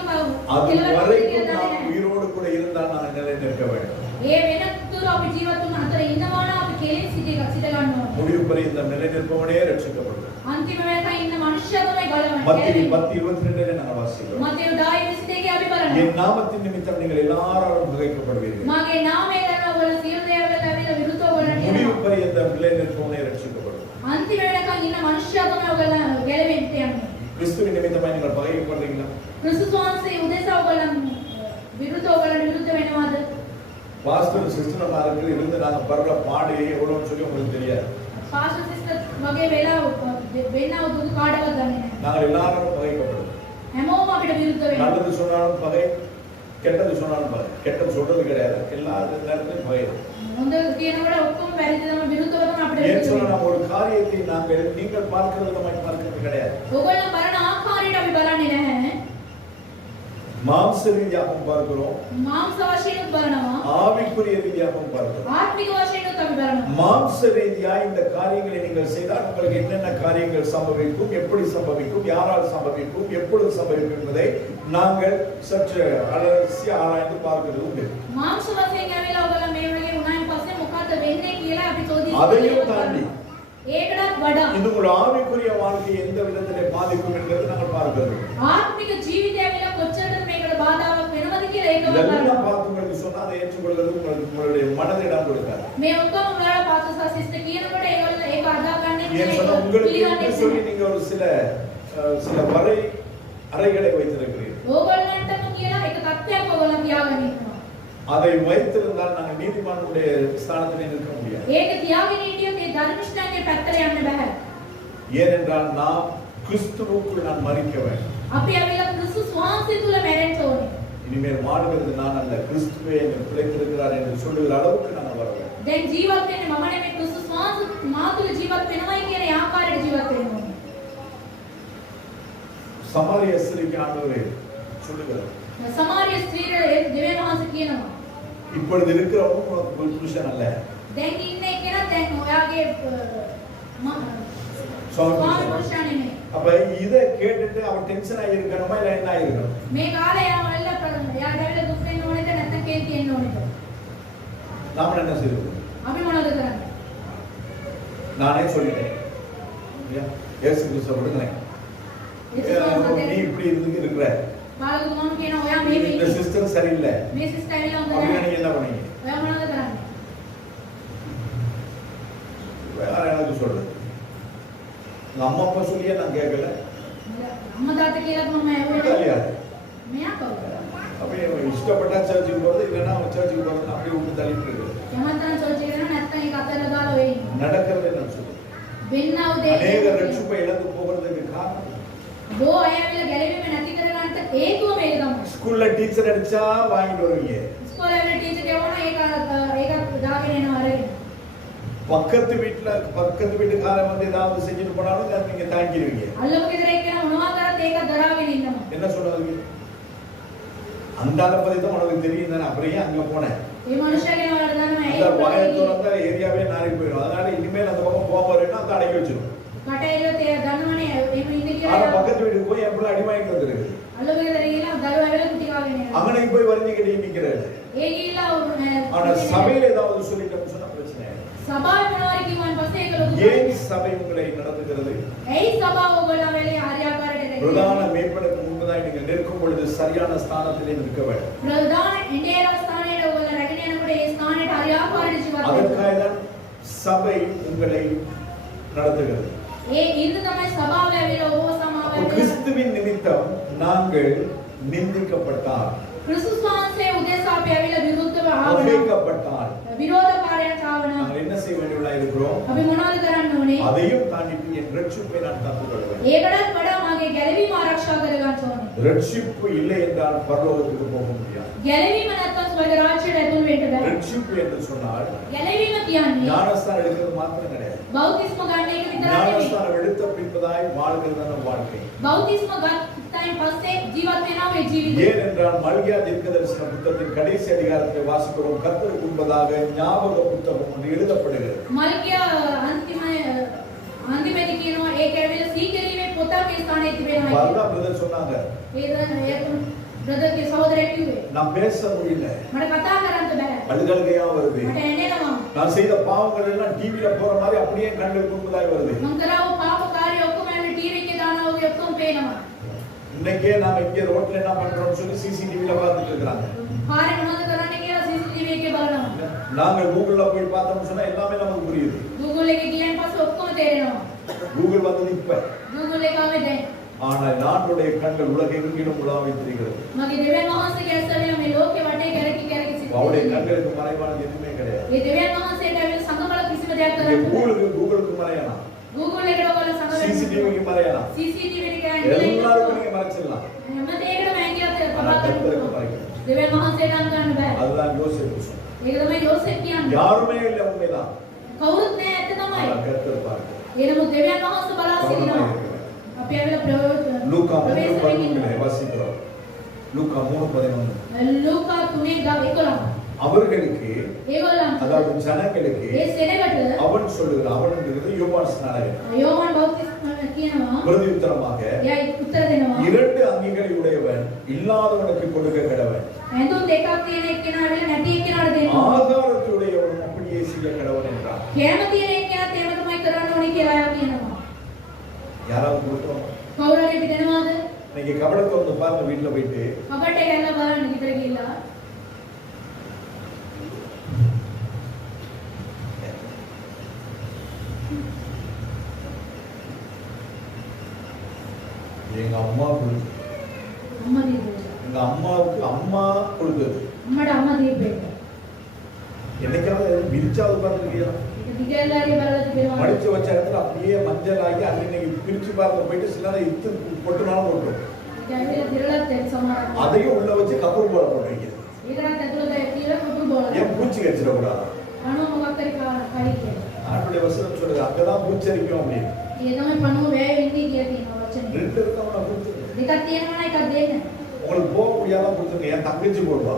அது කියලා வரைக்கும் දන්නේ நாம் නැහැ. உயிரோடு கூட இருந்தால் நாங்கள் நிலை நிற்க வேண்டும். ඒ වෙනතුරු අපි ජීවත් වුණ අතර ඉන්නවා නම් අපි කෙලින් සිට ගන්න ඕනේ. முடிவு பரியந்தம் நிலை நிற்பவனே ரட்சிக்கப்படுவான். අන්තිම වෙනකන් ඉන්න මනුෂ්‍යයා තමයි ගලවන්නේ. மத்தேயு 10:22 நாங்கள் வாசிக்கிறோம். මතේ 10:22 අපි බලනවා. என் நாமத்தின் நிமித்தம் நீங்கள் எல்லாராலும் பகைக்கப்படுவீர்கள். මගේ නාමය කරන ඔයගොල්ලෝ සියලු දේවල් ඇවිල්ලා විරුද්ධව ඔයගොල්ලන්ට முடிவு එනවා. பரியந்தம் நிலை நிற்பவனே ரட்சிக்கப்படுவான். අන්තිම වෙනකන් ඉන්න මනුෂ්‍යයා තමයි ඔයගොල්ලෝ ගැලවෙන්න යන්නේ. கிறிஸ்துவின் நிமித்தமாய் நீங்கள் பகைக்கப்படுறீங்களா? ක්‍රිස්තුස් වහන්සේ උදෙසා ඔයගොල්ලන් විරුද්ධව ඔයගොල්ලන්ට විරුද්ධ වෙනවද? பாஸ்டர் சிஸ்டர்மார்கள் இருந்து நாங்க படுற பாடு எவ்வளவுன்னு சொல்லி உங்களுக்கு தெரியாது. පාස්ටර් සිස්ටර් වගේ වෙලා වෙන්න උදු කාඩවත් දන්නේ නැහැ. நாங்கள் எல்லாரும் பகைக்கப்படுவோம். හැමෝම අපිට විරුද්ධ වෙනවා. நல்லது சொன்னாலும் பகை, கெட்டது சொன்னாலும் பகை. கெட்டது சொல்றது கிடையாது, எல்லா நேரத்திலும் பகை. හොඳ කියනකොට ඔක්කොම වැරදි තමයි විරුද්ධව තමයි අපිට ஏன் විරුද්ධ சொன்னா වෙන්නේ. நம்ம ஒரு காரியத்தை நீங்கள் பார்க்கிறது நம்ம பார்க்கிறது கிடையாது. ඔයගොල්ලෝ බලන ආකාරයට අපි බලන්නේ නැහැ. மாம்ச ரீதியாகவும் பார்க்கிறோம், මාංශ වශයෙන් බලනවා. ஆவிக்குரிய ரீதியாகவும் பார்க்கிறோம். ආත්මික වශයෙන් අපි බලනවා. மாம்ச ரீதியா இந்த காரியங்களை நீங்கள் செய்தால் உங்களுக்கு என்னென்ன காரியங்கள் சம்பவிக்கும், எப்படி சம்பவிக்கும், யாரால் சம்பவிக்கும், எப்பொழுது சம்பவிக்கும் என்பதை நாங்கள் சற்று அலசி ஆராய்ந்து பார்க்கிறது உண்டு. මාංශ වශයෙන් ඇවිල්ලා ඔයගොල්ලෝ මේ වගේ උනායින් පස්සේ මොකද්ද වෙන්නේ කියලා අපි චෝදිස් அதையும் தாண்டி ඒකටත් වඩා இது ஒரு ஆவிக்குரிய வாழ்க்கை எந்த விதத்திலே பாதிக்கும் என்பதை நாங்கள் பார்க்கிறோம். ආත්මික ජීවිතය ඇවිල්ලා කොච්චරද මේකට බාධාවක් වෙනවද කියලා ඒක இதெல்லாம் බලන්න. பார்த்து உங்களுக்கு சொன்னா அதை ஏற்றுக்கொள்வது உங்களுடைய மனதை இடம் கொடுக்காது. මේ ඔක්කොම උනාලා පාස්ටර් සිස්ටර් කියනකොට ඒගොල්ලෝ ඒක අදාගන්නේ ஏன் சொன்னா உங்களுக்கு என்று சொல்லி நீங்க ஒரு சில வரை அறைகளை வைத்திருக்கிறீர்கள். ඕගොල්ලන්ටම කියලා එක தත්ත්වයක් ඔයගොල්ලෝ තියාගෙන ඉන්නවා. அதை வைத்திருந்தால் நாங்கள் நீதிமானுடைய ஸ்தானத்திலே நிற்க முடியாது. ඒක තියාගෙන හිටියොත් ඒ ධර්මිෂ්ඨානයේ පැත්තට යන්න බෑ. ஏனென்றால் நாம் கிறிஸ்துவுக்குள் நான் மரிக்க வேண்டும். අපි ඇවිල්ලා ක්‍රිස්තුස් වහන්සේ තුල මැරෙන්න ඕනේ. இனிமேல் வாழுகிறது நான் அல்ல, கிறிஸ்துவே என்னை பிழைத்திருக்கிறார் என்று சொல்லுகிற அளவுக்கு நான் வர வேண்டும். දැන් ජීවත් වෙන්නේ මම නෙමෙයි ක්‍රිස්තුස් වහන්සේ මා තුල ජීවත් වෙනවයි කියන ආකාරයට ජීවත් වෙන්න ඕනේ. சமாரிய ஸ்திரீக்கு ஆண்டவர் சொல்லுகிறார், සමාරිය ස්ත්‍රීය දෙවියන් වහන්සේ කියනවා இப்பொழுது இருக்கிறவங்க உனக்கு புருஷன் அல்ல, දැන් ඉන්නේ කෙනා දැන් ඔයාගේ ස්වාමි පුරුෂයා නෙමෙයි. அப்ப இதை கேட்டுட்டு அவன் டென்ஷன் ஆகியிருக்கணுமா இல்ல என்ன ஆகிருக்கணும்? මේ කාලේ යාමල්ල එයාට ඇවිල්ලා දුක් වෙන්න ඕනේද නැත්නම් කේන්ති එන්න ඕනේද? நாம என்ன செய்வோம்? අපි මොනවද කරන්නේ? நானே சொல்லிட்டேன், இயேசு கிறிஸ்துவை விடுங்களேன், நீ இப்படி இருக்கிற, බාලතුමාම කියනවා ඔයා මේ இந்த சிஸ்டம் சரியில்லை මේ සිස්ටර් ඇවිල්ලා හොඳ அப்படின்னா නැහැ. நீங்க என்ன பண்ணீங்க? ඔයා මොනවද කරන්නේ? வேற எனக்கு சொல்றது, உங்க அம்மா அப்பா சொல்லியே நான் கேட்கல, අම්මා තාත්තා කියලා මම ඇහුවේ இல்லையா? මෙයා කවුද? அப்ப இஷ்டப்பட்டா சர்ச்சுக்கு போறது, இல்லைன்னா அவன் சர்ச்சுக்கு போறது அப்படியே விட்டு தள்ளிட்டு இருக்கு. යමන්තරන් සෝචි කරනවා නැත්නම් ඒක අතර දාලා වෙයි. நடக்கிறது என்ன சொல்லுது? වෙන්නව அநேக දේ. ரட்சிப்பை இழந்து போகிறதுக்கு காரணம் බෝ අය ඇවිල්ලා ගැලවීම නැති කරගන්නත් හේතුව මේක තමයි. ஸ்கூல்ல டீச்சர் அடிச்சா வாங்கிட்டு வருவீங்க, ඉස්කෝලේ ඇවිල්ලා ටීචර් කියවනවා ඒක දාගෙන එනවා අරගෙන. பக்கத்து வீட்டுக்காரன் வந்து ஏதாவது செஞ்சுட்டு போனாலும் அதை நீங்க தாங்கிடுவீங்க. අල්ලපු ගෙදර එක්කන මොනවා කරත් ඒක දරාගෙන ඉන්නවා. என்ன சொல்றது? அந்த அளப்பதை தான் உனக்கு தெரியும் தானே, அப்புறம் ஏன் அங்க போனேன்? මේ මනුස්සයගෙන වලට දන්නවා அந்த வாயை ඒක. திறந்தா ஏரியாவே நாரி போயிடும். அதனால இனிமேல் அந்த பக்கம் போக வரேன்னா அந்த அடக்கி வச்சிடும். කටේලොත් ඒ දන්නවනේ එහෙම ඉඳ ஆனா කියලා. பக்கத்து வீட்டுக்கு போய் என் பிள்ளை அடி வாங்கிட்டு வந்துருக்கு, අල්ලපු ගෙදර ගිහලා දරුවා ඇවිල්ලා කුටි කාගෙන යනවා. அங்கனைக்கு போய் வரைஞ்சிக்கிட்டே நிக்கிறாரு. ඒ ගිහලා ஆனா சபையில ஏதாவது சொல்லிட்டோம்னு சொன்னா பிரச்சனை ஆயிடும். සභාවේ මොනවාරි කිව්වන් පස්සේ ඒක ලොකු ஏன் சபை உங்களை நடத்துகிறது? ඇයි සභාව ඔයගොල්ලෝ වෙලේ ආර්යාකාරයට பிரதான மேய்ப்பனுக்கு முன்பதாய் நீங்கள் நிற்கும் பொழுது சரியான ஸ்தானத்திலே நிற்க வேண்டும். ප්‍රධාන ඉන්දියාව ස්ථානයේ ඔයගොල්ලෝ රැගෙන යනකොට ඒ ස්ථානයට ආර්යාකාරයට ජීවත් වෙන්න. அதற்காக தான் சபை உங்களை நடத்துகிறது. ඒ ඉන්න තමයි සභාව ඇවිල්ලා ඔබව සමාව கிறிஸ்துவின் நிமித்தம் நாங்கள் நிந்திக்கப்பட்டால், ක්‍රිස්තුස් වහන්සේ උදෙසා අපි ඇවිල්ලා විරුද්ධව ආවනම් பகைக்கப்பட்டால் විරෝධකාරයන් ආවනම් நாங்கள் என்ன செய்ய வேண்டியவர்களாக இருக்கிறோம்? අපි මොනවද කරන්න ඕනේ? அதையும் தாண்டி என் ரட்சிப்பை நான் காத்துக்கொள்ள வேண்டும். ඒකටත් වඩා මාගේ ගැලවීම ආරක්ෂා කරගන්න ඕනේ. ரட்சிப்பு இல்லை என்றால் பரலோகத்துக்கு போக முடியாது. ගැලවීම නැත්නම් ස්වර්ග රාජ්‍යයට ඇතුල් වෙන්න බෑ. ரட்சிப்பு என்று சொன்னால் ගැලවීම කියන්නේ ஞானஸ்தானம் எடுக்கிறது மாத்திரம் கிடையாது. බෞතිස්ම ගන්න එක විතරක් නෙවෙයි. ஞானஸ்தானம் எடுத்த பின்பதாய் வாழ்கிறதான வாழ்க்கை. බෞතිස්ම ගත්තයින් පස්සේ ජීවත් වෙනවා මේ ජීවිතය. ஏனென்றால் மல்கியா தீர்க்கதரிசன புத்தகத்தின் கடைசி அதிகாரத்தை வாசிக்கிறோம். கர்த்தருக்கு முன்பதாக ஞாபக புத்தகம் ஒன்று எழுதப்படுகிறது. මල්කියා අන්තිමේදී කියනවා ඒක ඇවිල්ලා සීකරීමේ පොතක් ඒ ස්ථානයේ තිබෙනවා. பல்லா பிரதர் சொன்னாங்க, බ්‍රදර්ගේ සහෝදරයෙක් කිව්වේ நான் பேச முடியல, මට කතා කරන්න බෑ. அழுகழுகையா வருது, මට එන්නේනවා. நான் செய்த பாவங்கள் எல்லாம் டிவில போற மாதிரி அப்படியே கண்களுக்கு முன்பதாய் வருது. මං කරාව පාප කාර්ය ඔක්කොම ඇවිල්ලා ටීවී එකේ දානවා වගේ ඔක්කොම පේනවා. இன்னைக்கே நாம இங்க ரோட்ல என்ன பண்றோம்னு சொல்லி சிசிடிவில பார்த்துட்டு இருக்காங்க. කාර්ය මොනවද කරන්නේ කියලා CCTV එකේ බලනවා. நாங்க கூகுள்ல போய் பார்த்தோம்னு சொன்னா எல்லாமே நமக்கு புரியுது. Google එකේ ගියන් පස්සේ ඔක්කොම තේරෙනවා. கூகுள் வந்தது இப்ப, Google එක ආවේ දැන්. ஆனால் நாட்டுடைய கண்கள் உலகெங்கிலும் உலாவி திரிகிறது. මගේ දෙවියන් වහන්සේගේ ඇස්සවිය මේ ලෝකේ වටේ කැරකි කැරකි සිටිනවා. அவருடைய கண்களுக்கு மறைவானது எதுவுமே கிடையாது. ඒ දෙවියන් වහන්සේට ඇවිල්ලා සංගමවල කිසිම දෙයක් කරන්න බෑ. கூகுளுக்கு மறையலாம், Google එකට ඔයාලා සමහර சிசிடிவிக்கு மறையலாம், CCTV එකට ඇන්ගල් எல்லாருக்கும் நீங்க மறைச்சிடலாம். හැම දෙයකටම ඇන්ගල් ஆனா තබා கர்த்தருக்கு ගන්න. மறைக்கணும். දෙවියන් වහන්සේට නම් ගන්න බෑ. அதுதான் யோசேப்பு சொன்னார். ඒක තමයි යෝසෙෆ් කියන්නේ. யாருமே இல்ல உண்மைதான், කවුරුත් නෑ ඇත්ත තමයි. ஆனா கர்த்தர் பார்க்கிறார். ඒ නමුත් දෙවියන් වහන්සේ බලා සිටිනවා. අපි ඇවිල්ලා லூக்கா ප්‍රවේශ වෙමින් 3:11 வாசிக்கிறோம். லூக்கா 3:11. ලූකා 3:11 அவர்களுக்கு, ඒගොල්ලන්ට அதாவது ஜனங்களுக்கு ඒ සෙනගට அவன் சொல்லுகிறான், அவன் என்கிறது யோவான் ஸ்நானகன். යෝහන් බෞතිස්ම කියනවා பிரதியுத்தரமாக, එයා උත්තර දෙනවා 2 அங்கிகளை உடையவன் இல்லாதவனுக்கு கொடுக்க கடவன், ඇඳුම් දෙකක් තියෙන එක්කෙනා ඇවිල්ලා නැති එක්කෙනාට දෙනවා ஆகாரத்தை உடையவன் அப்படியே செய்ய கடவன் என்றான். කෑම තියෙන එක්කෙනාත් එහෙම තමයි කරන්න ඕනේ කියලා එයා කියනවා. யாராவது கொடுத்தோம்? කවුරු හරි අපි දෙනවද? இன்னைக்கு கபடத்தை வந்து பாருங்க, வீட்டுல போயிட்டு කබඩ් එක ඇල්ලලා බලන්න ගෙදර ගිහිල්ලා எங்க அம்மா கொடுத்தது, අම්මා දීපේ. எங்க அம்மாவுக்கு அம்மா கொடுத்தது. අම්මට අම්මා දීපේ. என்னைக்காவது விரிச்சாவது பார்த்துருக்கியா? ඒක දිගැල්ලා හරි බලලා තිබෙනවා. மடிச்சு வச்ச இடத்துல அப்படியே மஞ்சள் ஆகி அன்னைக்கு பிரிச்சு பார்க்க போயிட்டு சில நேரம் இத்து பொட்டுனாலும் போட்டோம். ඒක ඇවිල්ලා දිරලත් තියෙන සමහර. அதையும் உள்ள வச்சு கப்பல் போட போடுறீங்க. ඒකටත් ඇතුළත තියලා කොටු බෝල. ஏன் பூச்சி கடிச்சிடக்கூடாது? අනු මොකක් හරි කයි කියලා. ஆண்டுடைய வசனம் சொல்லுது, அங்கதான் பூச்சி அரிக்கும் அப்படின்னு. ඒ තමයි පණුව වැය වෙන්නේ කියලා තියෙනවා වචනේ. 2 இருக்கவனா பூச்சி. දෙකක් තියෙනවා නම් එකක් දෙන්න. உங்களுக்கு போக முடியாத பூச்சி என் தங்கச்சி போடுவா.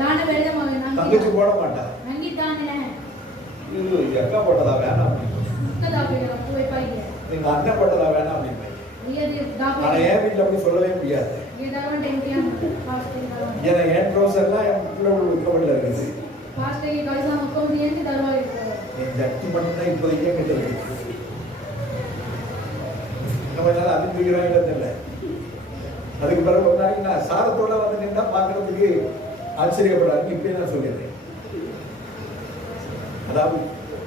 දාන බැරිද මගේ නම්. தங்கச்சி போட மாட்டா. නංගි දාන්නේ නැහැ. இது அக்கா போட்டதா வேணாம் அப்படின்னு. මොකද අපි අපෝ එපයි කියලා. நீங்க அண்ணன் போட்டதா வேணாம் அப்படின்னு. ඊයේදී ஆனா දාපේ. என் வீட்டுல அப்படி சொல்லவே முடியாது. ඊයේ දාන්න ටෙන් කියනවා. පාස්ට් එක දාන්න. ஏன்னா என் ட்ரௌசர்லாம் என் பிள்ளை கவலையில் இருக்குது. පාස්ට් එකේ කයිසම් ඔක්කොම තියෙන්නේ දරුවාගේ විතරයි. என் ஜட்டி மட்டும்தான் இப்போதைக்கு என்கிட்ட இருக்கு. நம்ம என்னால அனுப்பிக்கிறாங்க தெரியல. அதுக்கு பிறகு ஒரு நாளைக்கு நான் சாரத்தோட வந்து நின்னா பார்க்கறதுக்கு ஆச்சரியப்படாது. இப்பயே நான் சொல்லிடுறேன். அதாவது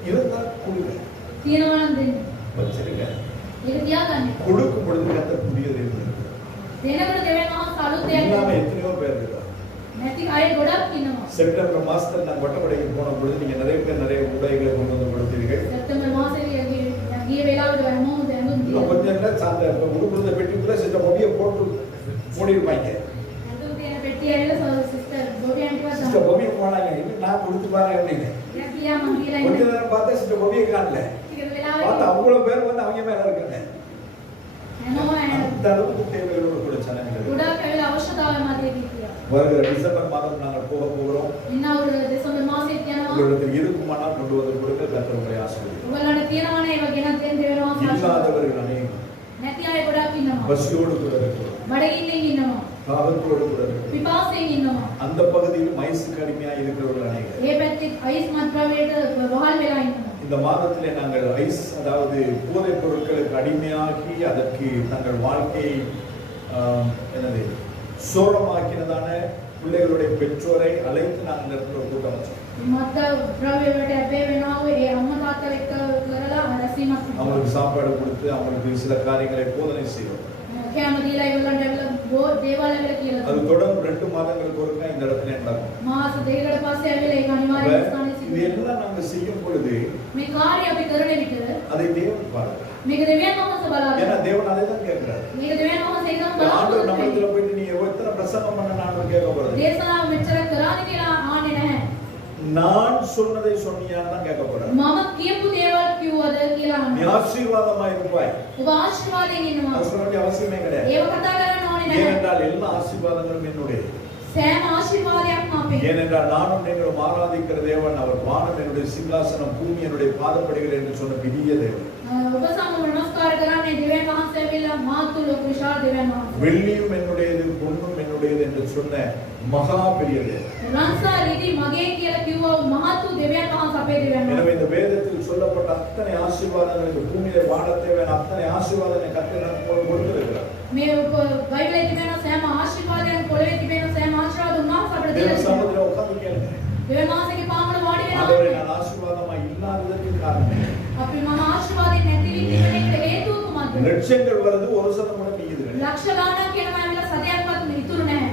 இருந்தா கொடுங்க, තියෙනවා නම් දෙන්න. வச்சிருங்க. ඒක තියාගන්න. கொடுக்கும் பொழுது கர்த்தர் புதியது இருக்குது. දෙනකොට දෙවියන් වහන්සේ අලුත් දෙයක් இல்லாம දෙනවා. எத்தனையோ பேர் இருக்கிறாங்க. නැති අය ගොඩක් ඉන්නවා. செப்டம்பர் மாசத்துல நான் கொட்டப்படைக்கு போன பொழுது நீங்க நிறைய பேர் நிறைய உடைகளை கொண்டு வந்து கொடுத்தீர்கள். සැප්තැම්බර් මාසයේ ගිය වෙලාවට හැමෝම දැනුම් இன்னும் දීලා. கொஞ்சம் நேரம் சாந்த உடுப்புறத பெட்டிக்குள்ள சித்த மொழியை போட்டு மூடி இருப்பாங்க. ඇඳුම් තියෙන පෙට්ටිය ඇවිල්ලා සිස්ටර් ගෝඩියන් சித்த කිව්වා பொம்மையை போனாங்க. இது நான் கொடுத்து பாருங்க அப்படின்னு. එයා ගියා මම කියලා கொஞ்ச ඉන්නේ. நேரம் பார்த்தா சித்த பொம்மையை காணல. ටික பார்த்தா වෙලාවක அவ்வளவு பேர் வந்து அவங்க மேல இருக்காங்க. හැමෝම அந்த அளவுக்கு தேவைகளோடு கூட ஜனங்கள். ගොඩක් ඇවිල්ලා අවශ්‍යතාවය මතේ කිව්වා. வருகிற டிசம்பர் மாதம் நாங்கள் போக போகிறோம். ඉන්න අවුරුදු දෙසැම්බර් මාසෙත් යනවා. உங்களிடத்தில் இருக்குமானால் கொண்டு வந்து கொடுக்க கர்த்தர் உங்களை ஆசீர்வதிப்பார். ඔයාලට තියෙනවනේ ඒවා ගෙනත් දෙන්න දෙවෙනවා ආශිර්වාද. இல்லாதவர்கள் அநேகம் නැති අය ගොඩක් ඉන්නවා. பசியோடு கூட இருக்கிறோம், බඩගින්නෙන් ඉන්නවා. தாகத்தோடு கூட இருக்கிறோம். පිපාසයෙන් ඉන්නවා. அந்த பகுதியில் மைசுக்கு அடிமையாக இருக்கிறவர்கள் அநேகம். ඒ පැත්තේ අයිස් මත්ද්‍රව්‍යයට වහල් වෙලා ඉන්නවා. இந்த மாதத்திலே நாங்கள் ஐஸ், அதாவது போதைப் பொருட்களுக்கு அடிமையாகி அதற்கு தங்கள் வாழ்க்கையை என்னது சோரமாக்கினதான பிள்ளைகளுடைய பெற்றோரை அழைத்து நாங்கள் நடத்துகிற ஒரு கூட்டம் வச்சோம். මත්ද්‍රව්‍ය වලට ඇබේ වෙනවා. ඒ අම්මා තාත්තා එක්ක කරලා රැසීමක් කරනවා. அவங்களுக்கு சாப்பாடு கொடுத்து அவங்களுக்கு சில காரியங்களை போதனை செய்வோம். කැම දීලා ඒගොල්ලන්ට ඇවිල්ලා දේවාල වල කියලා அது தொடர்ந்து 2 மாதங்களுக்கு ஒருக்கா இந்த இடத்துல நடக்கும். මාස දෙකකට පස්සේ ඇවිල්ලා ඒක අනිවාර්යයෙන් ස්ථානයේ இது සිද්ධ எல்லாம் நாங்கள் செய்யும் பொழுது මේ කාර්යය අපි කරන විට அதை தேவன் பார்க்கிறார். මේක දෙවියන් වහන්සේ ஏன்னா බලාගෙන தேவன் அதை தான் கேட்கிறார். මේක දෙවියන් වහන්සේ ඒකම ஆண்டவர் බලාගෙන நம்மளத்துல போயிட்டு நீ எத்தனை பிரசங்கம் பண்ண நான் கேட்க போறது. දේශනාව මෙච්චර කරාද කියලා ආන්නේ නැහැ. நான் சொன்னதை சொன்னியான்னு தான் கேட்க போறேன். මම කියපු දේවල් කිව්වද කියලා நீ අහනවා. ஆசீர்வாதமா இருப்பாய். ඔබ ආශිර්වාදයෙන් ඉන්නවා. அது சொல்ல வேண்டிய அவசியமே கிடையாது. ඒව කතා කරන්න ඕනේ නැහැ. ஏனென்றால் எல்லா ஆசீர்வாதங்களும் என்னுடைய. සෑම ආශිර්වාදයක්ම අපේ. ஏனென்றால் நானும் நீங்களும் ஆராதிக்கிற தேவன், அவர் வானம் என்னுடைய சிங்காசனம், பூமி என்னுடைய பாதப்படிகள் என்று சொன்ன பெரிய தேவன். ඔබ සමග නමස්කාර කරන්නේ දෙවියන් වහන්සේ ඇවිල්ලා මාත් ලොකු විශාල දෙවියන් වහන්සේ. வெள்ளியும் என்னுடையது, பொன்னும் என்னுடையது என்று சொன்ன மகா பெரிய தேவன். රන්සා රීති මගේ කියලා කිව්වා මහත් වූ දෙවියන් වහන්සේ අපේ දෙවියන් எனவே වහන්සේ. இந்த வேதத்தில் சொல்லப்பட்ட அத்தனை ஆசீர்வாதங்கள், இந்த பூமியிலே வாழ தேவையான அத்தனை ஆசீர்வாதங்களை கர்த்தர் நமக்கு கொடுத்திருக்கிறார். මේ බයිබලයේ තිබෙන සෑම ආශිර්වාදයන් පොළවේ තිබෙන සෑම ආශිර්වාද උන්වහන්සේ අපිට தேவ දීලා තියෙනවා. சமூகத்தில் உட்கார்ந்து கேளுங்க. දෙවියන් වහන්සේගේ පාමුල වාඩි ஆண்டவரே, වෙනවා. நான் ஆசீர்வாதமா இல்லாததற்கு காரணம் අපි මම ආශිර්වාදයෙන් නැති වෙච්ච එකට හේතුව කුමක්ද? லட்சங்கள் வருது, ஒரு சதம் கூட நீங்குது கிடையாது. ලක්ෂ ගාණක් යනවා ඇවිල්ලා සතයක්වත් ඉතුරු නැහැ.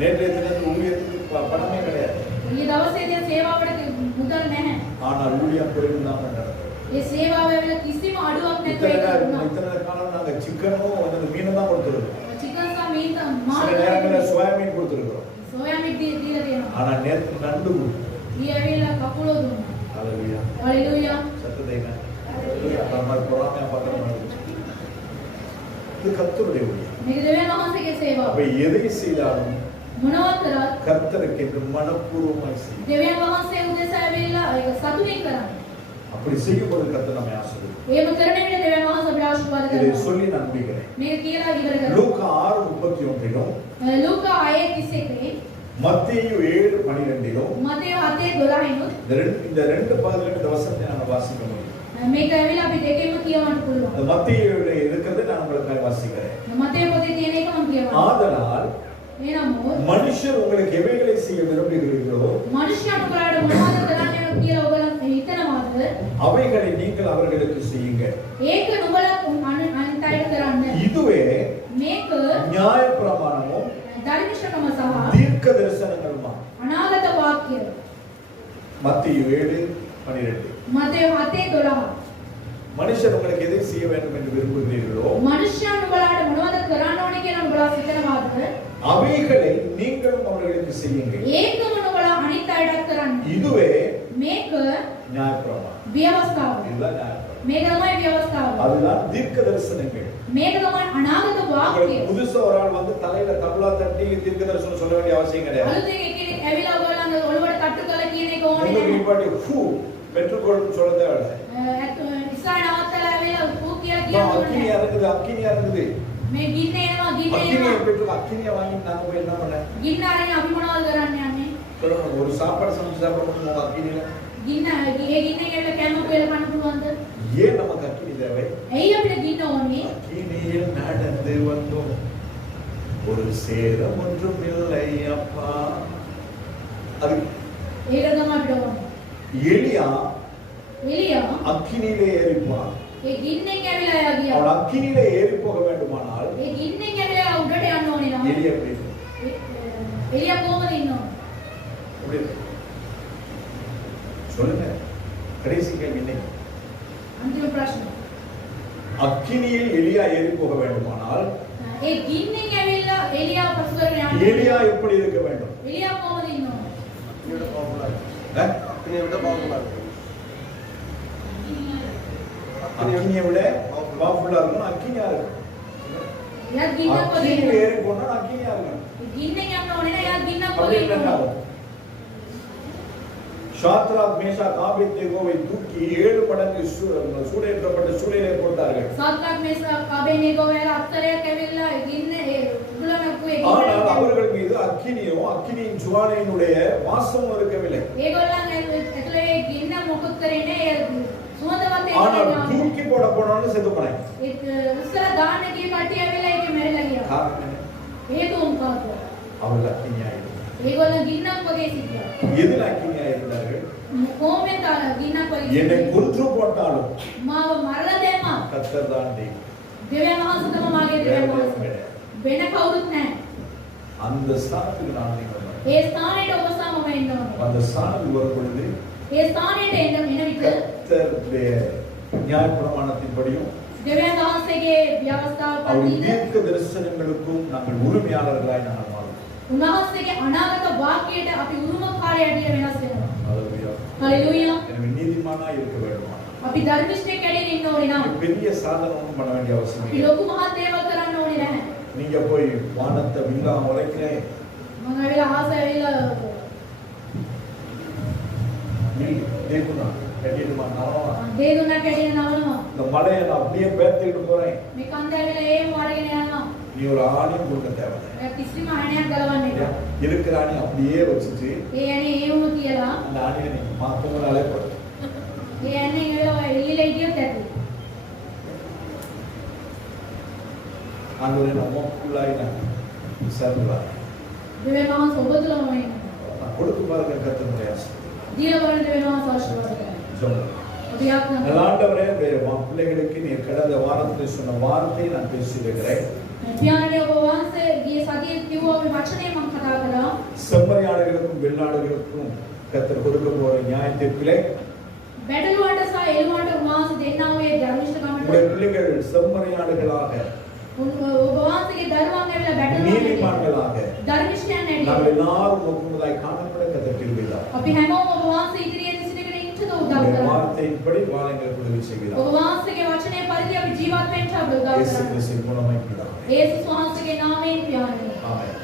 நேற்றைய தினத்தில் ஊழியத்துக்கு பணமே கிடையாது. ඊයේ දවසේදී සේවාවට මුදල් නැහැ. ஆனால் ஊழியம் குறைவில்லாம நடந்தது. ඒ සේවාව වෙල කිසිම අඩුවක් නැතුව ඒක වුණා. இத்தனை காலம் நாங்க சிக்கனும் வந்து மீனும் தான் கொடுத்துருக்கோம். චිකන් සහ මීට சில நேரங்களில் சோயா மீன் கொடுத்துருக்கோம். සෝයා මීට දීලා තියෙනවා. ஆனா நேற்று நண்டு கொடுத்தோம். ඊ ඇවිල්ලා කකුලෝ දුන්නා. ஹalleluya. හalleluya. சத்ததேங்க. நம்ம பொறாமையா பார்க்கணும். இது கர்த்தருடைய ஊழியம். මේක දෙවියන් වහන්සේගේ සේවාව. அப்ப எதை செய்தாலும் මොනවද කරත් கர்த்தருக்கு என்று மனப்பூர்வமாய் செய்யும். දෙවියන් වහන්සේ උදෙසා ඇවිල්ලා ඒක සතුටින් කරන්නේ. அப்படி செய்யும்போது கர்த்தர் நம்மை ஆசீர்வதிப்பார். එහෙම කරන විට දෙවියන් වහන්සේ අපිට ආශිර්වාද இதை කරනවා. சொல்லி நான் முடிக்கிறேன். මේක කියලා ඉවර කරනවා. லூக்கா 6:31 ලූකා 6:31 மத்தேயு 7:12 මතේ 7:12 இந்த ரெண்டு பகுதியிலும் இந்த வசனத்தை நாம வாசிக்க முடியும். මේක ඇවිල්ලා අපි දෙකෙන්ම කියවන්න පුළුවන්. அந்த மத்தேயுல இருக்கிறது நான் உங்களுக்கு வாசிக்கிறேன். මතේ පොතේ තියෙන එක මම කියවන්නම්. ஆதலால் එහෙනම් மனுஷர் உங்களுக்கு எவைகளை செய்ய விரும்புகிறீர்களோ මනුෂ්‍යයන් ඔයාලට මොනවද කරන්න කියලා ඔයගොල්ලෝ හිතනවාද? அவைகளை நீங்கள் அவர்களுக்கு செய்யுங்க. ඒක නුඹලා අනිත් අයට කරන්න. இதுவே මේක நியாயப்பிரமாணமும் ධර්මශකම සහ தீர்க்க தரிசனங்களுமா. අනාගත වාක්‍යය. மத்தேயு 7:12 මතේ 7:12 மனுஷர் உங்களுக்கு எதை செய்ய வேண்டும் என்று விரும்புகிறீர்களோ මනුෂ්‍යයන් ඔයාලට මොනවද කරන්න ඕනේ කියලා නුඹලා හිතනවාද? அவைகளை நீங்களும் அவர்களுக்கு செய்யுங்க. ඒකම නුඹලා අනිත් අයට කරන්න. இதுவே මේක நியாயப்பிரமாணம். ව්‍යවස්ථාව. இதுதான் நியாயப்பிரமாணம். මේක තමයි ව්‍යවස්ථාව. அதுதான் தீர்க்க தரிசனங்கள். මේක තමයි අනාගත වාක්‍යය. உங்களுக்கு புதுசா ஒரு ஆள் வந்து தலையில தபலா தட்டி தீர்க்க தரிசனம் சொல்ல வேண்டிய அவசியம் கிடையாது. අලුතෙන් එකෙක් ඇවිල්ලා ඔයගොල්ලන්ගේ ඔළුවට තට්ටු කරලා කියන එක ඕනේ உங்களுக்கு නැහැ. இப்படி ஃபூ பெற்றுக்கொள்ளும் சொல்ல தேவையில்லை. ඉස්සරහට අවත්තලා ඇවිල්ලා ඌ කියලා நான் කියන්න அக்கினி ඕනේ. இறங்குது அக்கினி இறங்குது. මේ ගින්න එනවා ගින්න அக்கினியை එනවා. பெற்று அக்கினியை வாங்கி நாங்க போய் என்ன பண்ண ගින්න අරගෙන අපි මොනවද කරන්න යන්නේ? சொல்லுங்க, ஒரு சாப்பாடு சமைச்சு சாப்பிட முடியுமா அக்கினியில? ගින්න ඒ ගින්න එකේ කැම කියලා කන්න පුළුවන්ද? ஏன் நமக்கு அக்கினி தேவை? ඇයි අපිට ගින්න ඕනේ? அக்கினியில் நடந்து வந்தோம், ஒரு சேதம் ஒன்றும் இல்லை அப்பா. அது ඒක තමයි අපිට ඕනේ. எலியா එලියා அக்கினியிலே ஏறிப்பான். ඒ ගින්නෙන් ඇවිල්ලා එයා ගියා. அவன் அக்கினியிலே ஏறி போக வேண்டுமானால் ඒ ගින්නෙන් ඇවිල්ලා එයා උඩට යන්න ඕනේ නම් எலியா எப்படி இருக்கும்? එලියා කොහොමද ඉන්න ඕනේ? எப்படி இருக்கும்? சொல்லுங்க, கடைசி கேள்வி இன்னைக்கு. අන්තිම ප්‍රශ්න. அக்கினியில் எலியா ஏறி போக வேண்டுமானால் ඒ ගින්නෙන් ඇවිල්ලා එලියා පසු කරගෙන යන්න. எலியா எப்படி இருக்க வேண்டும்? එලියා කොහොමද ඉන්න ඕනේ? அக்கினியை விட பவர்ஃபுல்லா இருக்கணும். அக்கினியா இருக்கணும். එයා ගින්නක් වගේ அக்கினியில் ඉන්න. ஏறி போனா அக்கினியா இருக்கணும். ගින්නෙන් යන්න ඕනේ නෑ. එයා ගින්නක් அப்படி වගේ இல்லைன்னா ඉන්නවා. ஷாத்ராக் மேஷாக் ஆபேத்நேகோவை தூக்கி 7 மடங்கு சூடேற்றப்பட்ட சூளையிலே போட்டார்கள். සාත්‍රාක් මේසාක් අබේනේගෝ වල අත්තරයක් ඇවිල්ලා ගින්න ඒ උගලනක්ුවේ ஆனால் ගින්න. அவர்கள் மீது அக்கினியும் அக்கினியின் ஜுவாலையினுடைய வாசமும் இருக்கவில்லை. ඒගොල්ලන් ඇතුලේ ගින්න මොකද කරන්නේ? ඒ සුවඳවත් ஆனால் ඒවා. தூக்கி போட போனாலும் செத்து போனாங்க. ඒ උස්සලා දාන්න ගිය කට්ටිය ඇවිල්ලා ඒකේ මැරිලා ගියා. காரணம் என்ன? හේතුව මොකක්ද? அவர்கள் அக்கினியாயிருந்தார்கள். ඒගොල්ලන් ගින්නක් වගේ සිටියා. எதில் அக்கினியாயிருந்தார்கள்? කොහොමද ගින්නක් වගේ என்னை සිටියේ? கொன்று போட்டாலும் මාව මරලා දැම්මා. கர்த்தர் தான் தெய்வம். දෙවියන් වහන්සේ තමයි මාගේ දෙවියන් වහන්සේ. වෙන කවුරුත් නැහැ. அந்த ஸ்தானத்துக்கு நான் நீங்கள் வரணும். ඒ ස්ථානෙට ඔබ සමම එන්න ඕනේ. அந்த ஸ்தானத்துக்கு வரும் பொழுது ඒ ස්ථානෙට එන්න විට கர்த்தருடைய நியாயப்பிரமாணத்தின்படியும் දෙවියන් වහන්සේගේ ව්‍යවස්ථාව அவருடைய පරිදි தீர்க்க தரிசனங்களுக்கும் நாங்கள் உரிமையாளர்களாய் நாங்கள் மாறுவோம். උන්වහන්සේගේ අනාගත වාක්‍යයට අපි උරුමකාරයන්ට වෙනස් වෙනවා. ஹalleluya. හalleluya. எனவே நீதிமானாய் இருக்க வேண்டுமா? අපි ධර්මිෂ්ඨයෙක් ඇඩියෙන් ඉන්න ඕනේ නම් பெரிய சாதனை ஒன்றும் பண்ண வேண்டிய அவசியம் අපි இல்லை. ලොකු මහත් දේවල් කරන්න ඕනේ නැහැ. நீங்க போய் வானத்தை வில்லாம உரைக்கிறேன் මම ඇවිල්ලා ආස ඇවිල්ලා தேக்குனா கட்டிடுமா நான் දේ දුන්නක් ඇඩියෙන් නවනවා. இந்த மலையை நான் அப்படியே பேர்த்துக்கிட்டு போறேன். මේ කන්ද ඇවිල්ලා ඒම වරගෙන යනවා. நீ ஒரு ஆணியும் கொடுக்க தேவையில்லை. කිසිම අහණයක් ගලවන්න එපා. இருக்கிற ஆணி அப்படியே வச்சுட்டு ඒ යන්නේ ඒවම කියලා அந்த ஆணியை நீங்க மாத்தவங்களாலே போதும். ඒ යන්නේ ඒවල එළියලා ඉදියොත් ඇති. ஆண்டவரே நமக்குள்ளாய் நான் விசாரிப்பார். දෙවියන් වහන්සේ ඔබ තුලම ඉන්නවා. நான் கொடுத்து பாருங்க கர்த்தர் பிரயாசம். දීලා බලන්න දෙවියන් වහන්සේ ආශිර්වාද කරනවා. சொல்லுங்க. අපි යාත්‍රා நல்ல ஆண்டவரே, பிள்ளைகளுக்கு நீ கடந்த வாரத்தில் சொன்ன வார்த்தையை நான் பேசியிருக்கிறேன். පියාණනි ඔබ වහන්සේ ගිය සතියේ කිව්වා මේ වචනේ මම කතා කළා. செம்மறியாடுகளுக்கும் வெள்ளாடுகளுக்கும் கர்த்தர் கொடுக்க போற நியாய தீர்ப்பிலே බැටළුවට සහ එළුවට උන්වහන්සේ දෙන්නා වූ ධර්මිෂ්ඨකමට உங்களுடைய பிள்ளைகள் செம்மறியாடுகளாக ඔබ වහන්සේගේ දරුවන් ඇවිල්ලා බැටළුවන් நீதிமான்களாக ධර්මිෂ්ඨයන් ඇවිල්ලා நாங்கள் எல்லாரும் முகமுதாய் காணப்பட கர்த்தர் கிருபைதான். අපි හැමෝම ඔබ වහන්සේ ඉදිරියේ සිටගෙන ඉන්නට උදව් உங்களுடைய කරනවා. வார்த்தையின்படி வாழ எங்களுக்கு உதவி செய்கிறார். ඔබ වහන්සේගේ වචනේ පරිදි අපි ජීවත් වෙන්න අපට උදව් இயேசு කරනවා. கிறிஸ்துவின் மூலமாய் பிதாவே. යේසුස් වහන්සේගේ නාමයෙන් පියාණනි. ஆமென்.